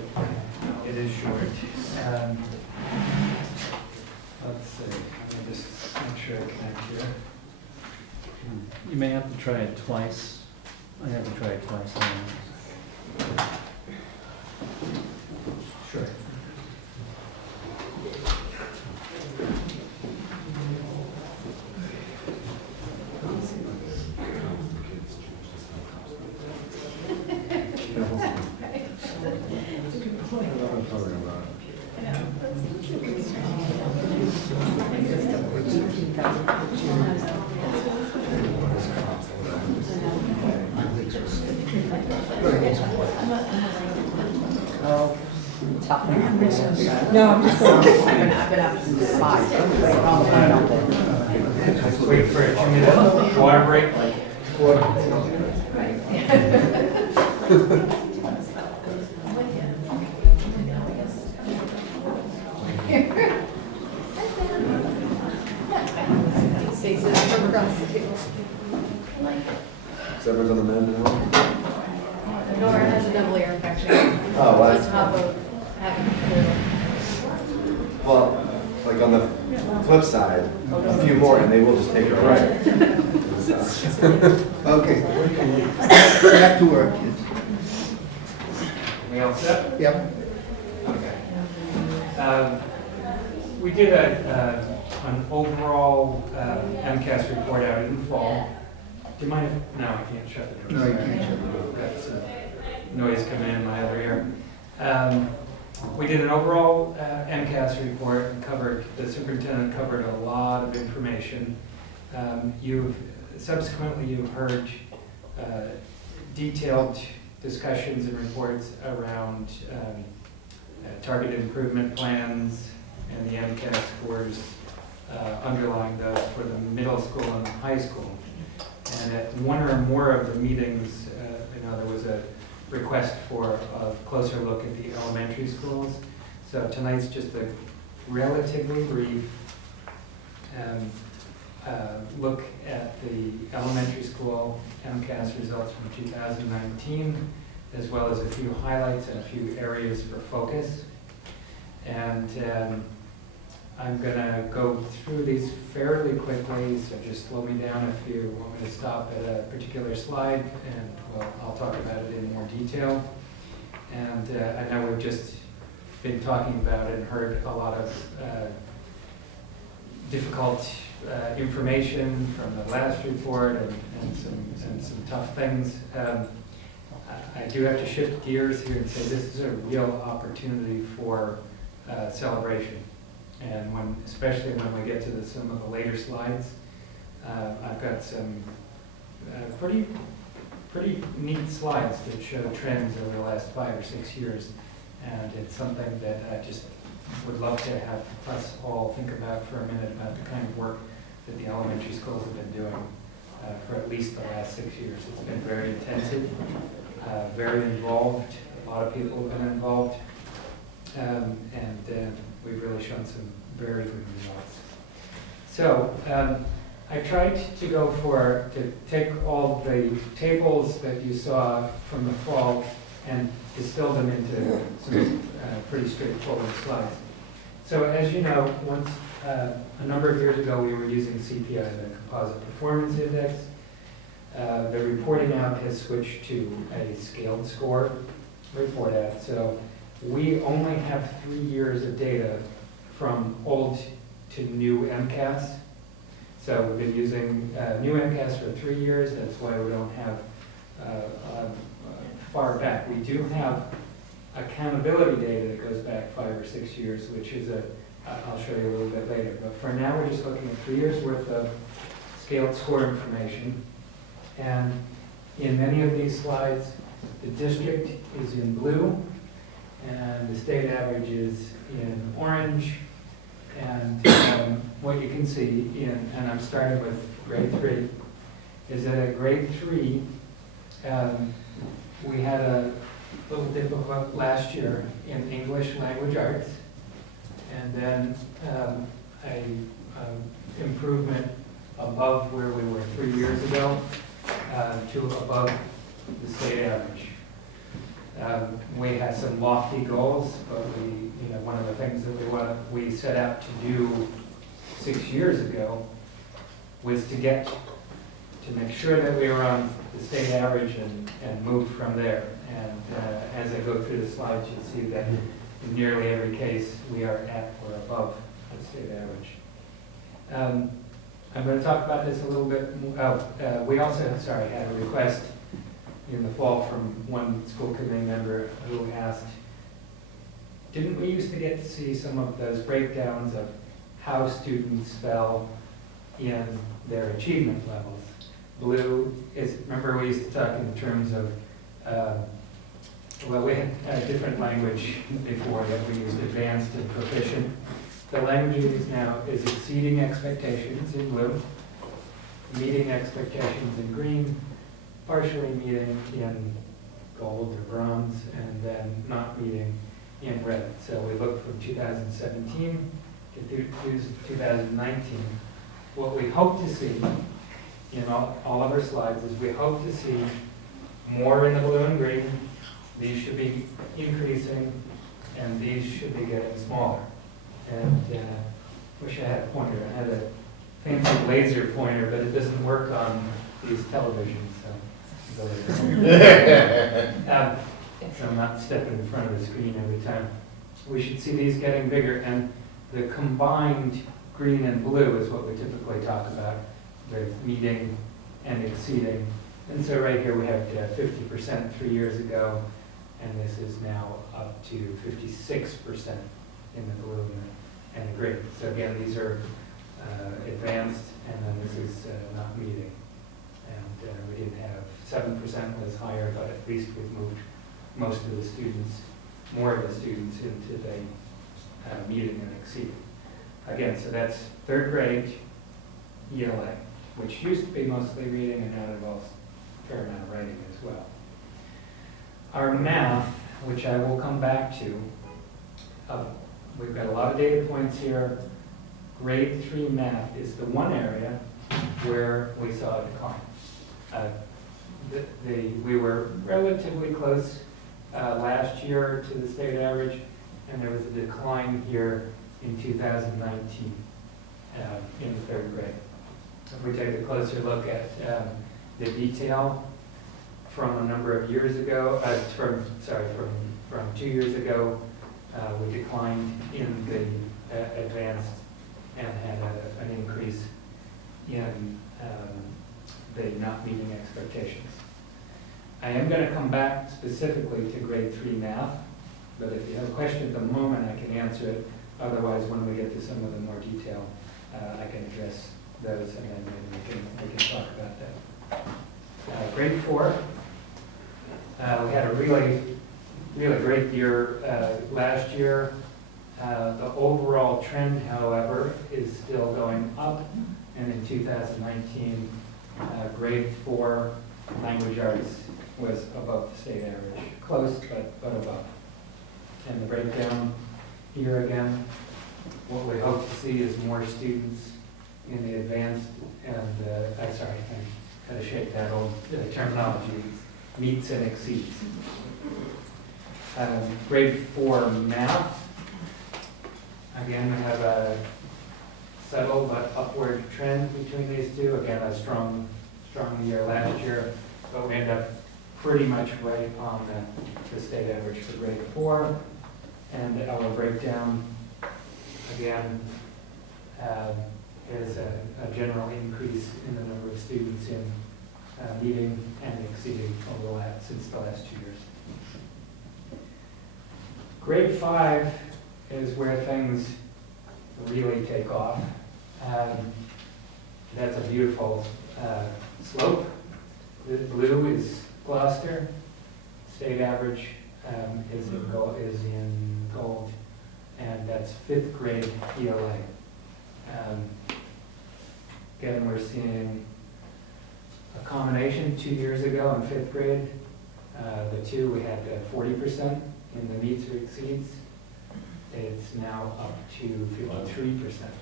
it is short. Let's see, let me just make sure I connect here. You may have to try it twice. I have to try it twice. Sure. Oh, tough one. No, I'm just going. I've been up since 5. Right on the phone all day. Just wait for a 2-minute water break. Everyone's on the mend now? Nora has a double ear infection. Oh, what? On top of having a flu. Well, like on the flip side, a few more and they will just take it right. Okay. Back to work, kids. We all set? Yep. Okay. We did an overall MCAS report out in the fall. Do you mind if, no, I can't shut the door. No, you can't shut the door. Got some noise coming in my other ear. We did an overall MCAS report and the superintendent covered a lot of information. Subsequently, you've heard detailed discussions and reports around targeted improvement plans and the MCAS scores underlying those for the middle school and high school. And at one or more of the meetings, there was a request for a closer look at the elementary schools. So tonight's just a relatively brief look at the elementary school MCAS results from 2019, as well as a few highlights and a few areas for focus. And I'm going to go through these fairly quickly, so just slow me down if you want me to stop at a particular slide, and I'll talk about it in more detail. And I know we've just been talking about and heard a lot of difficult information from the last report and some tough things. I do have to shift gears here and say this is a real opportunity for celebration. And especially when we get to some of the later slides, I've got some pretty neat slides that show trends over the last 5 or 6 years. And it's something that I just would love to have us all think about for a minute about the kind of work that the elementary schools have been doing for at least the last 6 years. It's been very intensive, very involved. A lot of people have been involved. And we've really shown some very good results. So I tried to take all the tables that you saw from the fall and distill them into some pretty straightforward slides. So as you know, a number of years ago, we were using CPI, the Composite Performance Index. The reporting out has switched to a scaled score report out. So we only have 3 years of data from old to new MCAS. So we've been using new MCAS for 3 years. That's why we don't have far back. We do have accountability data that goes back 5 or 6 years, which is I'll show you a little bit later. But for now, we're just looking at 3 years worth of scaled score information. And in many of these slides, the district is in blue, and the state average is in orange. And what you can see, and I'm starting with grade 3, is that at grade 3, we had a little dip of last year in English language arts, and then an improvement above where we were 3 years ago to above the state average. We had some lofty goals, but one of the things that we set out to do 6 years ago was to make sure that we were on the state average and move from there. And as I go through the slides, you'll see that in nearly every case we are at or above the state average. I'm going to talk about this a little bit. We also, had a request in the fall from one school committee member who asked, didn't we used to get to see some of those breakdowns of how students fell in their achievement levels? Blue is, remember we used to talk in terms of, we had a different language before that we used advanced and proficient. The language is now is exceeding expectations in blue, meeting expectations in green, partially meeting in gold or bronze, and then not meeting in red. So we look from 2017 to 2019. What we hope to see in all of our slides is we hope to see more in the blue and green. These should be increasing, and these should be getting smaller. And wish I had a pointer. I had a fancy laser pointer, but it doesn't work on these televisions. So I'm not stepping in front of the screen every time. We should see these getting bigger, and the combined green and blue is what we typically talk about, with meeting and exceeding. And so right here we have 50% 3 years ago, and this is now up to 56% in the blue and the green. So again, these are advanced, and then this is not meeting. And we didn't have 7% was higher, but at least we've moved most of the students, more of the students into the meeting and exceeding. Again, so that's third grade ELA, which used to be mostly reading and now involves a fair amount of writing as well. Our math, which I will come back to, we've got a lot of data points here. Grade 3 math is the one area where we saw a decline. We were relatively close last year to the state average, and there was a decline here in 2019 in the third grade. If we take a closer look at the detail from a number of years ago, from 2 years ago, we declined in the advanced and had an increase in the not meeting expectations. I am going to come back specifically to grade 3 math, but if you have a question at the moment, I can answer it. Otherwise, when we get to some of the more detail, I can address those, and then maybe we can talk about that. Grade 4, we had a really great year last year. The overall trend, however, is still going up, and in 2019, grade 4 language arts was above the state average. Close, but above. And the breakdown here again, what we hope to see is more students in the advanced and, I gotta shake that old terminology, meets and exceeds. Grade 4 math, again, we have a subtle but upward trend between these two. Again, a strong year last year, but we end up pretty much right on the state average for grade 4. And our breakdown, again, is a general increase in the number of students in meeting and exceeding since the last 2 years. Grade 5 is where things really take off. That's a beautiful slope. The blue is Gloucester. State average is in gold, and that's 5th grade ELA. Again, we're seeing a combination 2 years ago in 5th grade. We had 40% in the meets or exceeds. It's now up to 53%.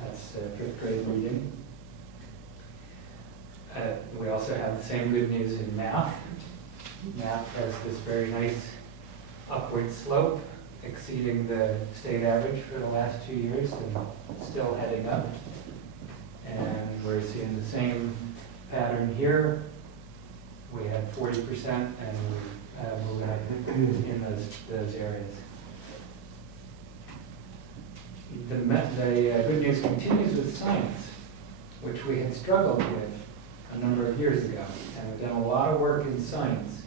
That's 5th grade reading. We also have the same good news in math. Math has this very nice upward slope, exceeding the state average for the last 2 years and still heading up. And we're seeing the same pattern here. We had 40% and we're moving up in those areas. The good news continues with science, which we had struggled with a number of years ago. And we've done a lot of work in science.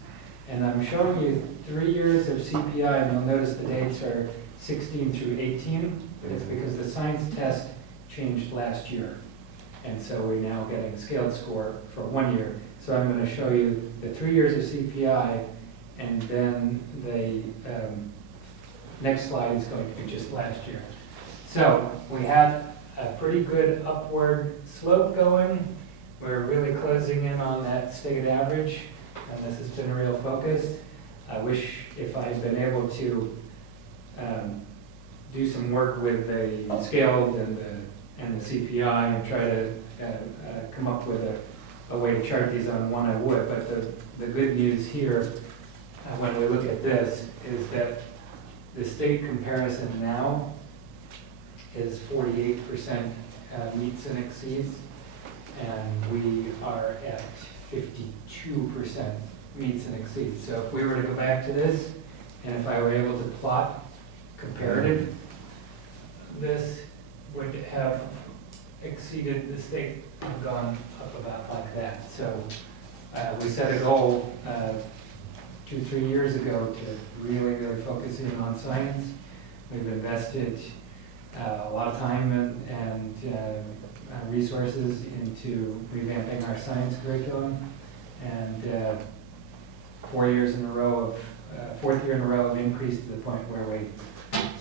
And I'm showing you 3 years of CPI, and you'll notice the dates are 16 through 18. It's because the science test changed last year. And so we're now getting a scaled score for 1 year. So I'm going to show you the 3 years of CPI, and then the next slide is going to be just last year. So we have a pretty good upward slope going. We're really closing in on that state average, and this has been a real focus. I wish if I'd been able to do some work with the scaled and the CPI and try to come up with a way to chart these on one, I would. But the good news here, when we look at this, is that the state comparison now is 48% meets and exceeds, and we are at 52% meets and exceeds. So if we were to go back to this, and if I were able to plot comparative, this would have exceeded the state and gone up about like that. So we set a goal 2-3 years ago to really focus in on science. We've invested a lot of time and resources into revamping our science curriculum, and 4 years in a row of, fourth year in a row of increase to the point where we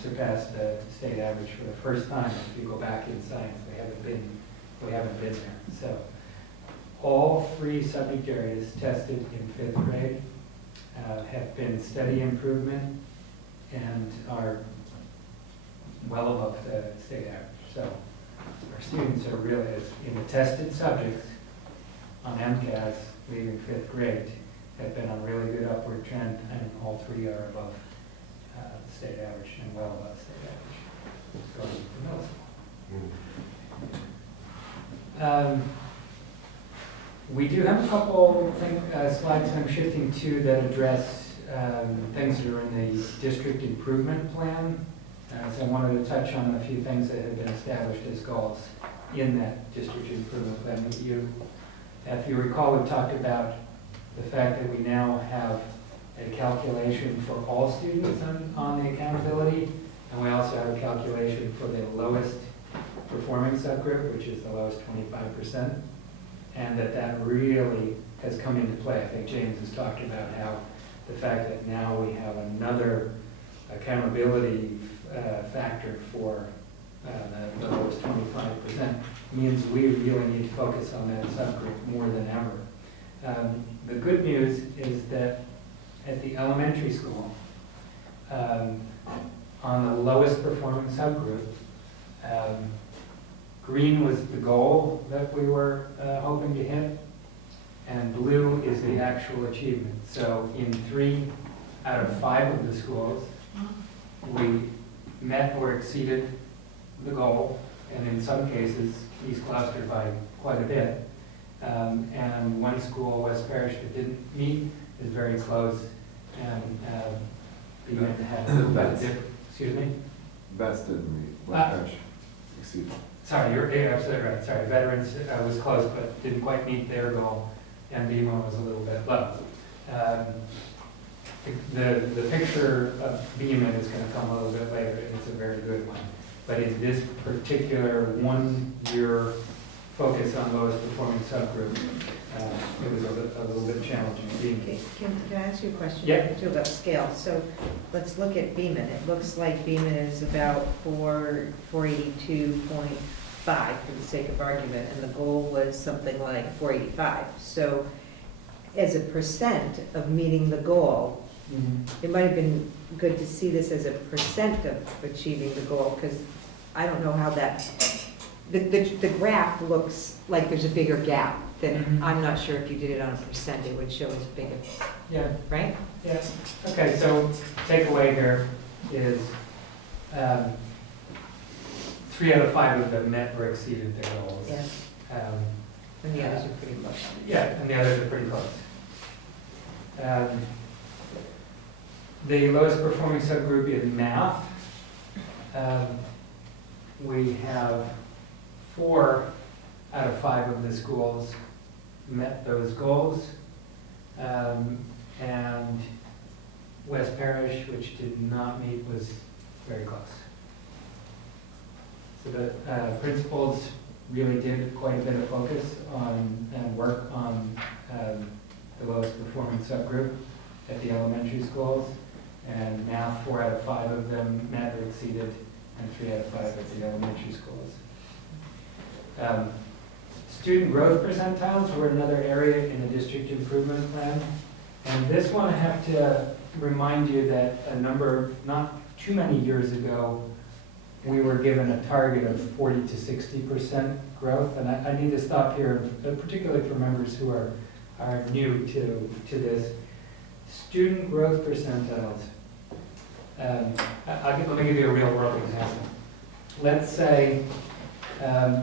surpassed the state average for the first time. If you go back in science, we haven't been there. So all 3 subject areas tested in 5th grade have been steady improvement and are well above the state average. So our students are really, in the tested subjects on MCAS leaving 5th grade, have been on a really good upward trend, and all 3 are above the state average and well above the state average going to middle school. We do have a couple slides I'm shifting to that address things that are in the district improvement plan. So I wanted to touch on a few things that have been established as goals in that district improvement plan. If you recall, we talked about the fact that we now have a calculation for all students on the accountability, and we also have a calculation for the lowest performing subgroup, which is the lowest 25%, and that really has come into play. I think James has talked about how the fact that now we have another accountability factor for the lowest 25% means we really need to focus on that subgroup more than ever. The good news is that at the elementary school, on the lowest performing subgroup, green was the goal that we were hoping to hit, and blue is the actual achievement. So in 3 out of 5 of the schools, we met or exceeded the goal, and in some cases, East Gloucester by quite a bit. And one school, West Parish, that didn't meet is very close, and began to have a little bit of different. Excuse me? Vets didn't meet. West Parish exceeded. Sorry, you're absolutely right. Sorry, Veterans was close, but didn't quite meet their goal, and BMO was a little bit low. The picture of Beeman is going to come a little bit later, and it's a very good one. But in this particular 1 year focus on lowest performing subgroup, it was a little bit challenging. Okay, can I ask you a question? Yeah. Too, about scale. So let's look at Beeman. It looks like Beeman is about 482.5 for the sake of argument, and the goal was something like 485. So as a percent of meeting the goal, it might have been good to see this as a percent of achieving the goal, because I don't know how that, the graph looks like there's a bigger gap. Then I'm not sure if you did it on a percent, it would show as big as, Yeah. right? Yeah. Okay, so takeaway here is 3 out of 5 of them met or exceeded their goals. Yeah. And the others are pretty close. Yeah, and the others are pretty close. The lowest performing subgroup in math, we have 4 out of 5 of the schools met those goals. And West Parish, which did not meet, was very close. So the principals really did quite a bit of focus on and work on the lowest performing subgroup at the elementary schools. And now 4 out of 5 of them met or exceeded, and 3 out of 5 at the elementary schools. Student growth percentiles were another area in the district improvement plan. And this one I have to remind you that not too many years ago, we were given a target of 40 to 60% growth. And I need to stop here, particularly for members who are new to this. Student growth percentiles. Let me give you a real world example. Let's say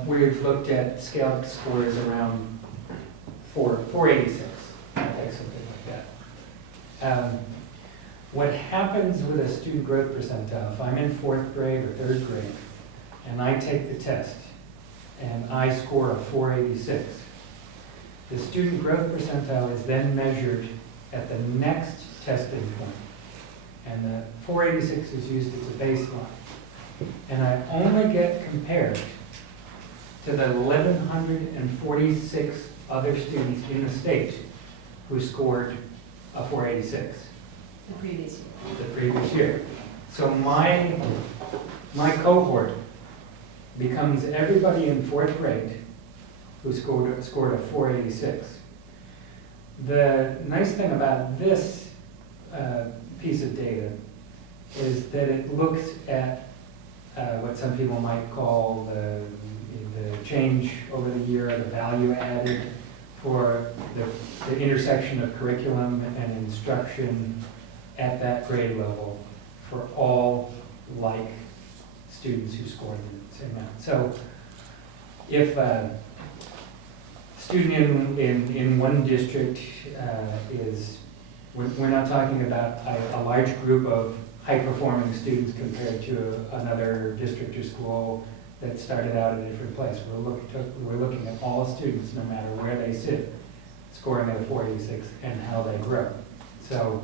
we've looked at scale scores around 486, take something like that. What happens with a student growth percentile, if I'm in 4th grade or 3rd grade, and I take the test, and I score a 486, the student growth percentile is then measured at the next testing point. And the 486 is used as a baseline. And I only get compared to the 1,146 other students in the state who scored a 486. The previous year. The previous year. So my cohort becomes everybody in 4th grade who scored a 486. The nice thing about this piece of data is that it looks at what some people might call the change over the year, the value added for the intersection of curriculum and instruction at that grade level for all like students who scored the same amount. So if a student in one district we're not talking about a large group of high-performing students compared to another district or school that started out at a different place. We're looking at all students, no matter where they sit, scoring at a 486 and how they grow. So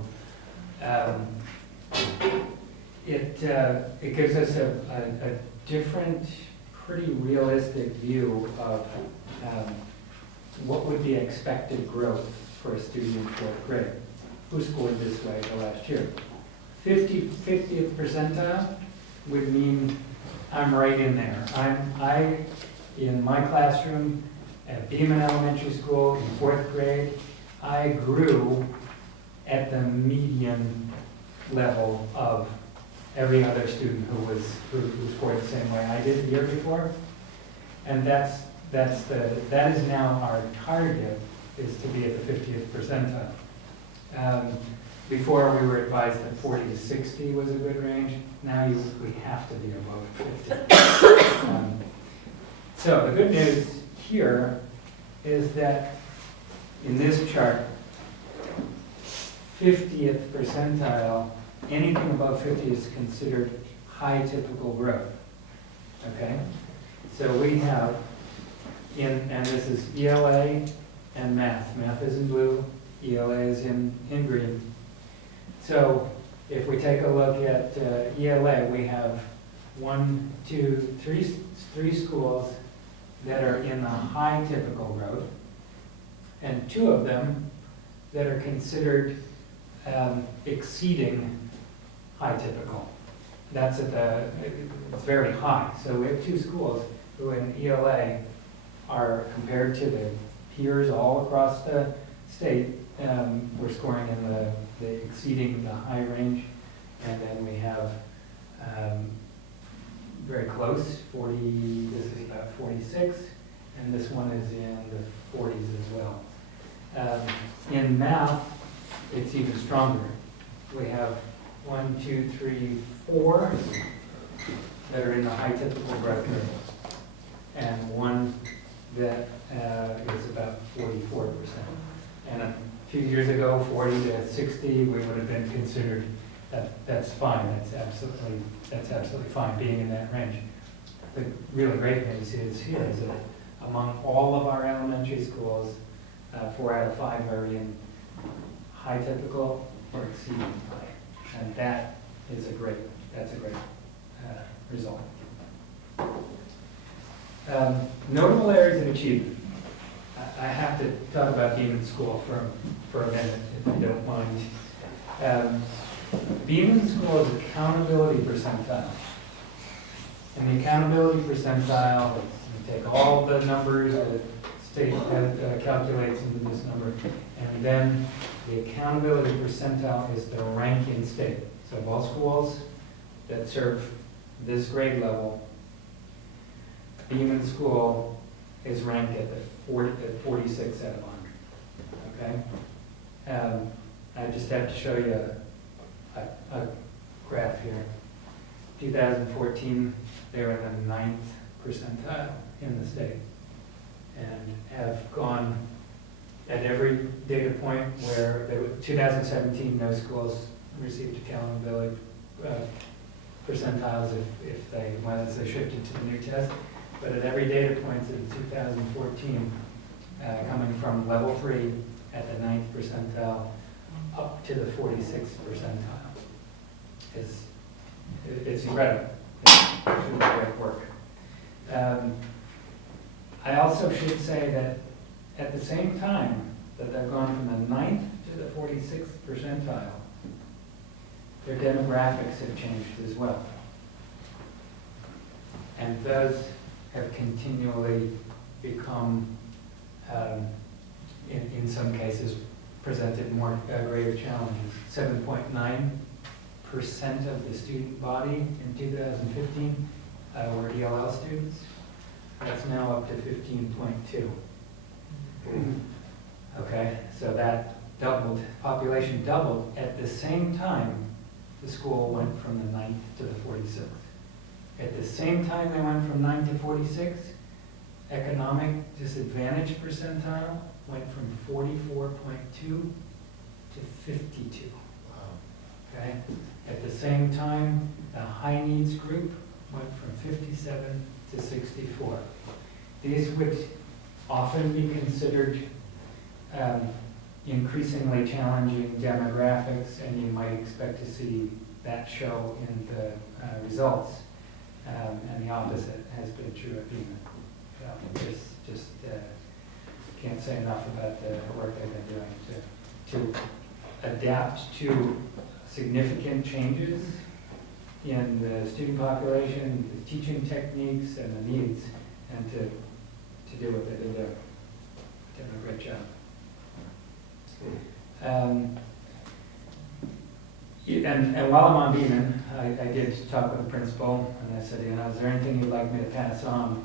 it gives us a different, pretty realistic view of what would be expected growth for a student in 4th grade who scored this way the last year. 50th percentile would mean I'm right in there. In my classroom at Beeman Elementary School in 4th grade, I grew at the median level of every other student who scored the same way I did the year before. And that is now our target, is to be at the 50th percentile. Before we were advised that 40 to 60 was a good range. Now we have to be above 50. So the good news here is that in this chart, 50th percentile, anything above 50 is considered high typical growth. Okay? So we have, and this is ELA and math. Math is in blue, ELA is in green. So if we take a look at ELA, we have 3 schools that are in the high typical growth, and 2 of them that are considered exceeding high typical. That's it's very high. So we have 2 schools who in ELA are compared to the peers all across the state. We're scoring in the exceeding the high range, and then we have very close, 40, this is about 46, and this one is in the 40s as well. In math, it's even stronger. We have 1, 2, 3, 4 that are in the high typical growth rate, and 1 that is about 44%. And a few years ago, 40 to 60, we would have been considered that's fine. That's absolutely fine being in that range. The really great news is that among all of our elementary schools, 4 out of 5 are in high typical or exceeding high, and that's a great result. Notable areas of achievement. I have to talk about Beeman School for a minute, if you don't mind. Beeman School's accountability percentile And the accountability percentile, you take all the numbers that state calculates into this number, and then the accountability percentile is the rank in state. So of all schools that serve this grade level, Beaman School is ranked at 46 out of 100. Okay? I just have to show you a graph here. 2014, they were in the 9th percentile in the state, and have gone at every data point where 2017, no schools received accountability percentiles once they shifted to the new test. But at every data point in 2014, coming from level 3 at the 9th percentile up to the 46th percentile, it's incredible. It's really great work. I also should say that at the same time that they've gone from the 9th to the 46th percentile, their demographics have changed as well. And those have continually become, in some cases, presented more greater challenges. 7.9% of the student body in 2015 were ELL students. That's now up to 15.2. Okay, so that doubled, population doubled. At the same time, the school went from the 9th to the 46th. At the same time they went from 9 to 46, economic disadvantage percentile went from 44.2 to 52. Okay? At the same time, the high needs group went from 57 to 64. These would often be considered increasingly challenging demographics, and you might expect to see that show in the results. And the opposite has been true at Beaman. Just can't say enough about the work they've been doing to adapt to significant changes in the student population, the teaching techniques, and the needs, and to do what they've been doing. Doing a great job. And while I'm on Beaman, I did talk with the principal, and I said, is there anything you'd like me to pass on?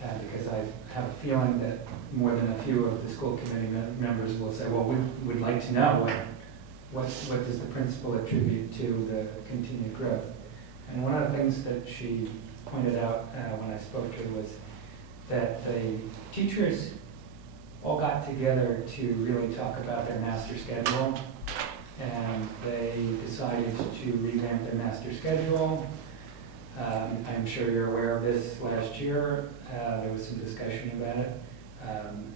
Because I have a feeling that more than a few of the school committee members will say, well, we would like to know what does the principal attribute to the continued growth. And one of the things that she pointed out when I spoke to her was that the teachers all got together to really talk about their master schedule, and they decided to revamp their master schedule. I'm sure you're aware of this last year. There was some discussion about it.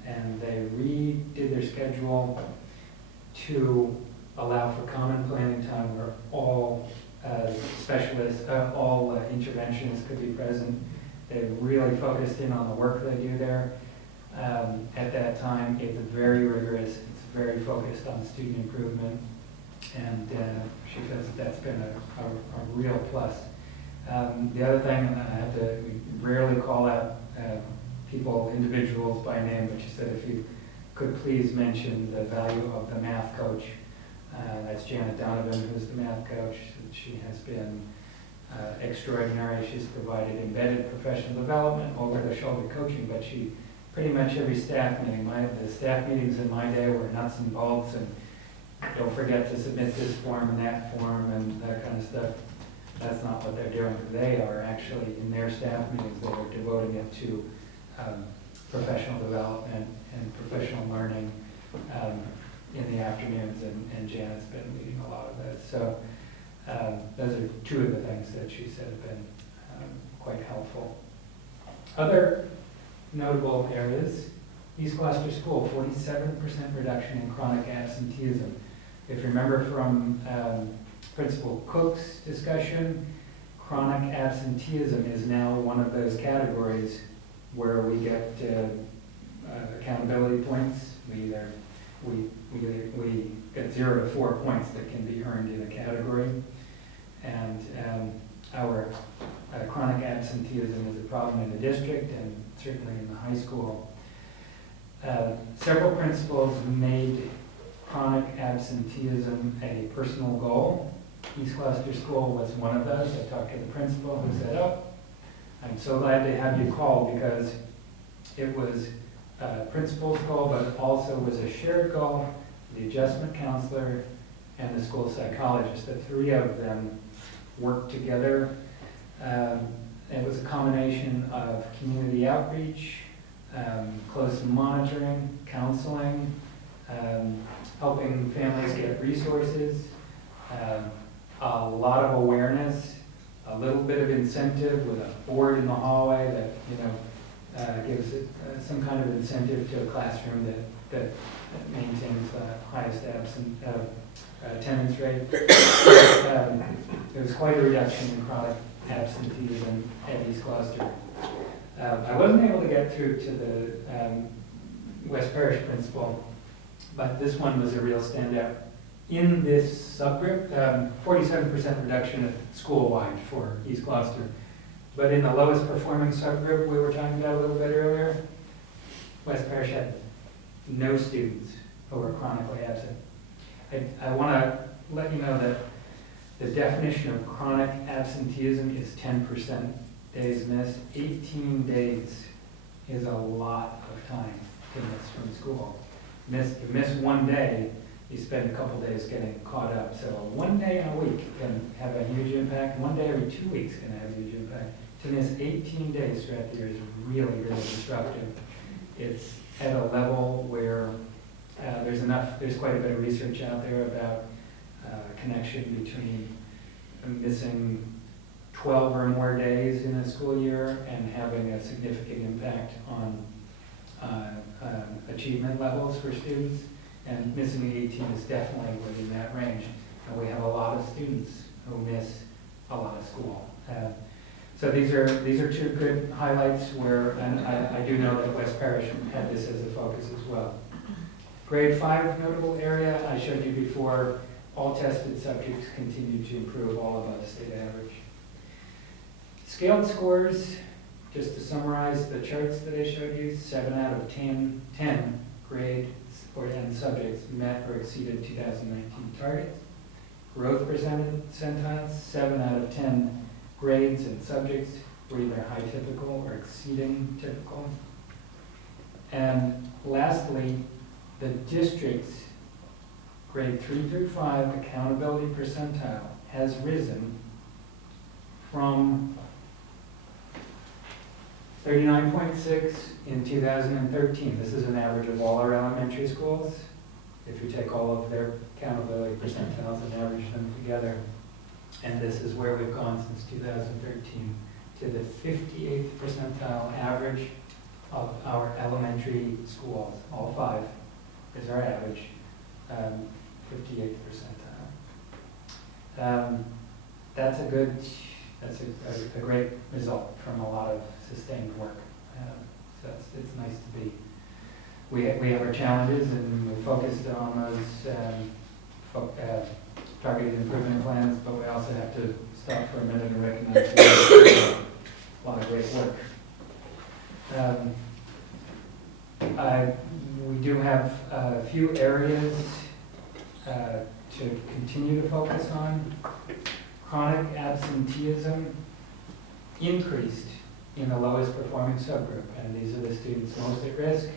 And they redid their schedule to allow for common planning time where all specialists, all interventionists could be present. They really focused in on the work they do there. At that time, it's very rigorous. It's very focused on student improvement. And she feels that that's been a real plus. The other thing, we rarely call out people, individuals by name, but she said if you could please mention the value of the math coach. That's Janet Donovan, who's the math coach. She has been extraordinary. She's provided embedded professional development, over-the-shoulder coaching, but she pretty much every staff meeting, the staff meetings in my day were nuts and bolts, and don't forget to submit this form and that form and that kind of stuff. That's not what they're doing. They are actually, in their staff meetings, they are devoting it to professional development and professional learning in the afternoons, and Janet's been leading a lot of those. So those are two of the things that she said have been quite helpful. Other notable areas, East Gloucester School, 47% reduction in chronic absenteeism. If you remember from Principal Cook's discussion, chronic absenteeism is now one of those categories where we get accountability points. We get 0 to 4 points that can be earned in a category. And our chronic absenteeism is a problem in the district and certainly in the high school. Several principals made chronic absenteeism a personal goal. East Gloucester School was one of those. I talked to the principal who said, "Oh, I'm so glad to have you call," because it was a principal's goal, but it also was a shared goal. The adjustment counselor and the school psychologist, the three of them worked together. It was a combination of community outreach, close monitoring, counseling, helping families get resources, a lot of awareness, a little bit of incentive with a board in the hallway that gives it some kind of incentive to a classroom that maintains the highest attendance rate. There was quite a reduction in chronic absenteeism at East Gloucester. I wasn't able to get through to the West Parish principal, but this one was a real standout. In this subgroup, 47% reduction school-wide for East Gloucester. But in the lowest performing subgroup we were talking about a little bit earlier, West Parish had no students who were chronically absent. I want to let you know that the definition of chronic absenteeism is 10% days missed. 18 days is a lot of time to miss from school. You miss one day, you spend a couple days getting caught up. So one day in a week can have a huge impact. One day every 2 weeks can have a huge impact. To miss 18 days throughout the year is really, really disruptive. It's at a level where there's quite a bit of research out there about connection between missing 12 or more days in a school year and having a significant impact on achievement levels for students. And missing 18 is definitely within that range. And we have a lot of students who miss a lot of school. So these are two good highlights where, and I do know that West Parish had this as a focus as well. Grade 5 notable area, I showed you before, all tested subjects continue to improve, all above state average. Scaled scores, just to summarize the charts that I showed you, 7 out of 10 grade and subjects met or exceeded 2019 targets. Growth percentiles, 7 out of 10 grades and subjects were either high typical or exceeding typical. And lastly, the district's grade 3 through 5 accountability percentile has risen from 39.6 in 2013. This is an average of all our elementary schools. If you take all of their accountability percentiles and average them together. And this is where we've gone since 2013 to the 58th percentile average of our elementary schools. All 5 is our average, 58th percentile. That's a great result from a lot of sustained work. So it's nice to be. We have our challenges and we focused on those targeted improvement plans, but we also have to stop for a minute and recognize a lot of great work. We do have a few areas to continue to focus on. Chronic absenteeism increased in the lowest performing subgroup, and these are the students most at risk,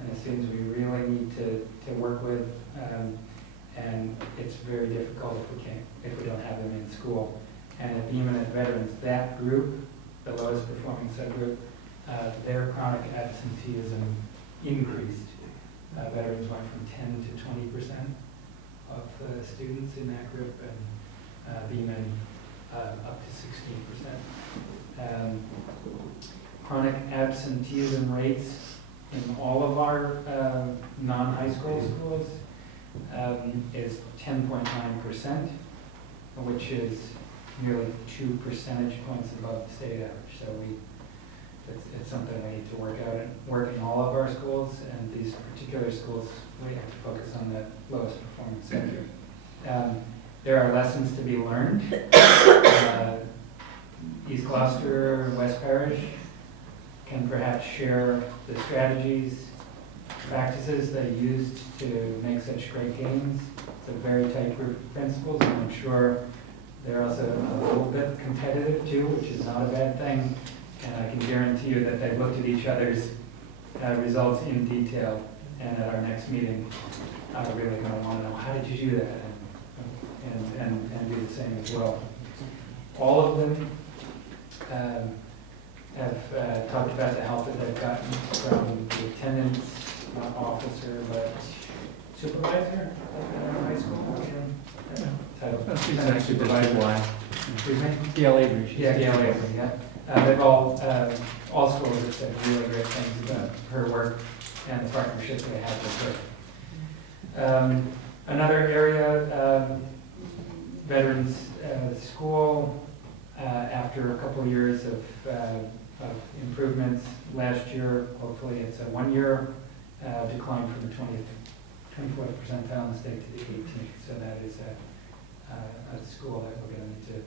and the students we really need to work with, and it's very difficult if we don't have them in school. And at Beeman and Veterans, that group, the lowest performing subgroup, their chronic absenteeism increased. Veterans went from 10 to 20% of the students in that group, and Beeman up to 16%. Chronic absenteeism rates in all of our non-high school schools is 10.9%, which is nearly 2 percentage points above the state average. So it's something we need to work in all of our schools, and these particular schools we have to focus on the lowest performing sector. There are lessons to be learned. East Gloucester and West Parish can perhaps share the strategies, practices they used to make such great games. It's a very tight group of principals, and I'm sure they're also a little bit competitive too, which is not a bad thing. And I can guarantee you that they've looked at each other's results in detail, and at our next meeting, I'm really going to want to know, how did you do that? And do the same as well. All of them have talked about the help that they've gotten from the attendance, not officer, but supervisor at our high school. Title. Attendance supervisor. Excuse me? Gail Avery. Yeah, Gail Avery, yeah. They've all schools have said really great things about her work and the partnership they have with her. Another area, Veterans School, after a couple of years of improvements last year, hopefully it's a 1 year decline from the 24th percentile in the state to the 18th. So that is a school that we're going to need to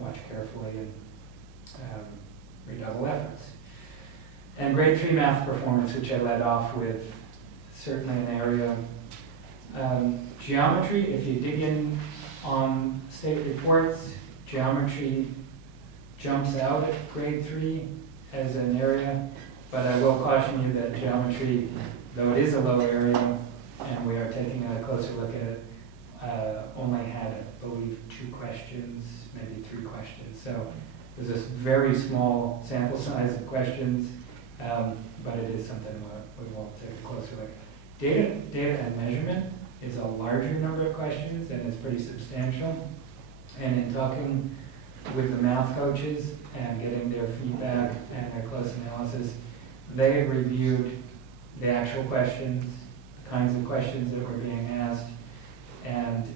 watch carefully and redouble efforts. And grade 3 math performance, which I led off with, certainly an area. Geometry, if you dig in on state reports, geometry jumps out at grade 3 as an area, but I will caution you that geometry, though it is a low area, and we are taking a closer look at it, only had, I believe, 2 questions, maybe 3 questions. So there's this very small sample size of questions, but it is something we will take a closer look at. Data and measurement is a larger number of questions, and it's pretty substantial. And in talking with the math coaches and getting their feedback and their close analysis, they reviewed the actual questions, the kinds of questions that were being asked, and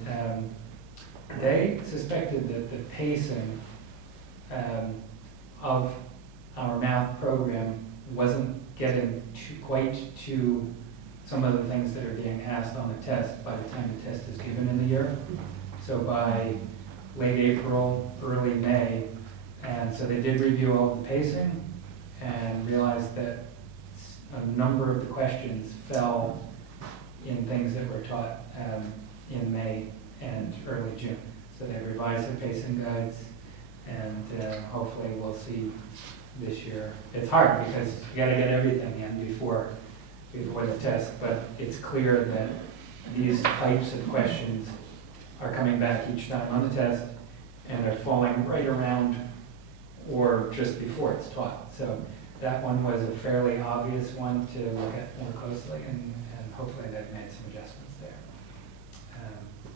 they suspected that the pacing of our math program wasn't getting quite to some of the things that are being asked on the test by the time the test is given in the year. So by late April, early May, and so they did review all the pacing and realized that a number of the questions fell in things that were taught in May and early June. So they revised the pacing guides, and hopefully we'll see this year. It's hard because you got to get everything in before the test, but it's clear that these types of questions are coming back each time on the test and are falling right around or just before it's taught. So that one was a fairly obvious one to look at more closely, and hopefully they've made some adjustments there.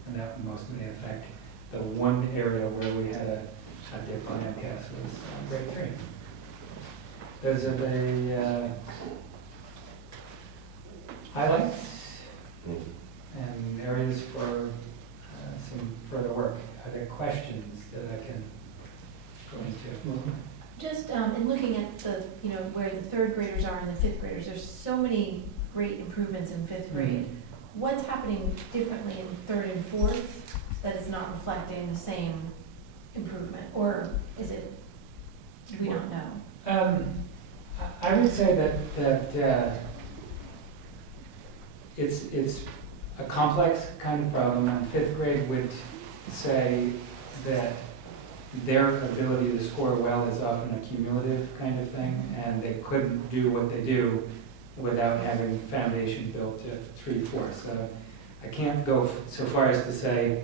And that would mostly affect the one area where we had a dip on MCAS was grade 3. Those are the highlights and areas for some further work. Are there questions that I can go into? Just in looking at the, where the third graders are and the fifth graders, there's so many great improvements in fifth grade. What's happening differently in third and fourth that is not reflecting the same improvement? Or is it, we don't know? I would say that it's a complex kind of problem, and fifth grade would say that their ability to score well is often a cumulative kind of thing, and they couldn't do what they do without having foundation built to 3/4. So I can't go so far as to say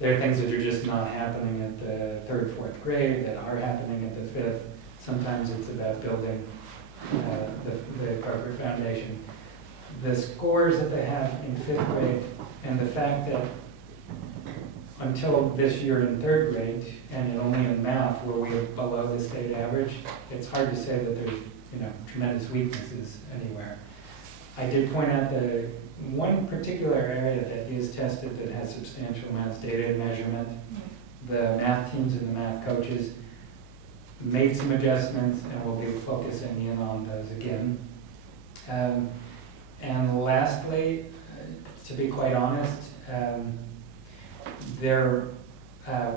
there are things that are just not happening at the third, fourth grade that are happening at the fifth. Sometimes it's about building the appropriate foundation. The scores that they have in fifth grade, and the fact that until this year in third grade, and only in math where we are below the state average, it's hard to say that there's tremendous weaknesses anywhere. I did point out the one particular area that is tested that has substantial amounts of data and measurement. The math teams and the math coaches made some adjustments, and we'll be focusing in on those again. And lastly, to be quite honest, their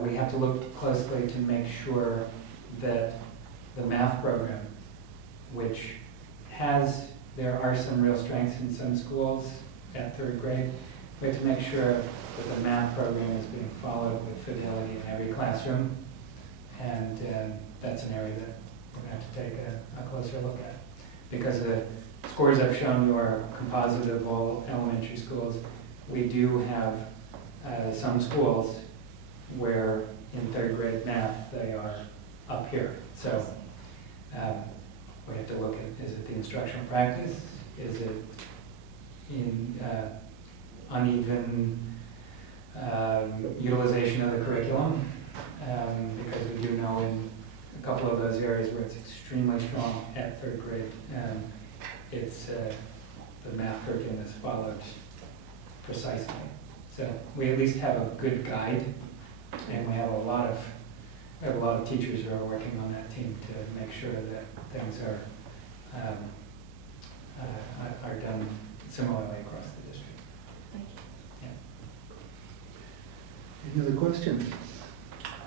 we have to look closely to make sure that the math program, which there are some real strengths in some schools at third grade, we have to make sure that the math program is being followed with fidelity in every classroom. And that's an area that we're going to have to take a closer look at. Because the scores I've shown you are composite of all elementary schools. We do have some schools where in third grade math they are up here. So we have to look at, is it the instructional practice? Is it in uneven utilization of the curriculum? Because we do know in a couple of those areas where it's extremely strong at third grade, it's the math curriculum is followed precisely. So we at least have a good guide, and we have a lot of teachers who are working on that team to make sure that things are done similarly across the district. Thank you. Any other questions?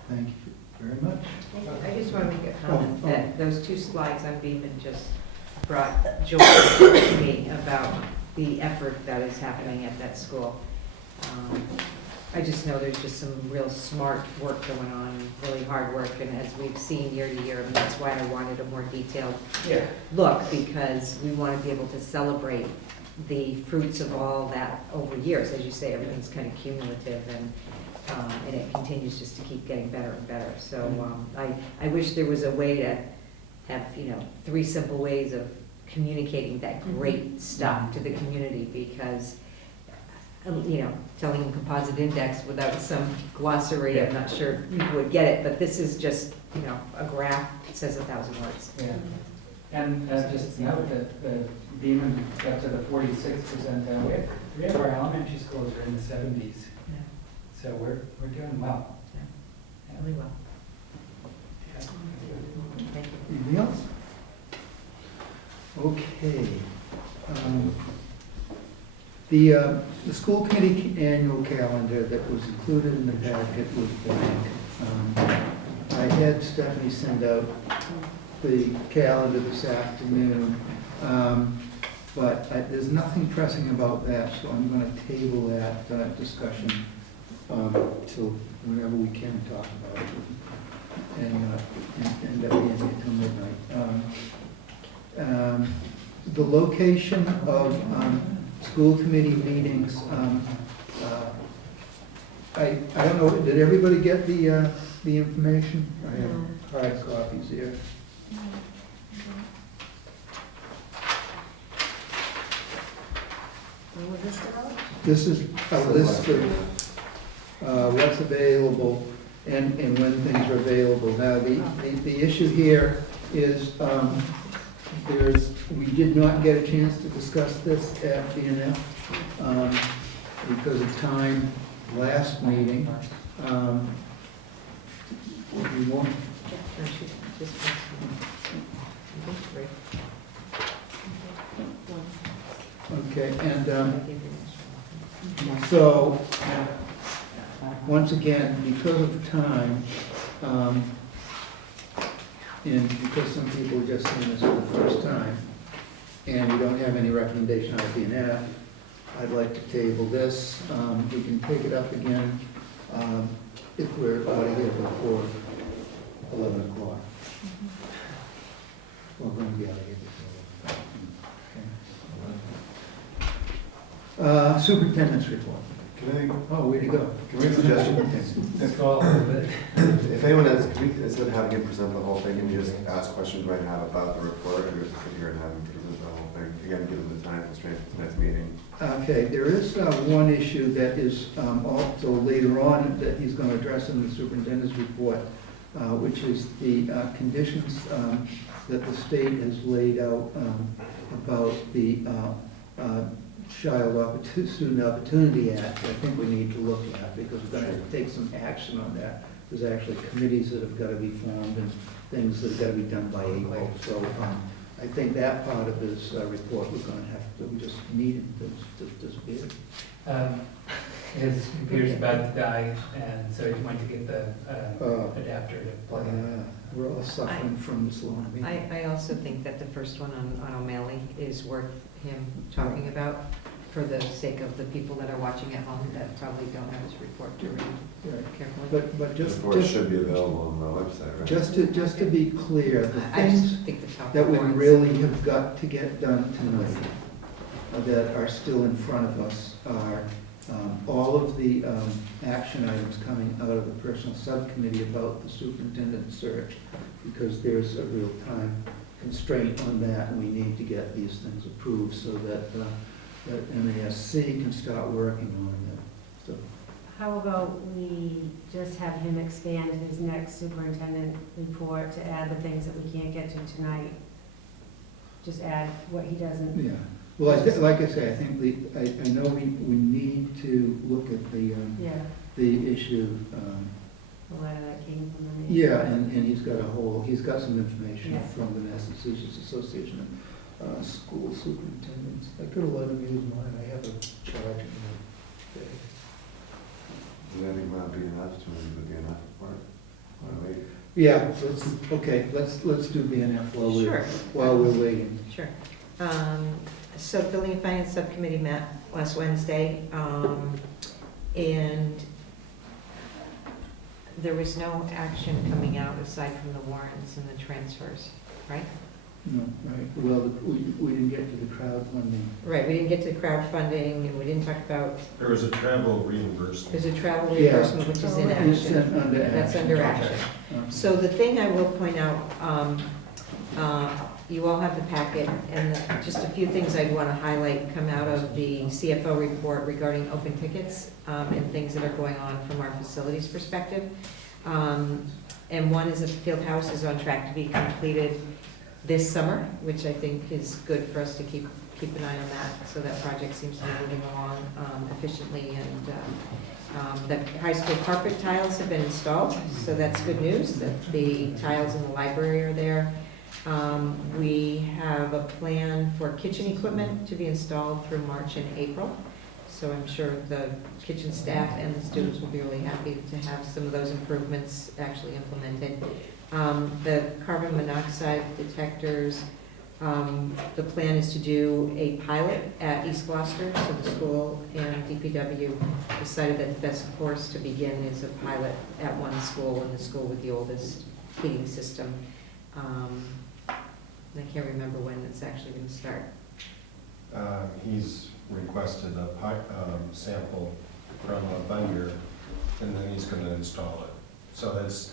Thank you very much. I just want to make a comment Oh. that those two slides on Beaman just brought joy to me about the effort that is happening at that school. I just know there's just some real smart work going on, really hard work, and as we've seen year to year, and that's why I wanted a more detailed look, because we want to be able to celebrate the fruits of all that over years. As you say, everything's kind of cumulative, and it continues just to keep getting better and better. So I wish there was a way to have, 3 simple ways of communicating that great stuff to the community, because telling them composite index without some glossary, I'm not sure people would get it, but this is just, a graph that says 1,000 words. Yeah. And just note that the Beaman got to the 46th percentile. 3 of our elementary schools are in the 70s. So we're doing well. Really well. Thank you. Anything else? Okay. The school committee annual calendar that was included in the packet was blank. I had Stephanie send out the calendar this afternoon, but there's nothing pressing about that, so I'm going to table that discussion till whenever we can talk about it, and that we end it till midnight. The location of school committee meetings, I don't know, did everybody get the information? I have hard copies here. This is a list of what's available and when things are available. Now, the issue here is we did not get a chance to discuss this at BNF because of time last meeting. We won't. Okay, and so once again, because of time, and because some people are just seeing this for the first time, and we don't have any recommendation out of BNF, I'd like to table this. We can pick it up again if we're out of here before 11 o'clock. We're going to be out of here before 11 o'clock. Superintendent's report. Oh, way to go. Can we have a suggestion? If anyone has, instead of having him present the whole thing, can you just ask questions you might have about the report, and just sit here and have him present the whole thing? Again, give them the time constraints for tonight's meeting. Okay, there is one issue that is also later on that he's going to address in the superintendent's report, which is the conditions that the state has laid out about the Student Opportunity Act. I think we need to look at, because we're going to have to take some action on that. There's actually committees that have got to be formed and things that have got to be done by April. So I think that part of this report we're going to have to, we just need it to disappear. His computer's about to die, and so he went to get the adapter to plug in. We're all suffering from this long meeting. I also think that the first one on O'Malley is worth him talking about for the sake of the people that are watching at home that probably don't have his report to read carefully. But The report should be available on the website, right? just to be clear, the I just things think the top that we warrants- really have got to get done tonight that are still in front of us are all of the action items coming out of the personal subcommittee about the superintendent search, because there's a real time constraint on that, and we need to get these things approved so that MASC can start working on it. So, How about we just have him expand his next superintendent report to add the things that we can't get to tonight? Just add what he doesn't. yeah. Well, like I say, I think I know we need to look at the issue. The letter that came from the. Yeah, and he's got some information Yeah. from the Massachusetts Association of School Superintendents. I could have let him use mine, I have a charge in my day. Does that think might be enough to would be enough for it? Wait. Yeah, let's do BNF while we're waiting. Sure. So Building and Finance Subcommittee met last Wednesday, and there was no action coming out aside from the warrants and the transfers, right? No, right, well, we didn't get to the crowdfunding. Right, we didn't get to crowdfunding, and we didn't talk about, There was a travel reimbursement. there's a travel Yeah. reimbursement, which is in It's action. under That's action. under action. So the thing I will point out, you all have the packet, and just a few things I'd want to highlight come out of the CFO report regarding open tickets and things that are going on from our facilities perspective. And one is that the field house is on track to be completed this summer, which I think is good for us to keep an eye on that. So that project seems to be moving along efficiently, and the high school carpet tiles have been installed, so that's good news, that the tiles in the library are there. We have a plan for kitchen equipment to be installed through March and April. So I'm sure the kitchen staff and the students will be really happy to have some of those improvements actually implemented. The carbon monoxide detectors, the plan is to do a pilot at East Gloucester, so the school and DPW decided that the best course to begin is a pilot at one school, and the school with the oldest heating system. I can't remember when it's actually going to start. He's requested a sample from a vendor, and then he's going to install it. So that's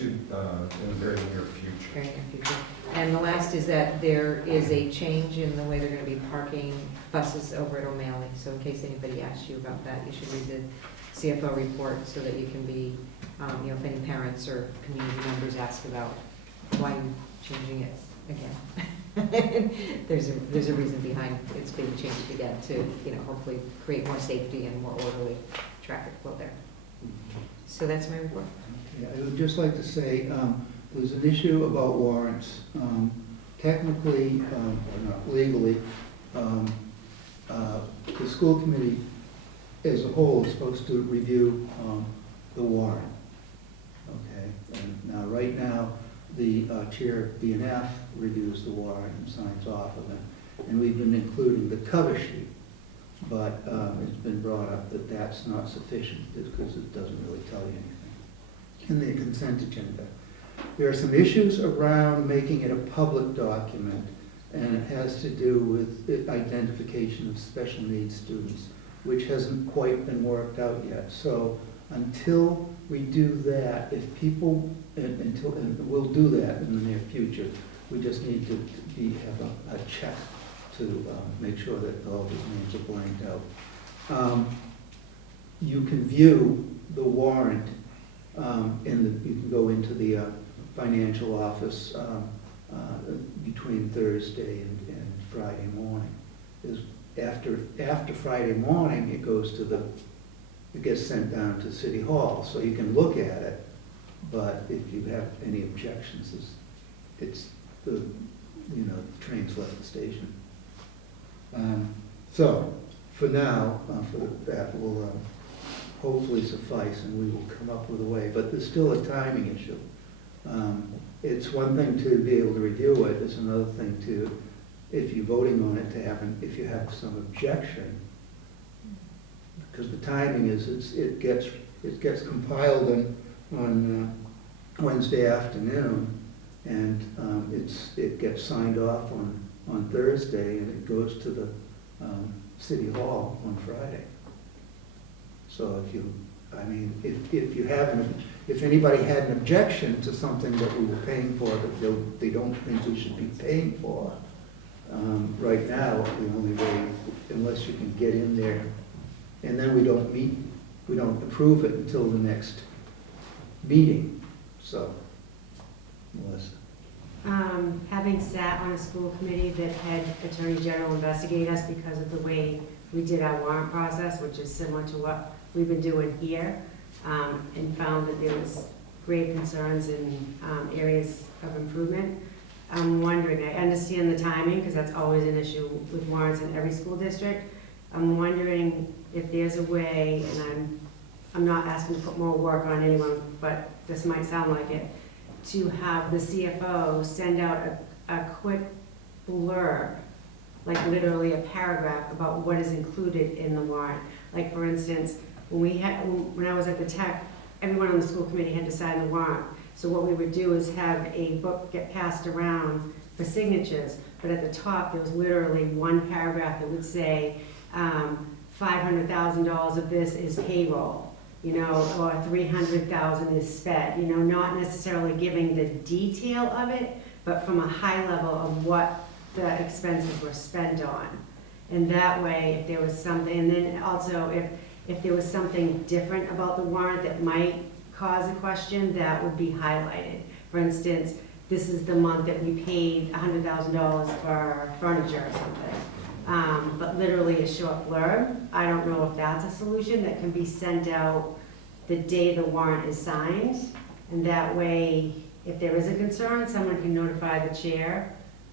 in the very near future. Very near future. And the last is that there is a change in the way they're going to be parking buses over at O'Malley. So in case anybody asks you about that, you should read the CFO report so that you can be, if any parents or community members ask about why you're changing it again. There's a reason behind it's being changed again to, hopefully create more safety and more orderly traffic flow there. So that's my report. Yeah, I would just like to say, there's an issue about warrants. Technically, or not legally, the school committee as a whole is supposed to review the warrant. Okay, and now, right now, the chair of BNF reviews the warrant and signs off of it. And we've been including the cover sheet, but it's been brought up that that's not sufficient because it doesn't really tell you anything. In the consent agenda, there are some issues around making it a public document, and it has to do with the identification of special needs students, which hasn't quite been worked out yet. So until we do that, if people, and we'll do that in the near future, we just need to have a check to make sure that all these names are blanked out. You can view the warrant you can go into the financial office between Thursday and Friday morning. After Friday morning, it gets sent down to City Hall, so you can look at it, but if you have any objections, it's the train's left the station. So, for now, for that, we'll hopefully suffice, and we will come up with a way, but there's still a timing issue. It's one thing to be able to review it, it's another thing to, if you're voting on it, to have, if you have some objection, because the timing is, it gets compiled on Wednesday afternoon, and it gets signed off on Thursday, and it goes to the City Hall on Friday. So if anybody had an objection to something that we were paying for that they don't think we should be paying for, right now, the only way, unless you can get in there, and then we don't approve it until the next meeting, so, Melissa. Having sat on a school committee that had Attorney General investigate us because of the way we did our warrant process, which is similar to what we've been doing here, and found that there was grave concerns in areas of improvement. I'm wondering, I understand the timing, because that's always an issue with warrants in every school district. I'm wondering if there's a way, and I'm not asking to put more work on anyone, but this might sound like it, to have the CFO send out a quick blurb, like literally a paragraph about what is included in the warrant. Like for instance, when I was at the tech, everyone on the school committee had to sign the warrant. So what we would do is have a book get passed around for signatures, but at the top there was literally one paragraph that would say, $500,000 of this is payroll, or 300,000 is sped, not necessarily giving the detail of it, but from a high level of what the expenses were spent on. And that way, if there was something, and then also if there was something different about the warrant that might cause a question, that would be highlighted. For instance, this is the month that we paid $100,000 for furniture or something. But literally a short blurb, I don't know if that's a solution that can be sent out the day the warrant is signed. And that way, if there is a concern, someone can notify the chair.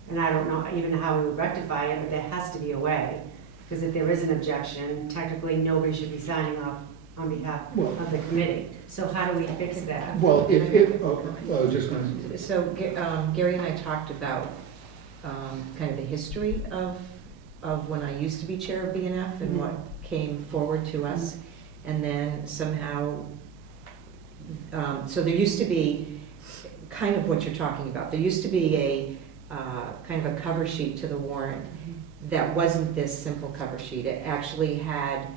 And I don't know even how we would rectify it, but there has to be a way. Because if there is an objection, technically nobody should be signing off on behalf of the committee. So how do we fix that? Well, I was just going to. So Gary and I talked about kind of the history of when I used to be chair of BNF and what came forward to us. And then somehow, so there used to be kind of what you're talking about. There used to be a kind of a cover sheet to the warrant that wasn't this simple cover sheet. It actually had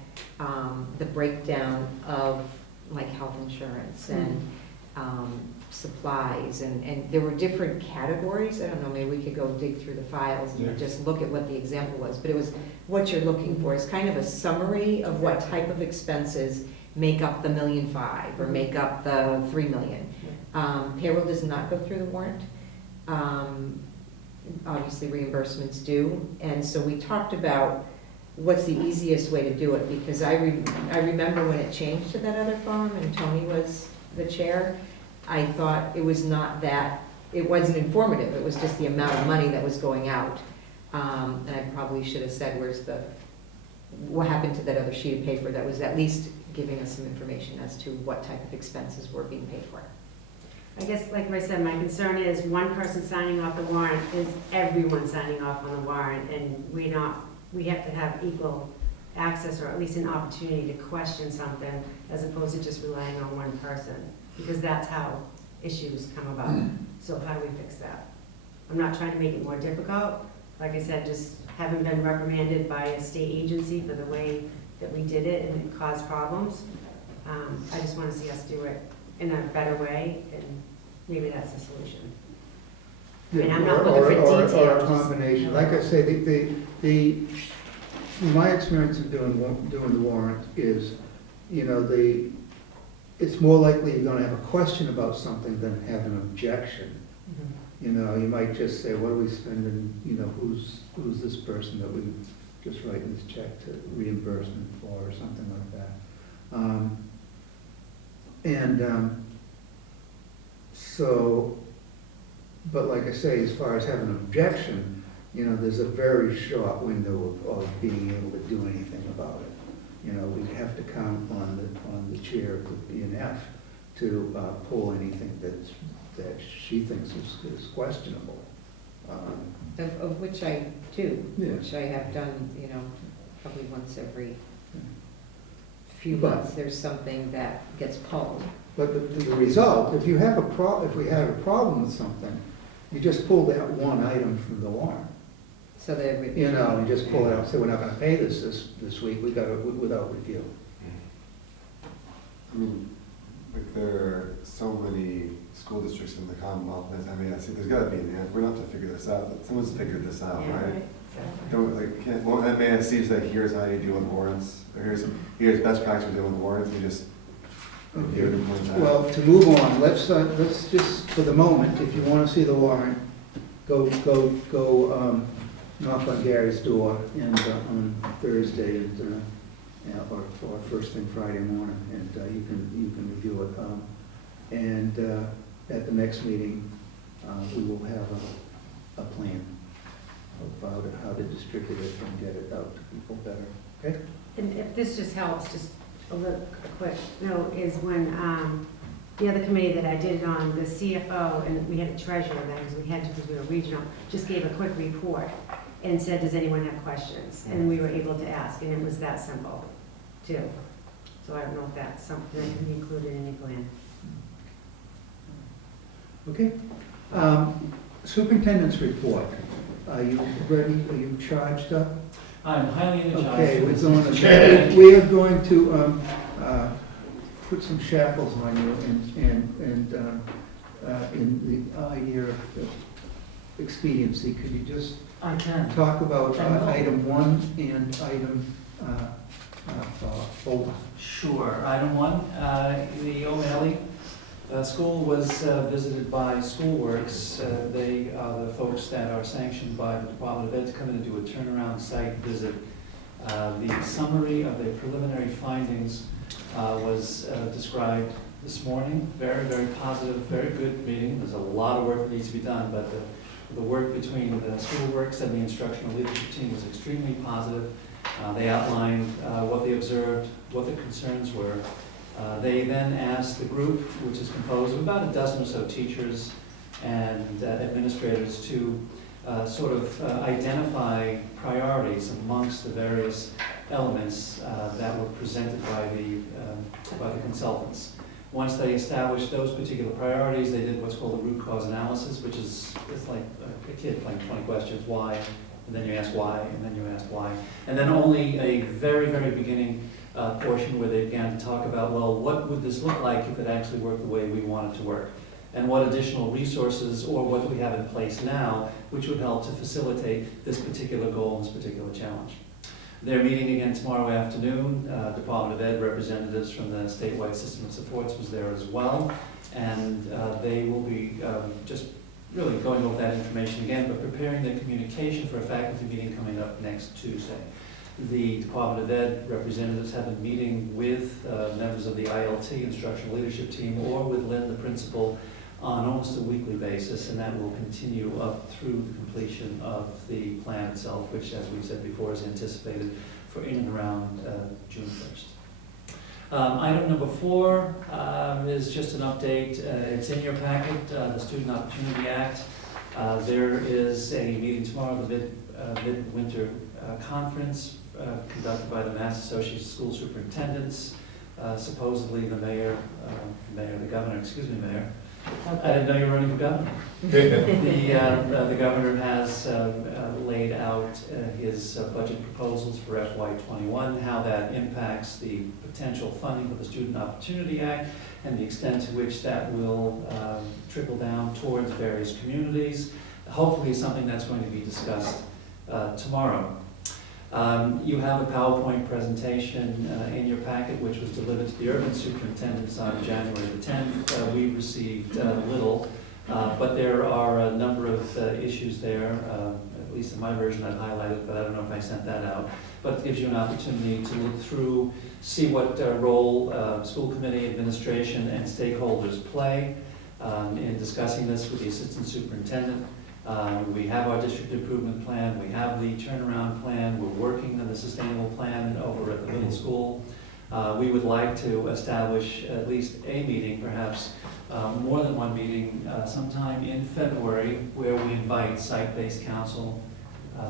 the breakdown of like health insurance and supplies, and there were different categories. I don't know, maybe we could go dig through the files and just look at what the example was, but it was what you're looking for is kind of a summary of what type of expenses make up the $1.5 million or make up the $3 million. Payroll does not go through the warrant. Obviously reimbursements do, and so we talked about what's the easiest way to do it, because I remember when it changed to that other farm and Tony was the chair, I thought it was not that, it wasn't informative, it was just the amount of money that was going out. And I probably should have said, what happened to that other sheet of paper that was at least giving us some information as to what type of expenses were being paid for. I guess, like I said, my concern is one person signing off the warrant is everyone signing off on the warrant, and we have to have equal access, or at least an opportunity to question something, as opposed to just relying on one person, because that's how issues come about. So how do we fix that? I'm not trying to make it more difficult. Like I said, just having been reprimanded by a state agency for the way that we did it and it caused problems, I just want to see us do it in a better way, and maybe that's the solution. And I'm not looking for details. Or a combination. Like I say, from my experience of doing the warrant is, it's more likely you're gonna have a question about something than have an objection. You might just say, what are we spending, who's this person that we just writing this check to reimbursement for, or something like that. But like I say, as far as having an objection, there's a very short window of being able to do anything about it. We'd have to count on chair of the BNF to pull anything that she thinks is questionable. Of which I do, Yeah. which I have done, you know, probably once every few But- months, there's something that gets pulled. But the result, if we had a problem with something, you just pull that one item from the warrant. So that You know, and just pull it out, say, we're not gonna pay this week, we got it without review. I mean, like there are so many school districts in the Commonwealth, and MASC, there's gotta be an answer. We're not to figure this out, but someone's figured this out, Yeah, right? right. Don't, like, can't, well, MASC say, here's how you deal with warrants, or here's best practice for dealing with warrants, we just review it and point that out. Well, to move on, let's just, for the moment, if you wanna see the warrant, go, knock on Gary's door on Thursday and, or first thing Friday morning, and you can review it. And at the next meeting, we will have a plan of how to distribute it and get it out to people better, okay? And if this just helps, just a quick note, is when the other committee that I did it on, the CFO, and we had a treasurer then, because we had to, because we were regional, just gave a quick report and said, does anyone have questions? And we were able to ask, and it was that simple, too. So I don't know if that's something that can be included in your plan. Okay. Superintendent's report. Are you ready? Are you charged up? I'm highly energized. Okay, we are going to put some shackles on you and in the idea of expediency. Could you just I can. talk about I will. item 1 and item 4? Sure. Item 1, the O'Malley School was visited by Schoolworks. They are the folks that are sanctioned by the Department of Ed to come in and do a turnaround site visit. The summary of the preliminary findings was described this morning. Very, very positive, very good meeting. There's a lot of work that needs to be done, but the work between the Schoolworks and the instructional leadership team was extremely positive. They outlined what they observed, what the concerns were. They then asked the group, which is composed of about a dozen or so teachers and administrators, to sort of identify priorities amongst the various elements that were presented by the consultants. Once they established those particular priorities, they did what's called a root cause analysis, which is, it's like a kid playing 20 questions, why, and then you ask why, and then you ask why. And then only a very, very beginning portion where they began to talk about, well, what would this look like if it actually worked the way we want it to work? And what additional resources or what do we have in place now which would help to facilitate this particular goal and this particular challenge? They're meeting again tomorrow afternoon. Department of Ed representatives from the statewide system of supports was there as well. And they will be just really going over that information again, but preparing their communication for a faculty meeting coming up next Tuesday. The Department of Ed representatives have been meeting with members of the ILT, instructional leadership team, or with Lynn, the principal, on almost a weekly basis, and that will continue up through the completion of the plan itself, which, as we said before, is anticipated for in and around June 1st. Item number 4 is just an update. It's in your packet, the Student Opportunity Act. There is a meeting tomorrow, the midwinter conference conducted by the Mass Association of School Superintendents. Supposedly the mayor, the governor, I didn't know you were running for governor. The governor has laid out his budget proposals for FY21, how that impacts the potential funding of the Student Opportunity Act and the extent to which that will trickle down towards various communities. Hopefully something that's going to be discussed tomorrow. You have a PowerPoint presentation in your packet, which was delivered to the urban superintendents on January the 10th. We received little, but there are a number of issues there, at least in my version I've highlighted, but I don't know if I sent that out. But it gives you an opportunity to look through, see what role school committee, administration, and stakeholders play in discussing this with the assistant superintendent. We have our district improvement plan, we have the turnaround plan, we're working on the sustainable plan over at the middle school. We would like to establish at least a meeting, perhaps more than one meeting, sometime in February, where we invite site-based council,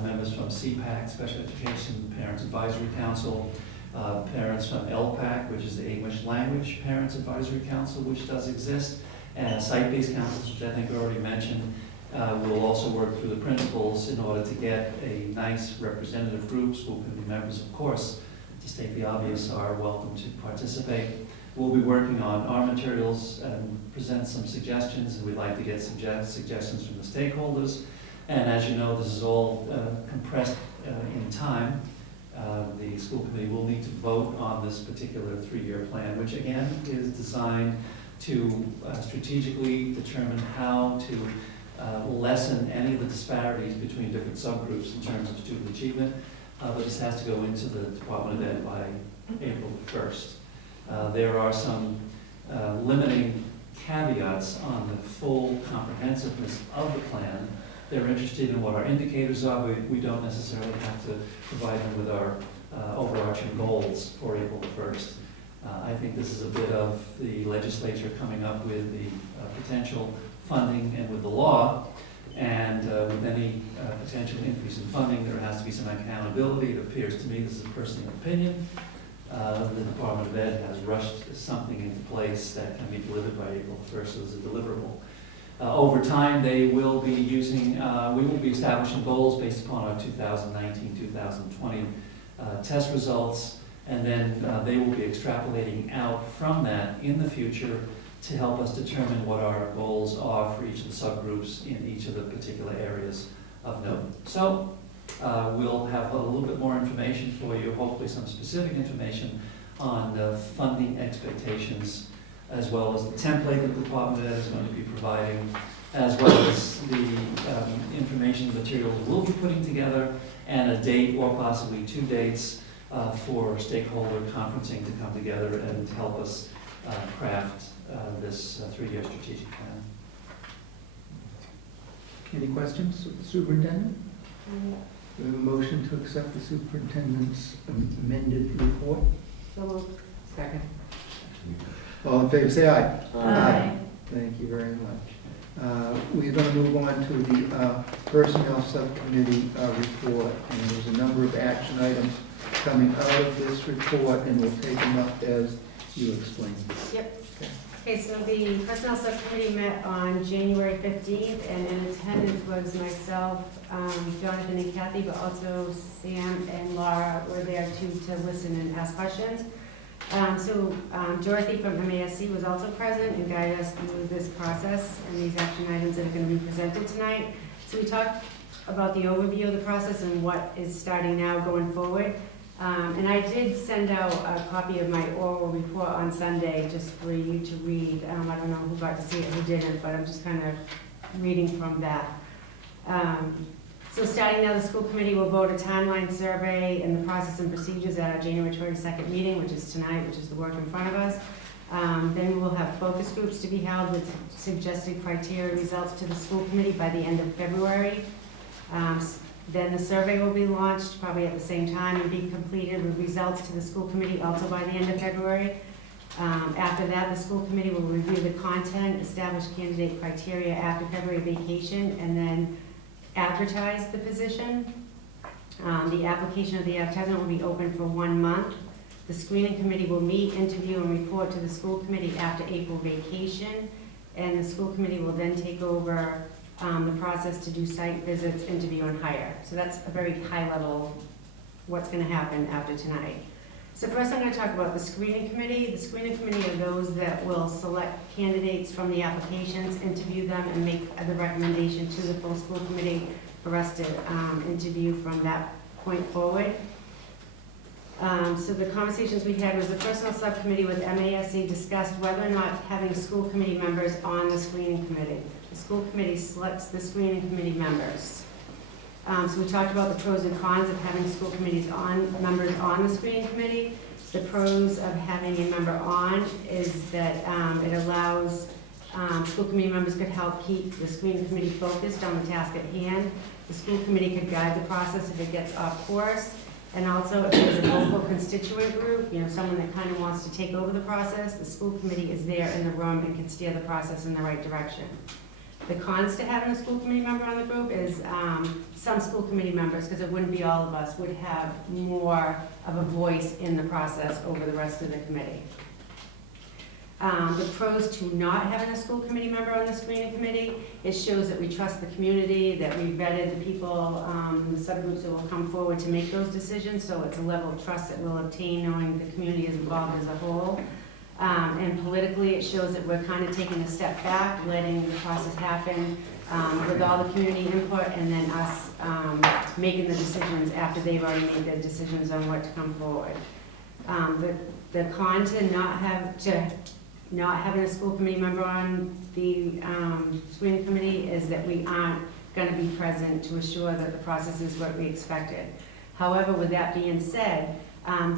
members from CPAC, Special Education Parents Advisory Council, parents from LPAC, which is the English Language Parents Advisory Council, which does exist, and site-based councils, which I think we already mentioned. We'll also work through the principals in order to get a nice representative group. School committee members, of course, to state the obvious, are welcome to participate. We'll be working on our materials and present some suggestions, and we'd like to get suggestions from the stakeholders. And as you know, this is all compressed in time. The school committee will need to vote on this particular 3-year plan, which again is designed to strategically determine how to lessen any of the disparities between different subgroups in terms of student achievement. But this has to go into the Department of Ed by April 1st. There are some limiting caveats on the full comprehensiveness of the plan. They're interested in what our indicators are, but we don't necessarily have to provide them with our overarching goals for April 1st. I think this is a bit of the legislature coming up with the potential funding and with the law, and with any potential increase in funding, there has to be some accountability. It appears to me, this is a personal opinion, the Department of Ed has rushed something into place that can be delivered by April 1st as a deliverable. Over time, they will be using, we will be establishing goals based upon our 2019-2020 test results, and then they will be extrapolating out from that in the future to help us determine what our goals are for each of the subgroups in each of the particular areas of note. So we'll have a little bit more information for you, hopefully some specific information on the funding expectations, as well as the template that the Department of Ed is going to be providing, as well as the information and materials we'll be putting together, and a date or possibly 2 dates for stakeholder conferencing to come together and help us craft this 3-year strategic plan. Any questions of the superintendent? We have a motion to accept the superintendent's amended report. So moved. Second. All in favor, say aye. Aye. Thank you very much. We're going to move on to the Personnel Subcommittee report, and there's a number of action items coming out of this report, and we'll take them up as you explain. Yep. Okay, so the Personnel Subcommittee met on January 15th, and in attendance was myself, Jonathan and Kathy, but also Sam and Laura were there to listen and ask questions. Dorothy from MASC was also present and guided us through this process and these action items that are going to be presented tonight. So we talked about the overview of the process and what is starting now going forward. And I did send out a copy of my oral report on Sunday just for you to read. I don't know who got to see it, who didn't, but I'm just kind of reading from that. So starting now, the school committee will vote a timeline survey and the process and procedures at our January 22nd meeting, which is tonight, which is the work in front of us. Then we'll have focus groups to be held with suggested criteria results to the school committee by the end of February. Then the survey will be launched probably at the same time and be completed with results to the school committee also by the end of February. After that, the school committee will review the content, establish candidate criteria after February vacation, and then advertise the position. The application of the advertisement will be open for 1 month. The screening committee will meet, interview, and report to the school committee after April vacation, and the school committee will then take over the process to do site visits, interview, and hire. So that's a very high level what's going to happen after tonight. So first I'm going to talk about the screening committee. The screening committee are those that will select candidates from the applications, interview them, and make the recommendation to the full school committee for us to interview from that point forward. So the conversations we had was the personnel subcommittee with MASC discussed whether or not having school committee members on the screening committee. The school committee selects the screening committee members. So we talked about the pros and cons of having school committees members on the screening committee. The pros of having a member on is that it allows school committee members could help keep the screening committee focused on the task at hand. The school committee could guide the process if it gets off course, And also, if there's a local constituent group, someone that kind of wants to take over the process, the school committee is there in the room and can steer the process in the right direction. The cons to having a school committee member on the group is some school committee members, because it wouldn't be all of us, would have more of a voice in the process over the rest of the committee. The pros to not having a school committee member on the screening committee, it shows that we trust the community, that we vetted the people, the subgroups that will come forward to make those decisions, so it's a level of trust that we'll obtain knowing the community is involved as a whole. And politically, it shows that we're kind of taking a step back, letting the process happen with all the community input, and then us making the decisions after they've already made their decisions on what to come forward. The con to not having a school committee member on the screening committee is that we aren't going to be present to assure that the process is what we expected. However, with that being said,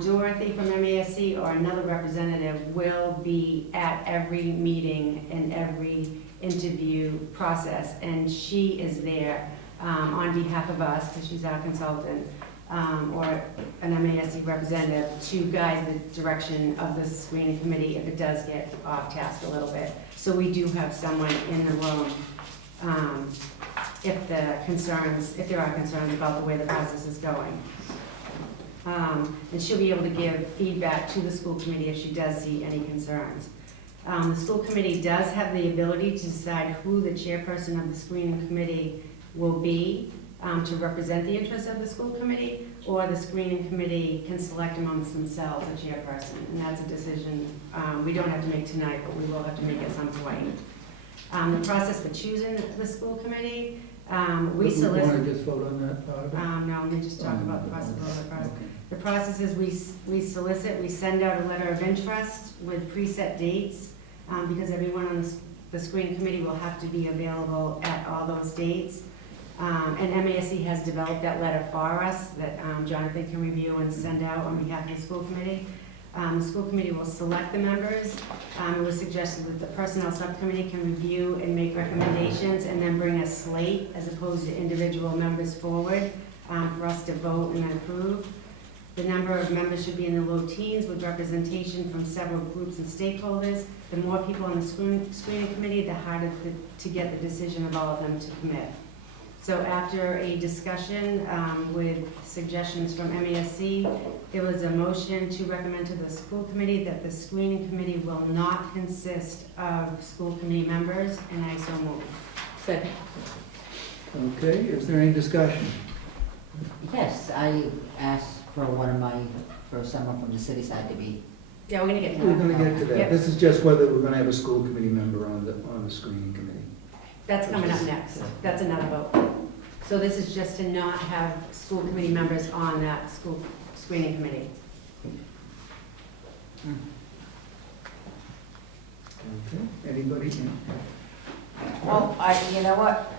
Dorothy from MASC or another representative will be at every meeting and every interview process, and she is there on behalf of us, because she's our consultant, or an MASC representative, to guide the direction of the screening committee if it does get off task a little bit. So we do have someone in the room if there are concerns about the way the process is going. And she'll be able to give feedback to the school committee if she does see any concerns. The school committee does have the ability to decide who the chairperson of the screening committee will be to represent the interests of the school committee, or the screening committee can select amongst themselves a chairperson, and that's a decision we don't have to make tonight, but we will have to make at some point. The process for choosing the school committee, we solicit... Want to just vote on that part of it? No, let me just talk about the possibility first. Okay. The process is we solicit, we send out a letter of interest with preset dates, because everyone on the screening committee will have to be available at all those dates. And MASC has developed that letter for us that Jonathan can review and send out on behalf of the school committee. The school committee will select the members. It was suggested that the personnel subcommittee can review and make recommendations and then bring a slate as opposed to individual members forward for us to vote and approve. The number of members should be in the low teens with representation from several groups and stakeholders. The more people on the screening committee, the harder to get the decision of all of them to commit. So after a discussion with suggestions from MASC, there was a motion to recommend to the school committee that the screening committee will not consist of school committee members, and I so move. Second. Okay, is there any discussion? Yes, I asked for someone from the city side to be. Yeah, we're gonna get to that. We're going to get to that. Yep. This is just whether we're going to have a school committee member on the screening committee. That's coming up next. That's another vote. So this is just to not have school committee members on that school screening committee. Okay, anybody? Well, you know what?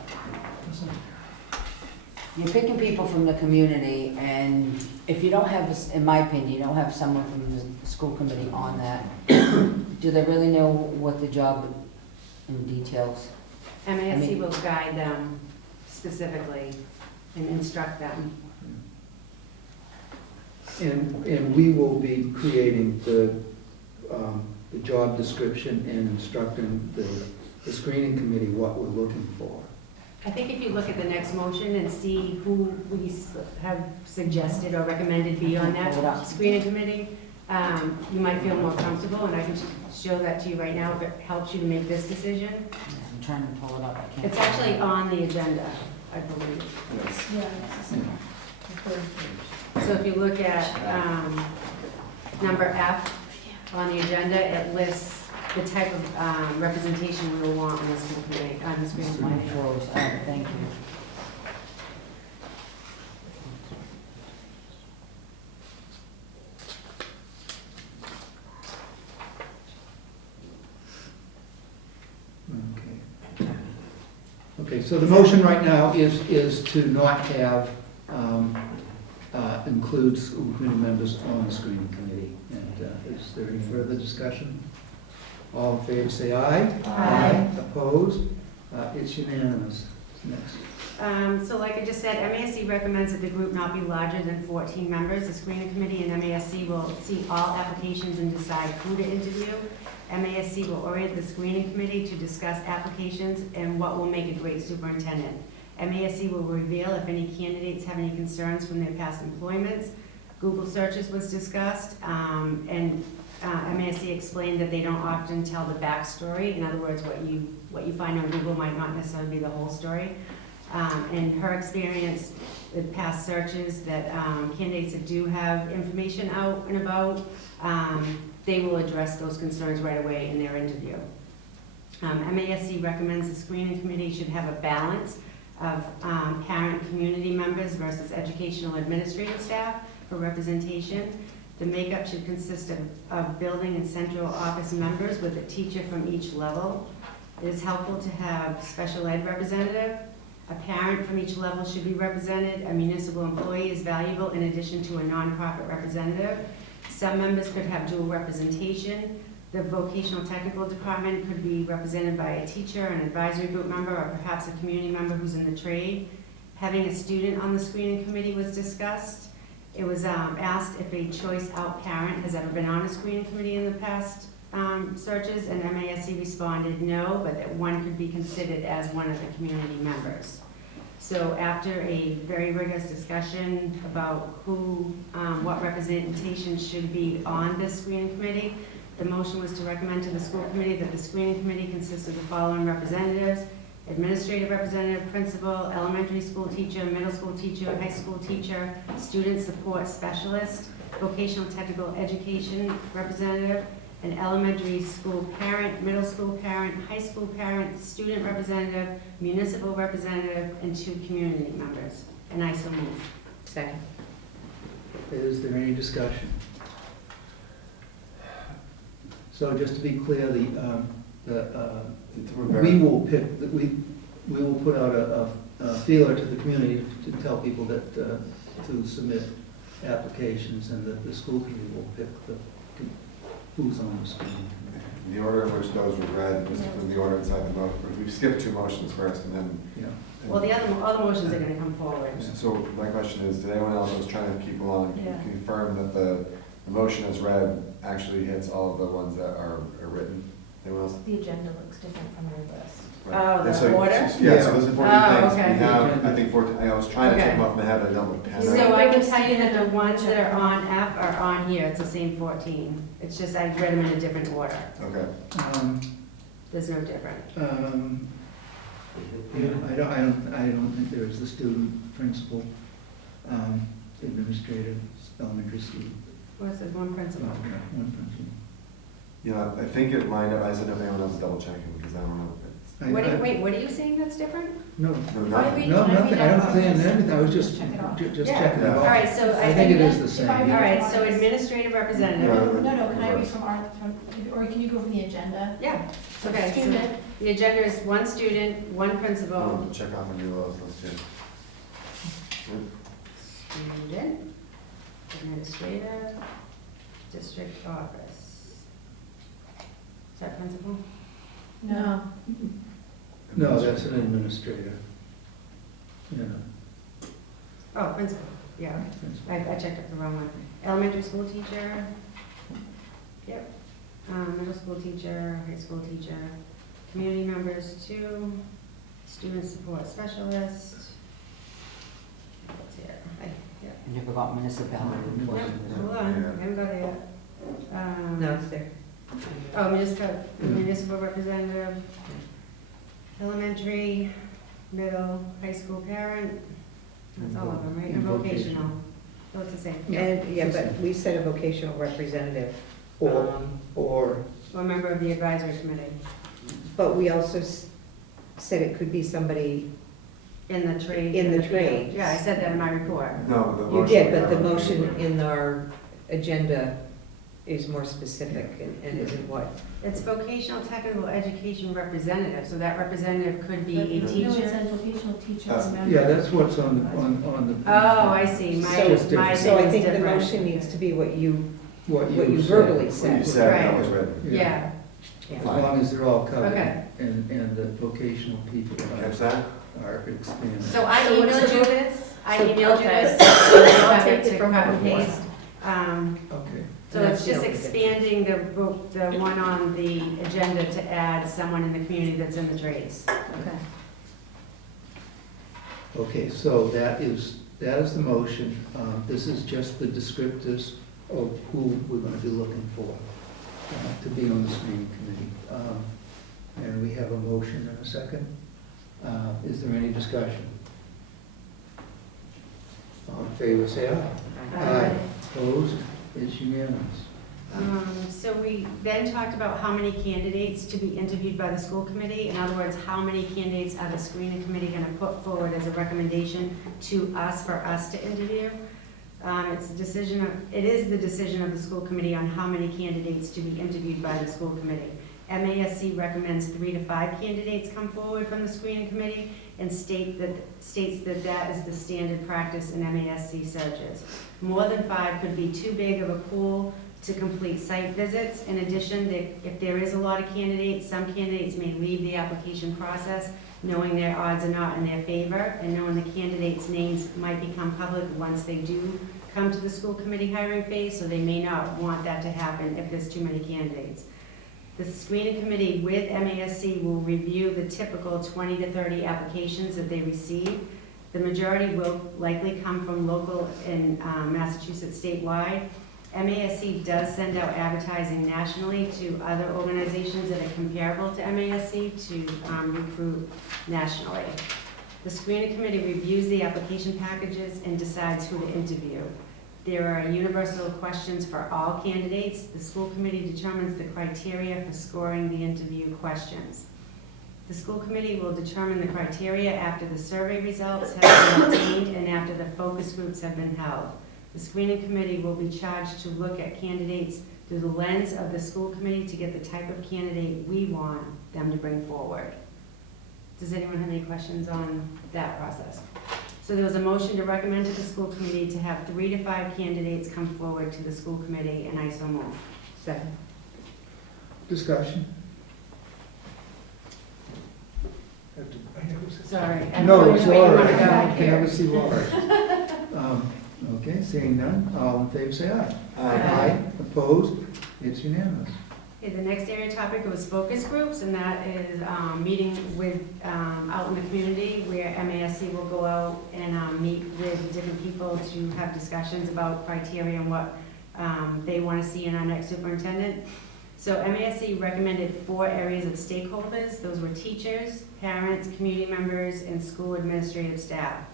You're picking people from the community, and if you don't have, in my opinion, you don't have someone from the school committee on that, do they really know what the job entails? MASC will guide them specifically and instruct them. And we will be creating the job description and instructing the screening committee what we're looking for. I think if you look at the next motion and see who we have suggested or recommended be on that screening committee, you might feel more comfortable, and I can show that to you right now if it helps you to make this decision. I'm trying to pull it up, I can't. It's actually on the agenda, I believe. So if you look at number F on the agenda, it lists the type of representation we will want on the school committee, on the screening committee. Thank you. Okay, so the motion right now is to not have, include school committee members on the screening committee. And is there any further discussion? All in favor say aye. Aye. Opposed? It's unanimous. Next. So like I just said, MASC recommends that the group not be larger than 14 members. The screening committee and MASC will see all applications and decide who to interview. MASC will orient the screening committee to discuss applications and what will make a great superintendent. MASC will reveal if any candidates have any concerns from their past employments. Google searches was discussed, and MASC explained that they don't often tell the backstory. In other words, what you find on Google might not necessarily be the whole story. In her experience with past searches, that candidates that do have information out and about, they will address those concerns right away in their interview. MASC recommends the screening committee should have a balance of parent community members versus educational administrative staff for representation. The makeup should consist of building and central office members with a teacher from each level. It is helpful to have special ed representative. A parent from each level should be represented. A municipal employee is valuable in addition to a nonprofit representative. Some members could have dual representation. The vocational technical department could be represented by a teacher, an advisory group member, or perhaps a community member who's in the trade. Having a student on the screening committee was discussed. It was asked if a choice out parent has ever been on a screening committee in the past searches, and MASC responded no, but that one could be considered as one of the community members. So after a very rigorous discussion about what representation should be on this screening committee, the motion was to recommend to the school committee that the screening committee consists of the following representatives: administrative representative, principal, elementary school teacher, middle school teacher, high school teacher, student support specialist, vocational technical education representative, an elementary school parent, middle school parent, high school parent, student representative, municipal representative, and 2 community members. And I so move. Second. Is there any discussion? So just to be clear, we will pick, we will put out a feeler to the community to tell people that, to submit applications, and that the school committee will pick who's on the screening committee. The order in which those were read was the order inside the motion. We've skipped 2 motions first, and then. Yeah. Well, the other motions are gonna come forward. So my question is, did anyone else, I was trying to keep along, Yeah. confirm that the motion as read actually hits all of the ones that are written? Anyone else? The agenda looks different from your list. Right. Oh, And the so- order? Yeah, so there's 14 things. okay. We have, I think 14, I was trying to take Okay. them off my head, but I don't with pen. So I can tell you that the ones that are on F are on here, it's the same 14. It's just I read them in a different order. Okay. There's no different. Yeah, I don't think there is the student, principal, administrative, elementary school. What's the one principal? Yeah, one principal. Yeah, I think it lined up, I said if anyone else is double checking, because I don't know. Wait, what are you saying that's different? No, nothing. no, nothing, I don't say anything, I was just checking Yeah. it All off. right, so I think it is the same. All right, so administrative representative. No, can I read or can you go from the agenda? Yeah, okay, so Student. the agenda is 1 student, 1 principal. Oh, check off and do those, let's see. Student, administrative, district office. Is that principal? No. No, that's an administrator. Yeah. Oh, principal, yeah. I checked up the wrong one. Elementary school teacher. Yep. Middle school teacher, high school teacher, community members 2, student support specialist. What's here? Yep. You never got municipality. Yep, hold on, I haven't got it yet. No, it's there. Oh, municipal representative, elementary, middle, high school parent, that's all of them, right? And vocational, so it's the same. And, yeah, but we said a vocational representative, or, Or a member of the advisory committee. but we also said it could be somebody In the trade. in the field. trade. Yeah, I said that in my report. No, the You motion. did, but the motion in our agenda is more specific and isn't what? It's vocational technical education representative, so that representative could be a No, it teacher. says vocational teacher That's- member. Yeah, that's what's on the. Oh, I see, my So, Just different. so I thing is think the different. motion needs to be what you What you you verbally What you said. said, that Right. was written. Yeah, as long as they're all covered. Okay. And the vocational people Catch that? are expanded. So I So what's emailed the you vote? this, I So- emailed you okay. this. I'll Have take it it to from cut her and before. paste. Okay. So it's just expanding the one on the agenda to add someone in the community that's in the trades. Okay. Okay, so that is the motion. This is just the descriptives of who we're gonna be looking for to be on the screening committee. And we have a motion and a second. Is there any discussion? All in favor, say aye. Aye. Opposed? It's unanimous. So we then talked about how many candidates to be interviewed by the school committee. In other words, how many candidates are the screening committee gonna put forward as a recommendation to us for us to interview? It is the decision of the school committee on how many candidates to be interviewed by the school committee. MASC recommends 3 to 5 candidates come forward from the screening committee and states that that is the standard practice in MASC searches. More than 5 could be too big of a pool to complete site visits. In addition, if there is a lot of candidates, some candidates may leave the application process knowing their odds are not in their favor and knowing the candidates' names might become public once they do come to the school committee hiring phase, so they may not want that to happen if there's too many candidates. The screening committee with MASC will review the typical 20 to 30 applications that they receive. The majority will likely come from local and Massachusetts statewide. MASC does send out advertising nationally to other organizations that are comparable to MASC to recruit nationally. The screening committee reviews the application packages and decides who to interview. There are universal questions for all candidates. The school committee determines the criteria for scoring the interview questions. The school committee will determine the criteria after the survey results have been obtained and after the focus groups have been held. The screening committee will be charged to look at candidates through the lens of the school committee to get the type of candidate we want them to bring forward. Does anyone have any questions on that process? So there was a motion to recommend to the school committee to have 3 to 5 candidates come forward to the school committee, and I so move. Second. Discussion? Sorry. No, it's Laura. I I can never see Laura. Okay, seeing none, all in favor say aye. Aye. Opposed? It's unanimous. Okay, the next area topic was focus groups, and that is meeting with, out in the community, where MASC will go out and meet with different people to have discussions about criteria and what they want to see in our next superintendent. So MASC recommended 4 areas of stakeholders. Those were teachers, parents, community members, and school administrative staff.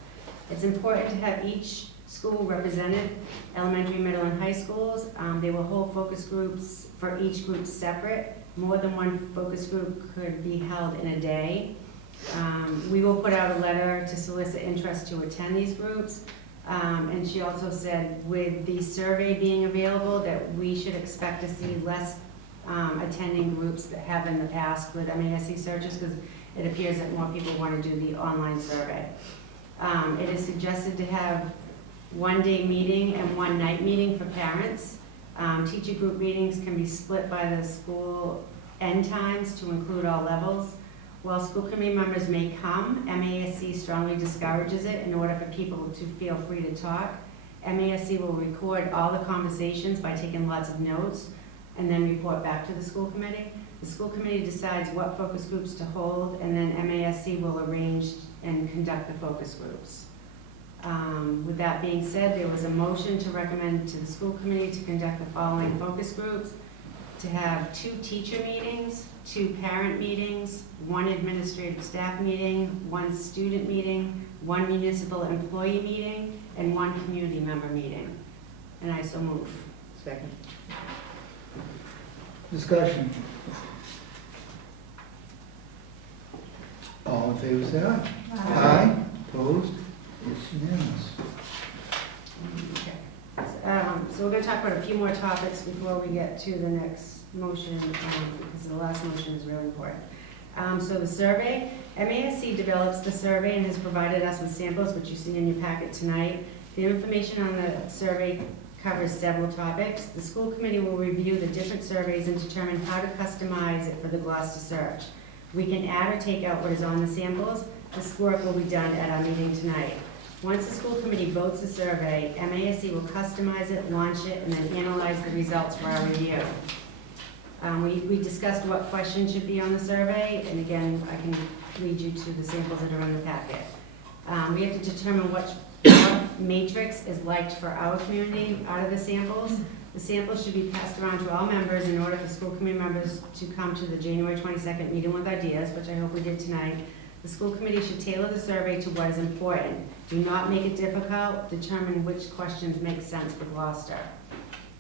It's important to have each school represented, elementary, middle, and high schools. They will hold focus groups for each group separate. More than one focus group could be held in a day. We will put out a letter to solicit interest to attend these groups. And she also said with the survey being available that we should expect to see less attending groups that have in the past with MASC searches, because it appears that more people want to do the online survey. It is suggested to have 1-day meeting and 1-night meeting for parents. Teacher group meetings can be split by the school end times to include all levels. While school committee members may come, MASC strongly discourages it in order for people to feel free to talk. MASC will record all the conversations by taking lots of notes and then report back to the school committee. The school committee decides what focus groups to hold, and then MASC will arrange and conduct the focus groups. With that being said, there was a motion to recommend to the school committee to conduct the following focus groups: to have 2 teacher meetings, 2 parent meetings, 1 administrative staff meeting, 1 student meeting, 1 municipal employee meeting, and 1 community member meeting. And I so move. Second. Discussion. All in favor say aye. Aye. Opposed? It's unanimous. So we're going to talk about a few more topics before we get to the next motion, because the last motion is really important. So the survey, MASC develops the survey and has provided us with samples, which you see in your packet tonight. The information on the survey covers several topics. The school committee will review the different surveys and determine how to customize it for the Gloucester search. We can add or take out what is on the samples. This work will be done at our meeting tonight. Once the school committee votes the survey, MASC will customize it, launch it, and then analyze the results for our review. We discussed what questions should be on the survey, and again, I can lead you to the samples that are in the packet. We have to determine what matrix is liked for our community out of the samples. The samples should be passed around to all members in order for school committee members to come to the January 22nd meeting with ideas, which I hope we did tonight. The school committee should tailor the survey to what is important. Do not make it difficult. Determine which questions make sense for Gloucester.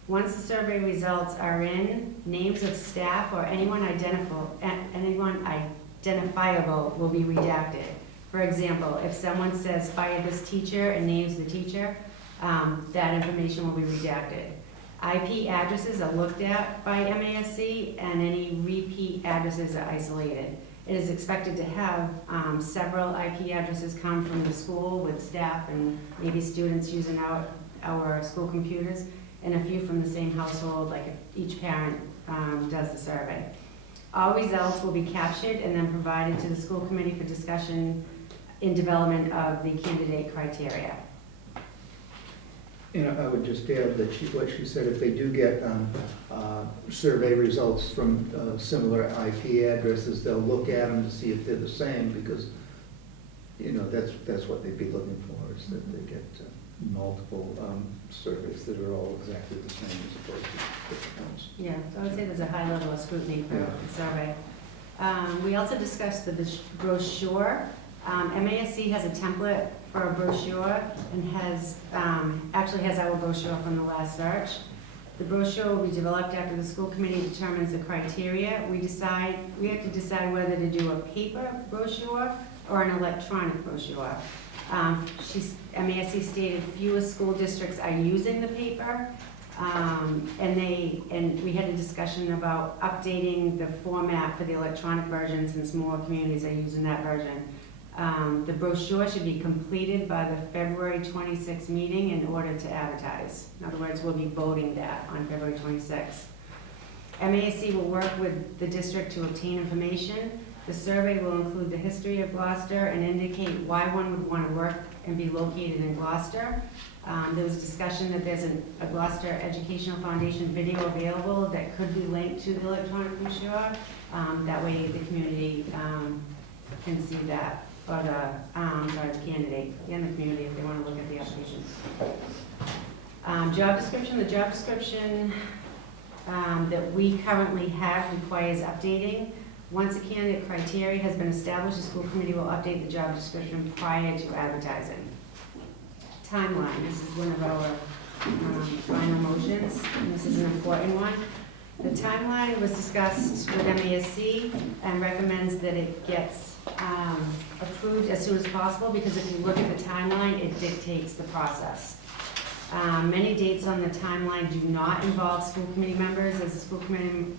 Once the survey results are in, names of staff or anyone identifiable will be redacted. For example, if someone says fire this teacher and names the teacher, that information will be redacted. IP addresses are looked at by MASC, and any repeat addresses are isolated. It is expected to have several IP addresses come from the school with staff and maybe students using our school computers, and a few from the same household, like if each parent does the survey. All results will be captured and then provided to the school committee for discussion in development of the candidate criteria. And I would just add that what she said, if they do get survey results from similar IP addresses, they'll look at them to see if they're the same, because, you know, that's what they'd be looking for, is that they get multiple surveys that are all exactly the same as opposed to different ones. Yeah, so I would say there's a high level of scrutiny for the survey. We also discussed the brochure. MASC has a template for a brochure and actually has our brochure from the last search. The brochure will be developed after the school committee determines the criteria. We have to decide whether to do a paper brochure or an electronic brochure. MASC stated fewer school districts are using the paper, and we had a discussion about updating the format for the electronic version since more communities are using that version. The brochure should be completed by the February 26th meeting in order to advertise. In other words, we'll be voting that on February 26th. MASC will work with the district to obtain information. The survey will include the history of Gloucester and indicate why one would want to work and be located in Gloucester. There was discussion that there's a Gloucester Educational Foundation video available that could be linked to the electronic brochure. That way the community can see that, or the candidate and the community if they want to look at the application. Job description. The job description that we currently have requires updating. Once a candidate criteria has been established, the school committee will update the job description prior to advertising. Timeline. This is one of our final motions, and this is an important one. The timeline was discussed with MASC and recommends that it gets approved as soon as possible, because if you look at the timeline, it dictates the process. Many dates on the timeline do not involve school committee members, as the school committee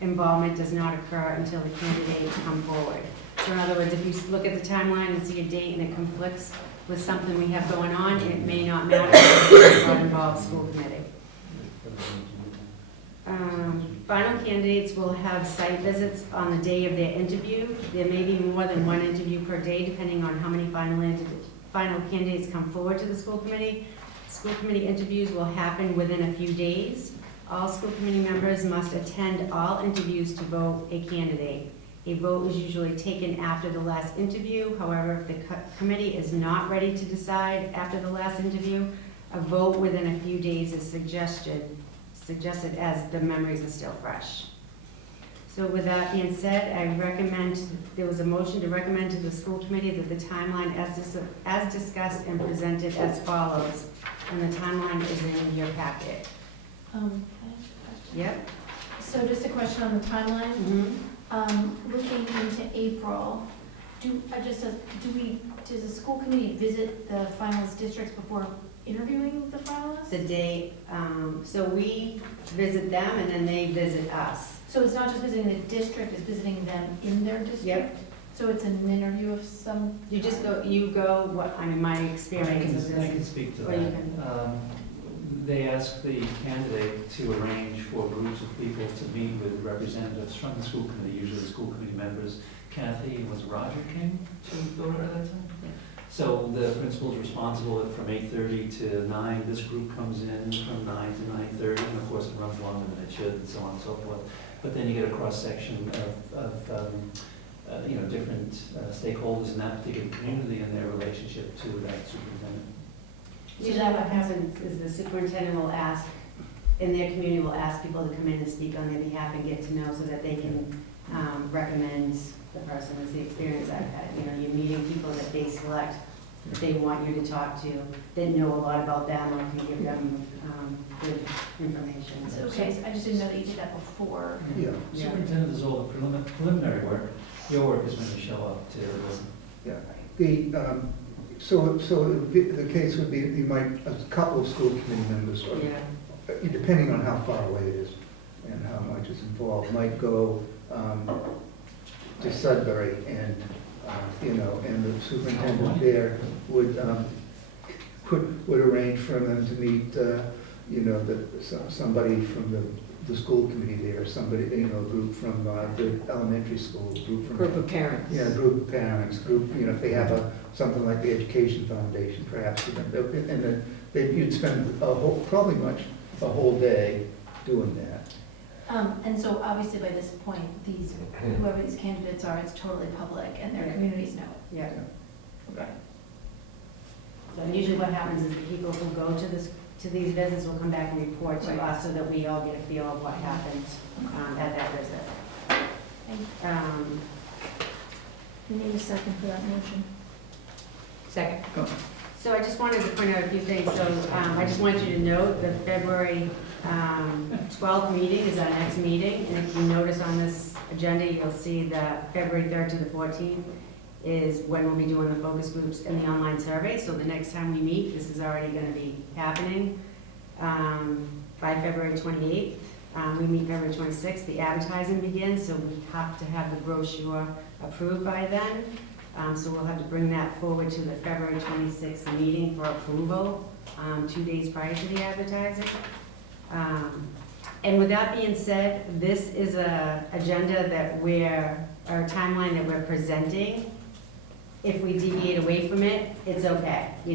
involvement does not occur until the candidates come forward. So in other words, if you look at the timeline and see a date and it conflicts with something we have going on, it may not matter if it does not involve school committee. Final candidates will have site visits on the day of their interview. There may be more than one interview per day, depending on how many final candidates come forward to the school committee. School committee interviews will happen within a few days. All school committee members must attend all interviews to vote a candidate. A vote is usually taken after the last interview. However, if the committee is not ready to decide after the last interview, a vote within a few days is suggested as the memories are still fresh. So with that being said, there was a motion to recommend to the school committee that the timeline as discussed and presented as follows, and the timeline is in your packet. Can I ask a question? Yep. So just a question on the timeline. Mm-hmm. Looking into April, does the school committee visit the finalist districts before interviewing the finalists? The day, so we visit them and then they visit us. So it's not just visiting the district, it's visiting them in their district? Yep. So it's an interview of some? You just go, my experience is this. I can speak to Or you that. can- they asked the candidate to arrange for groups of people to meet with representatives from the school committee, usually the school committee members. Kathy, was Roger King to go to her that time? Yeah. So the principal's responsible from 8:30 to 9. This group comes in from 9 to 9:30, and of course it runs longer than it should, and so on and so forth. But then you get a cross-section of different stakeholders in that particular community and their relationship to that superintendent. Usually what happens is the superintendent will ask, in their community, will ask people to come in and speak on their behalf and get to know so that they can recommend the person. Is the experience I've had. You're meeting people that they select, that they want you to talk to, that know a lot about them or can give them good information. So, okay, so I just didn't know that you did that before. Yeah. Superintendent does all the preliminary work. Your work is when you show up to listen. Yeah. So the case would be, you might, a couple of school committee members, or depending on how far away it is and how much is involved, might go to Sudbury and, and the superintendent there would arrange for them to meet, somebody from the school committee there, somebody, a group from the elementary school, Group of parents. Yeah, group of parents, if they have something like the Education Foundation, perhaps, and then you'd spend probably a whole day doing that. And so obviously by this point, whoever these candidates are, it's totally public and their communities know it. Yeah. Okay. So usually what happens is the people who go to these visits will come back and report to us so that we all get a feel of what happened at that visit. We need a second for that motion. Second. So I just wanted to point out a few things. So I just want you to note the February 12th meeting is our next meeting. And if you notice on this agenda, you'll see that February 3rd to the 14th is when we'll be doing the focus groups and the online survey. So the next time we meet, this is already going to be happening by February 28th. We meet February 26th. The advertising begins, so we have to have the brochure approved by then. So we'll have to bring that forward to the February 26th meeting for approval, 2 days prior to the advertising. And with that being said, this is a agenda or a timeline that we're presenting. If we deviate away from it, it's okay. We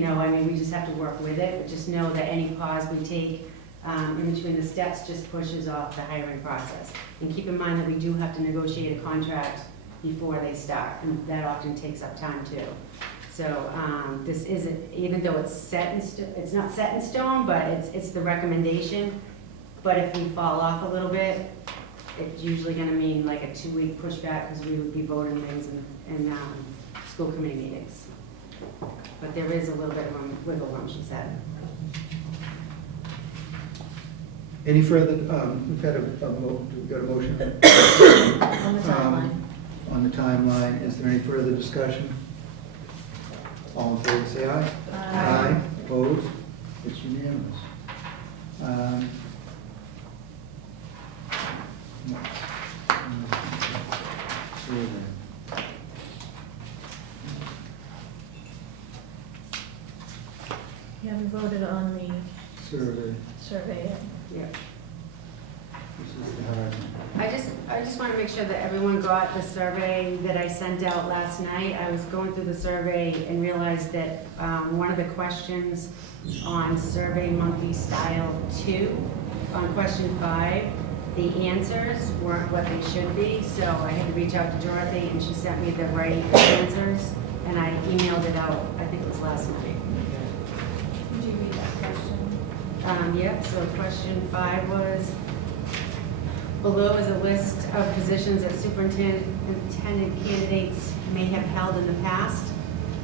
just have to work with it, but just know that any pause we take in between the steps just pushes off the hiring process. And keep in mind that we do have to negotiate a contract before they start, and that often takes up time too. So this isn't, even though it's it's not set in stone, but it's the recommendation. But if we fall off a little bit, it's usually going to mean like a 2-week pushback because we would be voting things in school committee meetings. But there is a little bit of wiggle room, she said. Any further, we've got a motion? On the timeline. On the timeline, is there any further discussion? All in favor, say aye. Aye. Opposed? It's unanimous. You haven't voted on the survey yet. Yeah. This is the hard one. I just want to make sure that everyone got the survey that I sent out last night. I was going through the survey and realized that one of the questions on Survey Monkey Style 2, on question 5, the answers weren't what they should be, so I had to reach out to Dorothy and she sent me the right answers and I emailed it out, I think it was last night. Would you read that question? Yep, so question 5 was, below is a list of positions that superintendent candidates may have held in the past.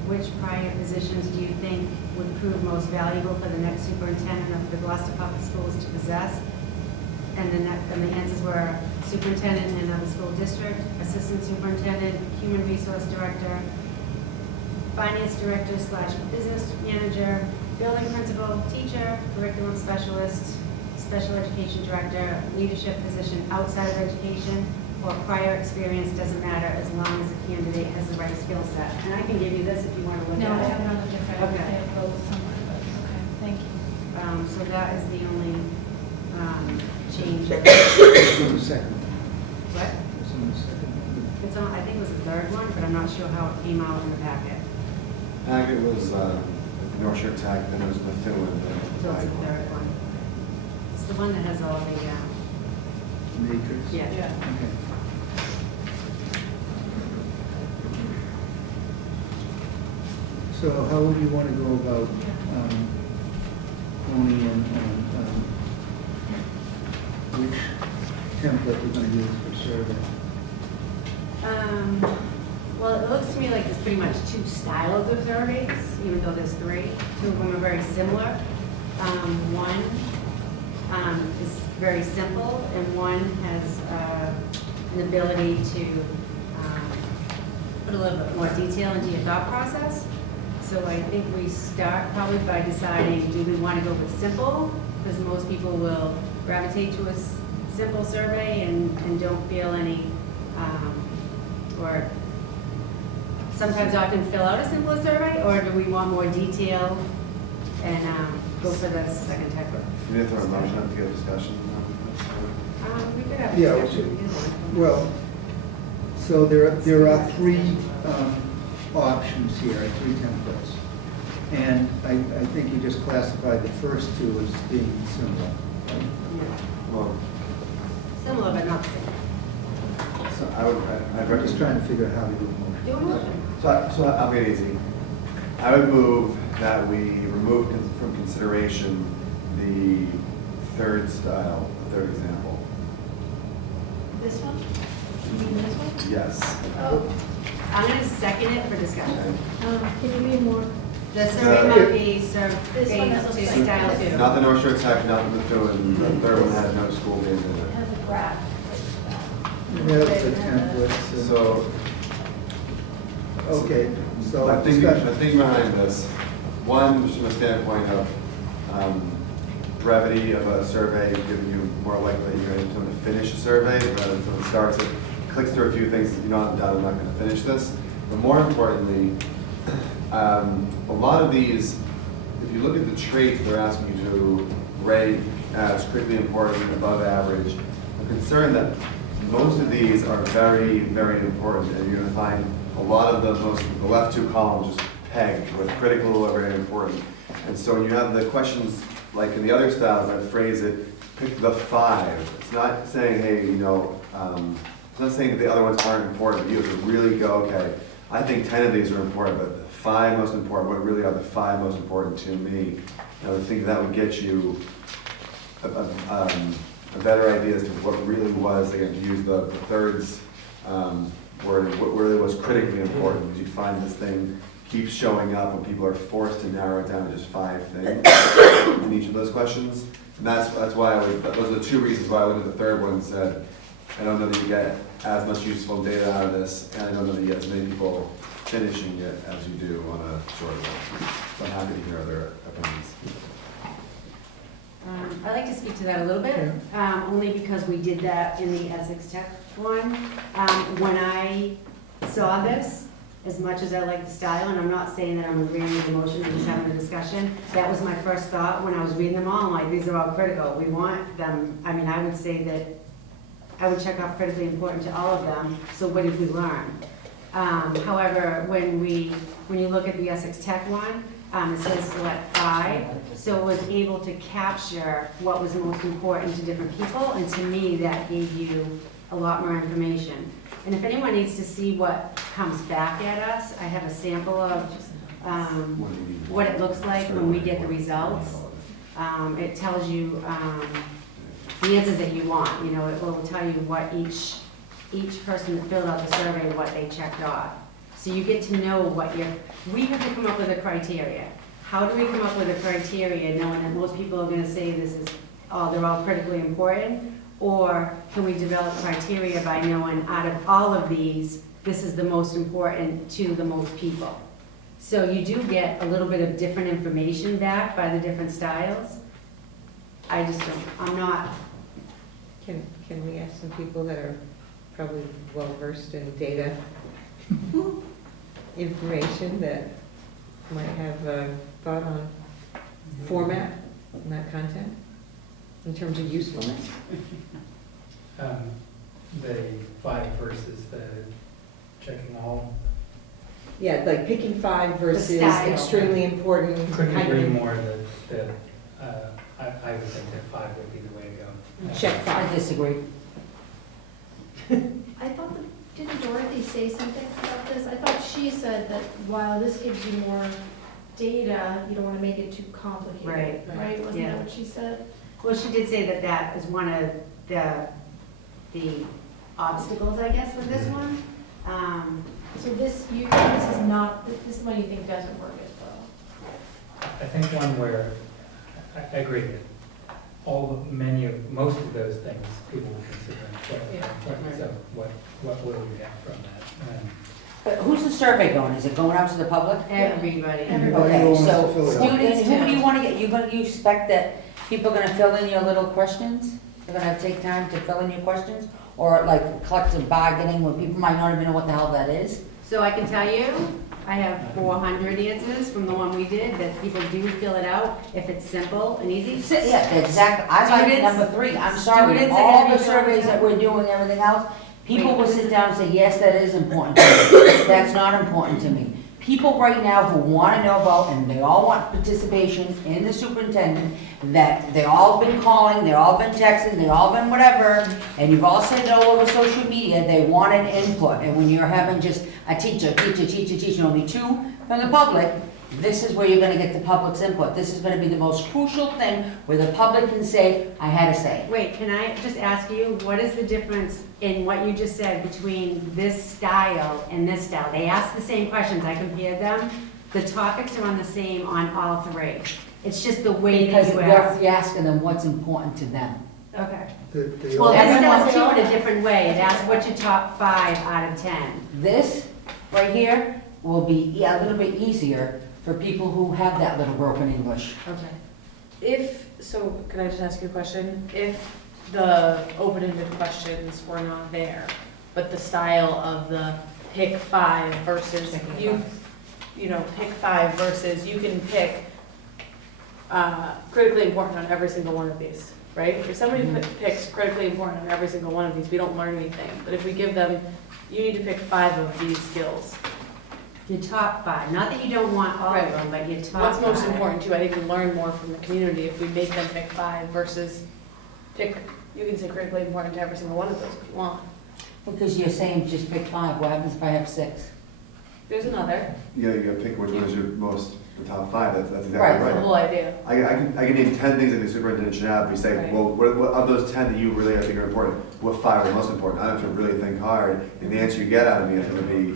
Which prior positions do you think would prove most valuable for the next superintendent of the Gloucester Public Schools to possess? And the answers were superintendent in another school district, assistant superintendent, human resource director, finance director / business manager, building principal, teacher, curriculum specialist, special education director, leadership position outside of education, or prior experience, doesn't matter as long as the candidate has the right skill set. And I can give you this if you want to look No, I at it. have another different, Okay. I have both somewhere, but okay, thank you. So that is the only change. It's on the second. What? It's on the second. It's on, I think it was the third one, but I'm not sure how it came out in the packet. Packet was North Shore Tech, then it was Methuen. So it's the third one. It's the one that has all the, Matrix? yeah. Okay. So how would you want to go about honing in on which template we're going to use for survey? Well, it looks to me like there's pretty much two styles of surveys, even though there's three. Two of them are very similar. One is very simple, and one has an ability to put a little bit more detail into your thought process. So I think we start probably by deciding, do we want to go with simple? Because most people will gravitate to a simple survey and don't feel any, or sometimes often fill out a simpler survey, or do we want more detail and go for the second type of? You need to throw a motion up to get a discussion. We could have a Yeah, discussion. well, so there are three options here, three templates. And I think you just classified the first two as being simple. Right? Well, Similar but not similar. so I'm just trying to figure out how to do a motion. Do a motion. So I'll make it easy. I would move that we remove from consideration the third style, the third example. This one? You mean this one? Yes. Oh, I'm going to second it for discussion. can you be more? The survey might be survey This one that looks to like style this. two. Not the North Shore Tech, not the Methuen, the third one has no school names in It it. has a graph. Yeah, it's a template. So, Okay, so I think discussion. behind this, one, just from a standpoint of brevity of a survey, giving you more likely that you're going to finish a survey rather than someone starts it, clicks through a few things, you know, I'm done, I'm not going to finish this. But more importantly, a lot of these, if you look at the traits they're asking you to rate as critically important, above average, I'm concerned that most of these are very, very important, and you're going to find a lot of the left two columns just pegged with critical or very important. And so when you have the questions, like in the other styles, I'd phrase it, pick the 5. It's not saying, hey, you know, it's not saying that the other ones aren't important. You have to really go, okay, I think 10 of these are important, but the 5 most important, what really are the 5 most important to me? And I would think that would get you a better idea as to what really was, again, to use the thirds word, what really was critically important, because you find this thing keeps showing up when people are forced to narrow it down to just 5 things in each of those questions. And that's why those are the 2 reasons why I looked at the third one and said, I don't know that you get as much useful data out of this, and I don't know that you get as many people finishing it as you do on a shorter one. So I'm happy to hear other opinions. I'd like to speak to that a little bit, only because we did that in the Essex Tech one. When I saw this, as much as I like the style, and I'm not saying that I'm agreeing with the motion, I'm just having a discussion, that was my first thought when I was reading them all. I'm like, these are all critical. We want them, I mean, I would say that I would check off critically important to all of them, so what did we learn? However, when you look at the Essex Tech one, it says select 5, so it was able to capture what was most important to different people, and to me, that gave you a lot more information. And if anyone needs to see what comes back at us, I have a sample of what it looks like when we get the results. It tells you the answers that you want. You know, it will tell you what each person that filled out the survey, what they checked off. So you get to know what we have to come up with a criteria. How do we come up with a criteria knowing that most people are going to say this is, they're all critically important? Or can we develop criteria by knowing out of all of these, this is the most important to the most people? So you do get a little bit of different information back by the different styles. I just don't, I'm not. Can we ask some people that are probably well-versed in data information that might have a thought on format? in that content, in terms of usefulness? The 5 versus the checking all. Yeah, like picking 5 versus style. extremely important. Couldn't kind agree of- more that I would think that 5 would be the way to go. Check 5. I disagree. I thought, didn't Dorothy say something about this? I thought she said that while this gives you more data, you don't want to make it too complicated. Right. Right, wasn't Yeah. that what she said? Well, she did say that that is one of the obstacles, I guess, with this one. So this, you think this is not, this is one you think doesn't work as well? I think one where, I agree that most of those things people will consider important. So what will we get from that? But who's the survey going? Is it going out to the public? Everybody. Everybody Okay, who wants so to fill it out. students, who do you want to get? You expect that people are going to fill in your little questions? They're going to take time to fill in your questions? Or like collective bargaining where people might not even know what the hell that is? So I can tell you, I have 400 answers from the one we did, that people do fill it out if it's simple and easy. Yeah, exactly. I like Students- number 3. I'm sorry. students are All gonna the be filling surveys it that out. we're doing, everything else, people Wait, will this sit is- down and say, yes, that is important to me. That's not important to me. People right now who want to know about, and they all want participation in the superintendent, that they all been calling, they all been texting, they all been whatever, and you've all said it all over social media, they want an input. And when you're having just a teacher, only 2 from the public, this is where you're gonna get the public's input. This is gonna be the most crucial thing where the public can say, I had a say. Wait, can I just ask you, what is the difference in what you just said between this style and this style? They asked the same questions, I compared them. The topics are on the same on all 3. It's just the way Because that you ask. you're asking them what's important to them. Okay. They Well, all- this Everyone- does too in a different way. It asks what's your top 5 out of 10. This right here will be a little bit easier for people who have that little broken English. Okay. Can I just ask you a question? If the open-ended questions were not there, but the style of the pick 5 versus pick 5 versus you can pick critically important on every single one of these, right? If somebody picks critically important on every single one of these, we don't learn anything. But if we give them, you need to pick 5 of these skills. Your top 5, not that you don't want all Right. of them, but your top What's most 5. important too, I think we learn more from the community if we make them pick 5 versus pick, you can say critically important to every single one of those if you want. Because you're saying just pick 5, what happens if I have 6? There's another. Yeah, you gotta pick which one is your most, the top 5, that's Right, exactly That's the right. whole idea. I can name 10 things that the superintendent should have, we say, Right. well, what of those 10 that you really think are important, what 5 are most important? I have to really think hard, and the answer you get out of me is gonna be,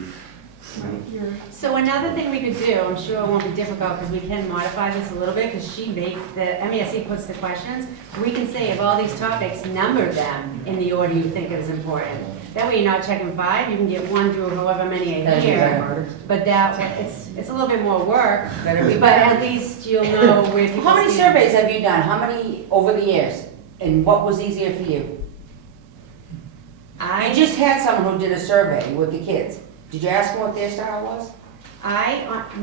So another thing we could do, I'm sure it won't be difficult because we can modify this a little bit because the MESC puts the questions. We can say of all these topics, number them in the order you think is important. That way you're not checking 5, you can get 1 through however many a That'd be year. better. But it's a little bit more work, but at least you'll know where people How many stand. surveys have you done? How many over the years? And what was easier for you? I just had someone who did a survey with the kids. Did you ask them what their style was?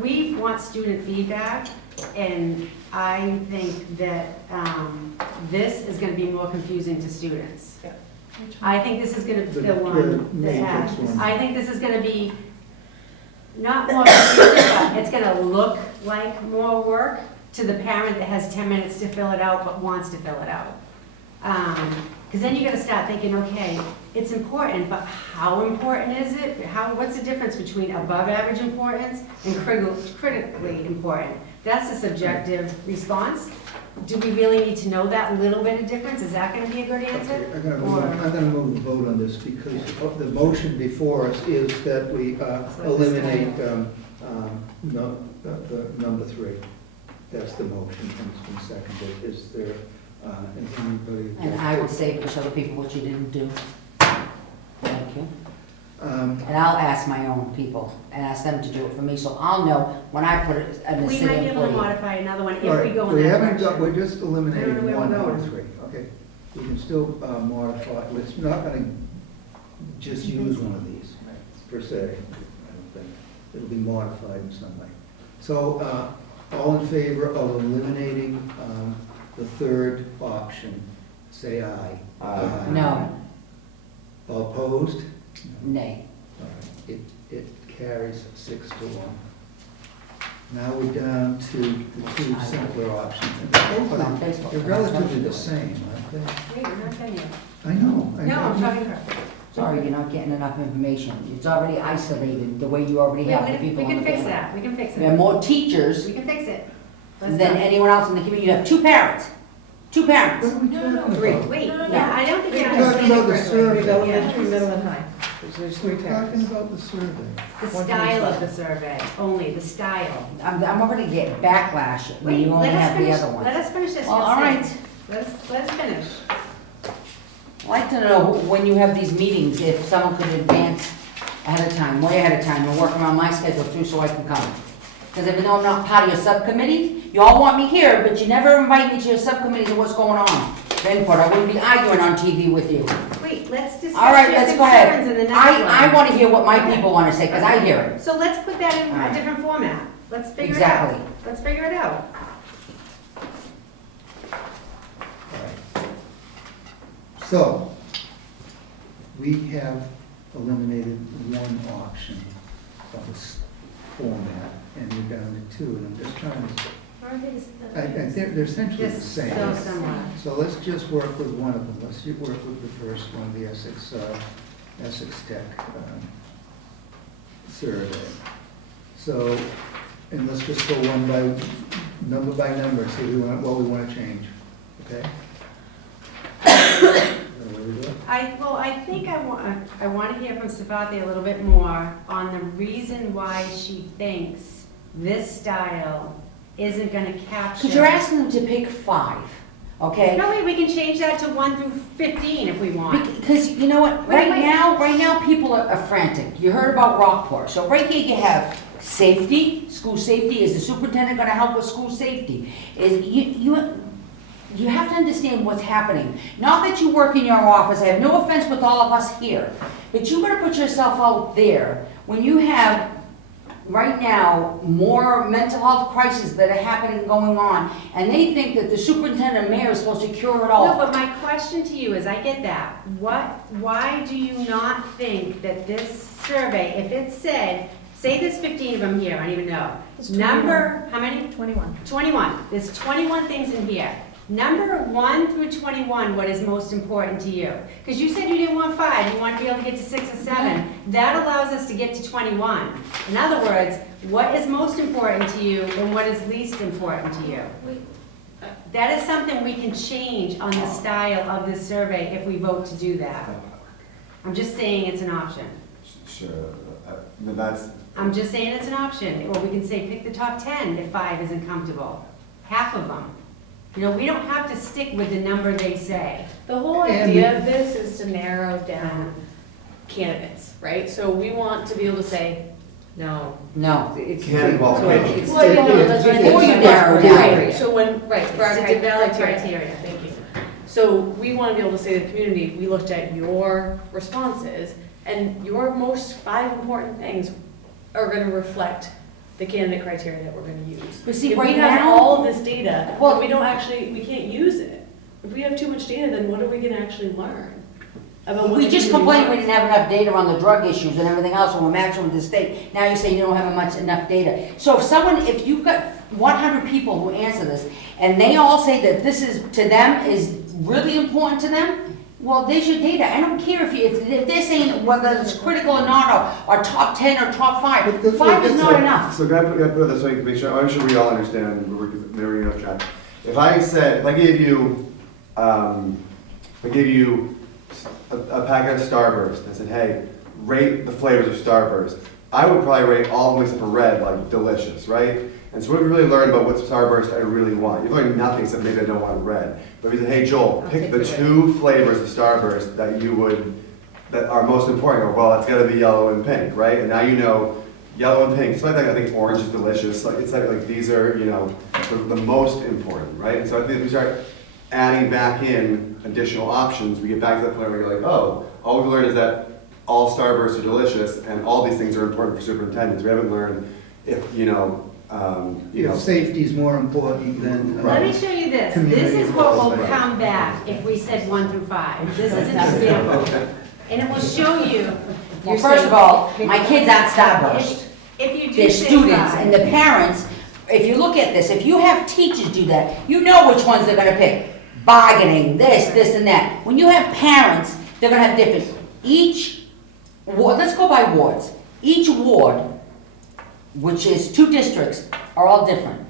We want student feedback, and I think that this is gonna be more confusing to students. Yeah. I think this is gonna, The the one, the matrix ad. one. I think this is gonna be not more confusing, but it's gonna look like more work to the parent that has 10 minutes to fill it out but wants to fill it out. Because then you're gonna start thinking, okay, it's important, but how important is it? What's the difference between above average importance and critically important? That's a subjective response. Do we really need to know that little bit of difference? Is that gonna be a good answer? Okay, I'm gonna Or- move the vote on this because the motion before us is that we eliminate the number 3. That's the motion, and it's been seconded. Is there anybody? And I would say to show the people what you didn't do. Thank you. And I'll ask my own people and ask them to do it for me, so I'll know when I put it in the We city might be able to employee. modify another one if All we right, go in we that haven't got, direction. we're just eliminating I don't know where 1 we're out of going. 3. Okay, we can still modify, it's not gonna just use one of these per se, I don't think. It'll be modified in some way. So, all in favor of eliminating the third option, say aye. No. All opposed? Nay. All right, it carries 6 to 1. Now we're down to the two simpler options. And Put on Facebook. they're relatively the same, aren't they? Wait, we're not done yet. I know. No, I'm talking to her. Sorry, you're not getting enough information. It's already isolated, the way you already have the We people on can the fix family. that, we can fix There are it. more teachers We can fix it. than Let's go. anyone else in the community. You have 2 parents. 2 parents. What are we talking about? Wait, No, no, no. yeah, I don't think We're you're talking understanding about the correctly. survey. Elementary, middle, and high. There's three We're parents. talking about the survey. The style of the survey, only the style. I'm already getting backlash when Wait, you only let us have the finish, other one. let us finish this. Well, You'll all see. right. Let us finish. I'd like to know when you have these meetings, if someone could advance ahead of time, way ahead of time, and work around my schedule too, so I can come. Because even though I'm not part of your subcommittee, you all want me here, but you never invite me to your subcommittees and what's going on. Input, I wouldn't be arguing on TV with you. Wait, let's discuss All right, your let's go ahead. concerns in the next one. I want to hear what my Okay. people want to say, because I hear it. So let's put that in All a right. different format. Let's figure it out. Exactly. Let's figure it out. So, we have eliminated one option of this format, and we're down to 2, and I'm just trying to, Aren't they they're essentially the Just same. so similar. So let's just work with one of them. Let's work with the first one, the Essex Tech survey. So, and let's just go by number, see what we want to change, okay? Where we go? I think I want to hear from Savati a little bit more on the reason why she thinks this style isn't going to capture. Because you're asking them to pick 5, okay? No, wait, we can change that to 1 through 15 if we want. Because you know what, Wait, wait. right now people are frantic. You heard about Rockport. So right here you have safety, school safety. Is the superintendent gonna help with school safety? You have to understand what's happening. Not that you work in your office, I have no offense with all of us here, but you gotta put yourself out there when you have, right now, more mental health crises that are happening, going on, and they think that the superintendent and mayor is supposed to cure it all. No, but my question to you is, I get that. Why do you not think that this survey, if it said, say there's 15 of them here, I don't even know. It's 21. Number, how many? 21. 21. There's 21 things in here. Number 1 through 21, what is most important to you? Because you said you didn't want 5, you want to be able to get to 6 or 7. That allows us to get to 21. In other words, what is most important to you and what is least important to you? That is something we can change on the style of this survey if we vote to do that. I'm just saying it's an option. Sure, but that's, I'm just saying it's an option. Or we can say pick the top 10 if 5 isn't comfortable. Half of them. You know, we don't have to stick with the number they say. The whole idea of this is to narrow down candidates, right? So we want to be able to say, No. No. It's Candidate qualifications. well, yeah, no, that's what I Before you think. narrow down. Right, so when, right, for our It's to develop criteria. criteria. Thank you. So we want to be able to say to the community, we looked at your responses, and your most 5 important things are going to reflect the candidate criteria that we're going to use. But see, If right we have now- all of this data, Well- well, we don't actually, we can't use it. If we have too much data, then what are we going to actually learn about what We the just community complained we wants? didn't have enough data on the drug issues and everything else, and we're matching with the state. Now you're saying you don't have enough data. So if you've got 100 people who answer this, and they all say that this is, to them, is really important to them, well, there's your data. I don't care if they're saying whether it's critical or not, or top 10 or top 5. 5 is not enough. So can I put it this way, make sure, I'm sure we all understand, we're getting off track. If I gave you a packet of Starburst and said, hey, rate the flavors of Starburst, I would probably rate all of them except for red, like delicious, right? And so what we really learned about what Starburst I really want. You've learned nothing except maybe I don't want red. But if you said, hey Joel, pick the 2 flavors of Starburst that are most important. Or, well, it's gotta be yellow and pink, right? And now you know yellow and pink. It's like I think orange is delicious. Like it's like these are, you know, the most important, right? And so I think if we start adding back in additional options, we get back to that point where you're like, oh, all we've learned is that all Starbursts are delicious and all these things are important for superintendents. We haven't learned if, you know, you know. If safety's more important than. Let me show you this. This is what will come back if we said 1 through 5. This is an example. And it will show you. Well, first of all, my kids aren't Starburst. If you do They're say students, 5. and the parents, if you look at this, if you have teachers do that, you know which ones they're gonna pick. Bargaining, this and that. When you have parents, they're gonna have different, each ward, let's go by wards. Each ward, which is 2 districts, are all different.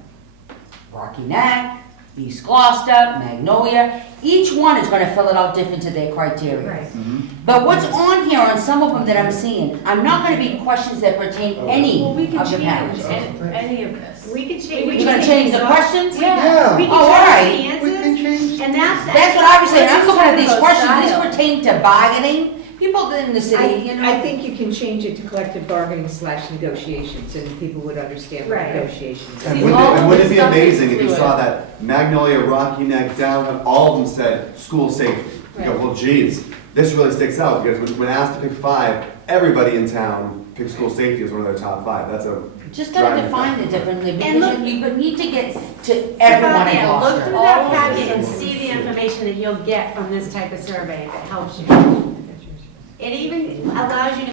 Rocky Neck, East Gloucester, Magnolia, each one is gonna fill it out different to their criteria. Right. But what's on here on some of them that I'm seeing, I'm not gonna be questions that pertain any Well, we can of the change parents. Any of this. We can change. You're gonna change the questions? Yeah. We can Oh, all right. change the We can answers, change. and that's. That's what I was saying, I'm We're just looking at these talking questions, about these style. pertain to bargaining, people in the city, you know. I think you can change it to collective bargaining / negotiations, and people would understand what Right. negotiations. And See, wouldn't all it, of wouldn't it this be stuff is amazing if you fluid. saw that Magnolia, Rocky Neck, Downtown, all of them said school safety? You go, well, geez, this really sticks out, because when asked to pick 5, everybody in town picked school safety as one of their top 5. That's a. Just gotta driving define factor. it differently, And because look- you need to get to everyone in Look Gloucester. through that packet and see the information that you'll get from this type of survey that helps you. It even allows you to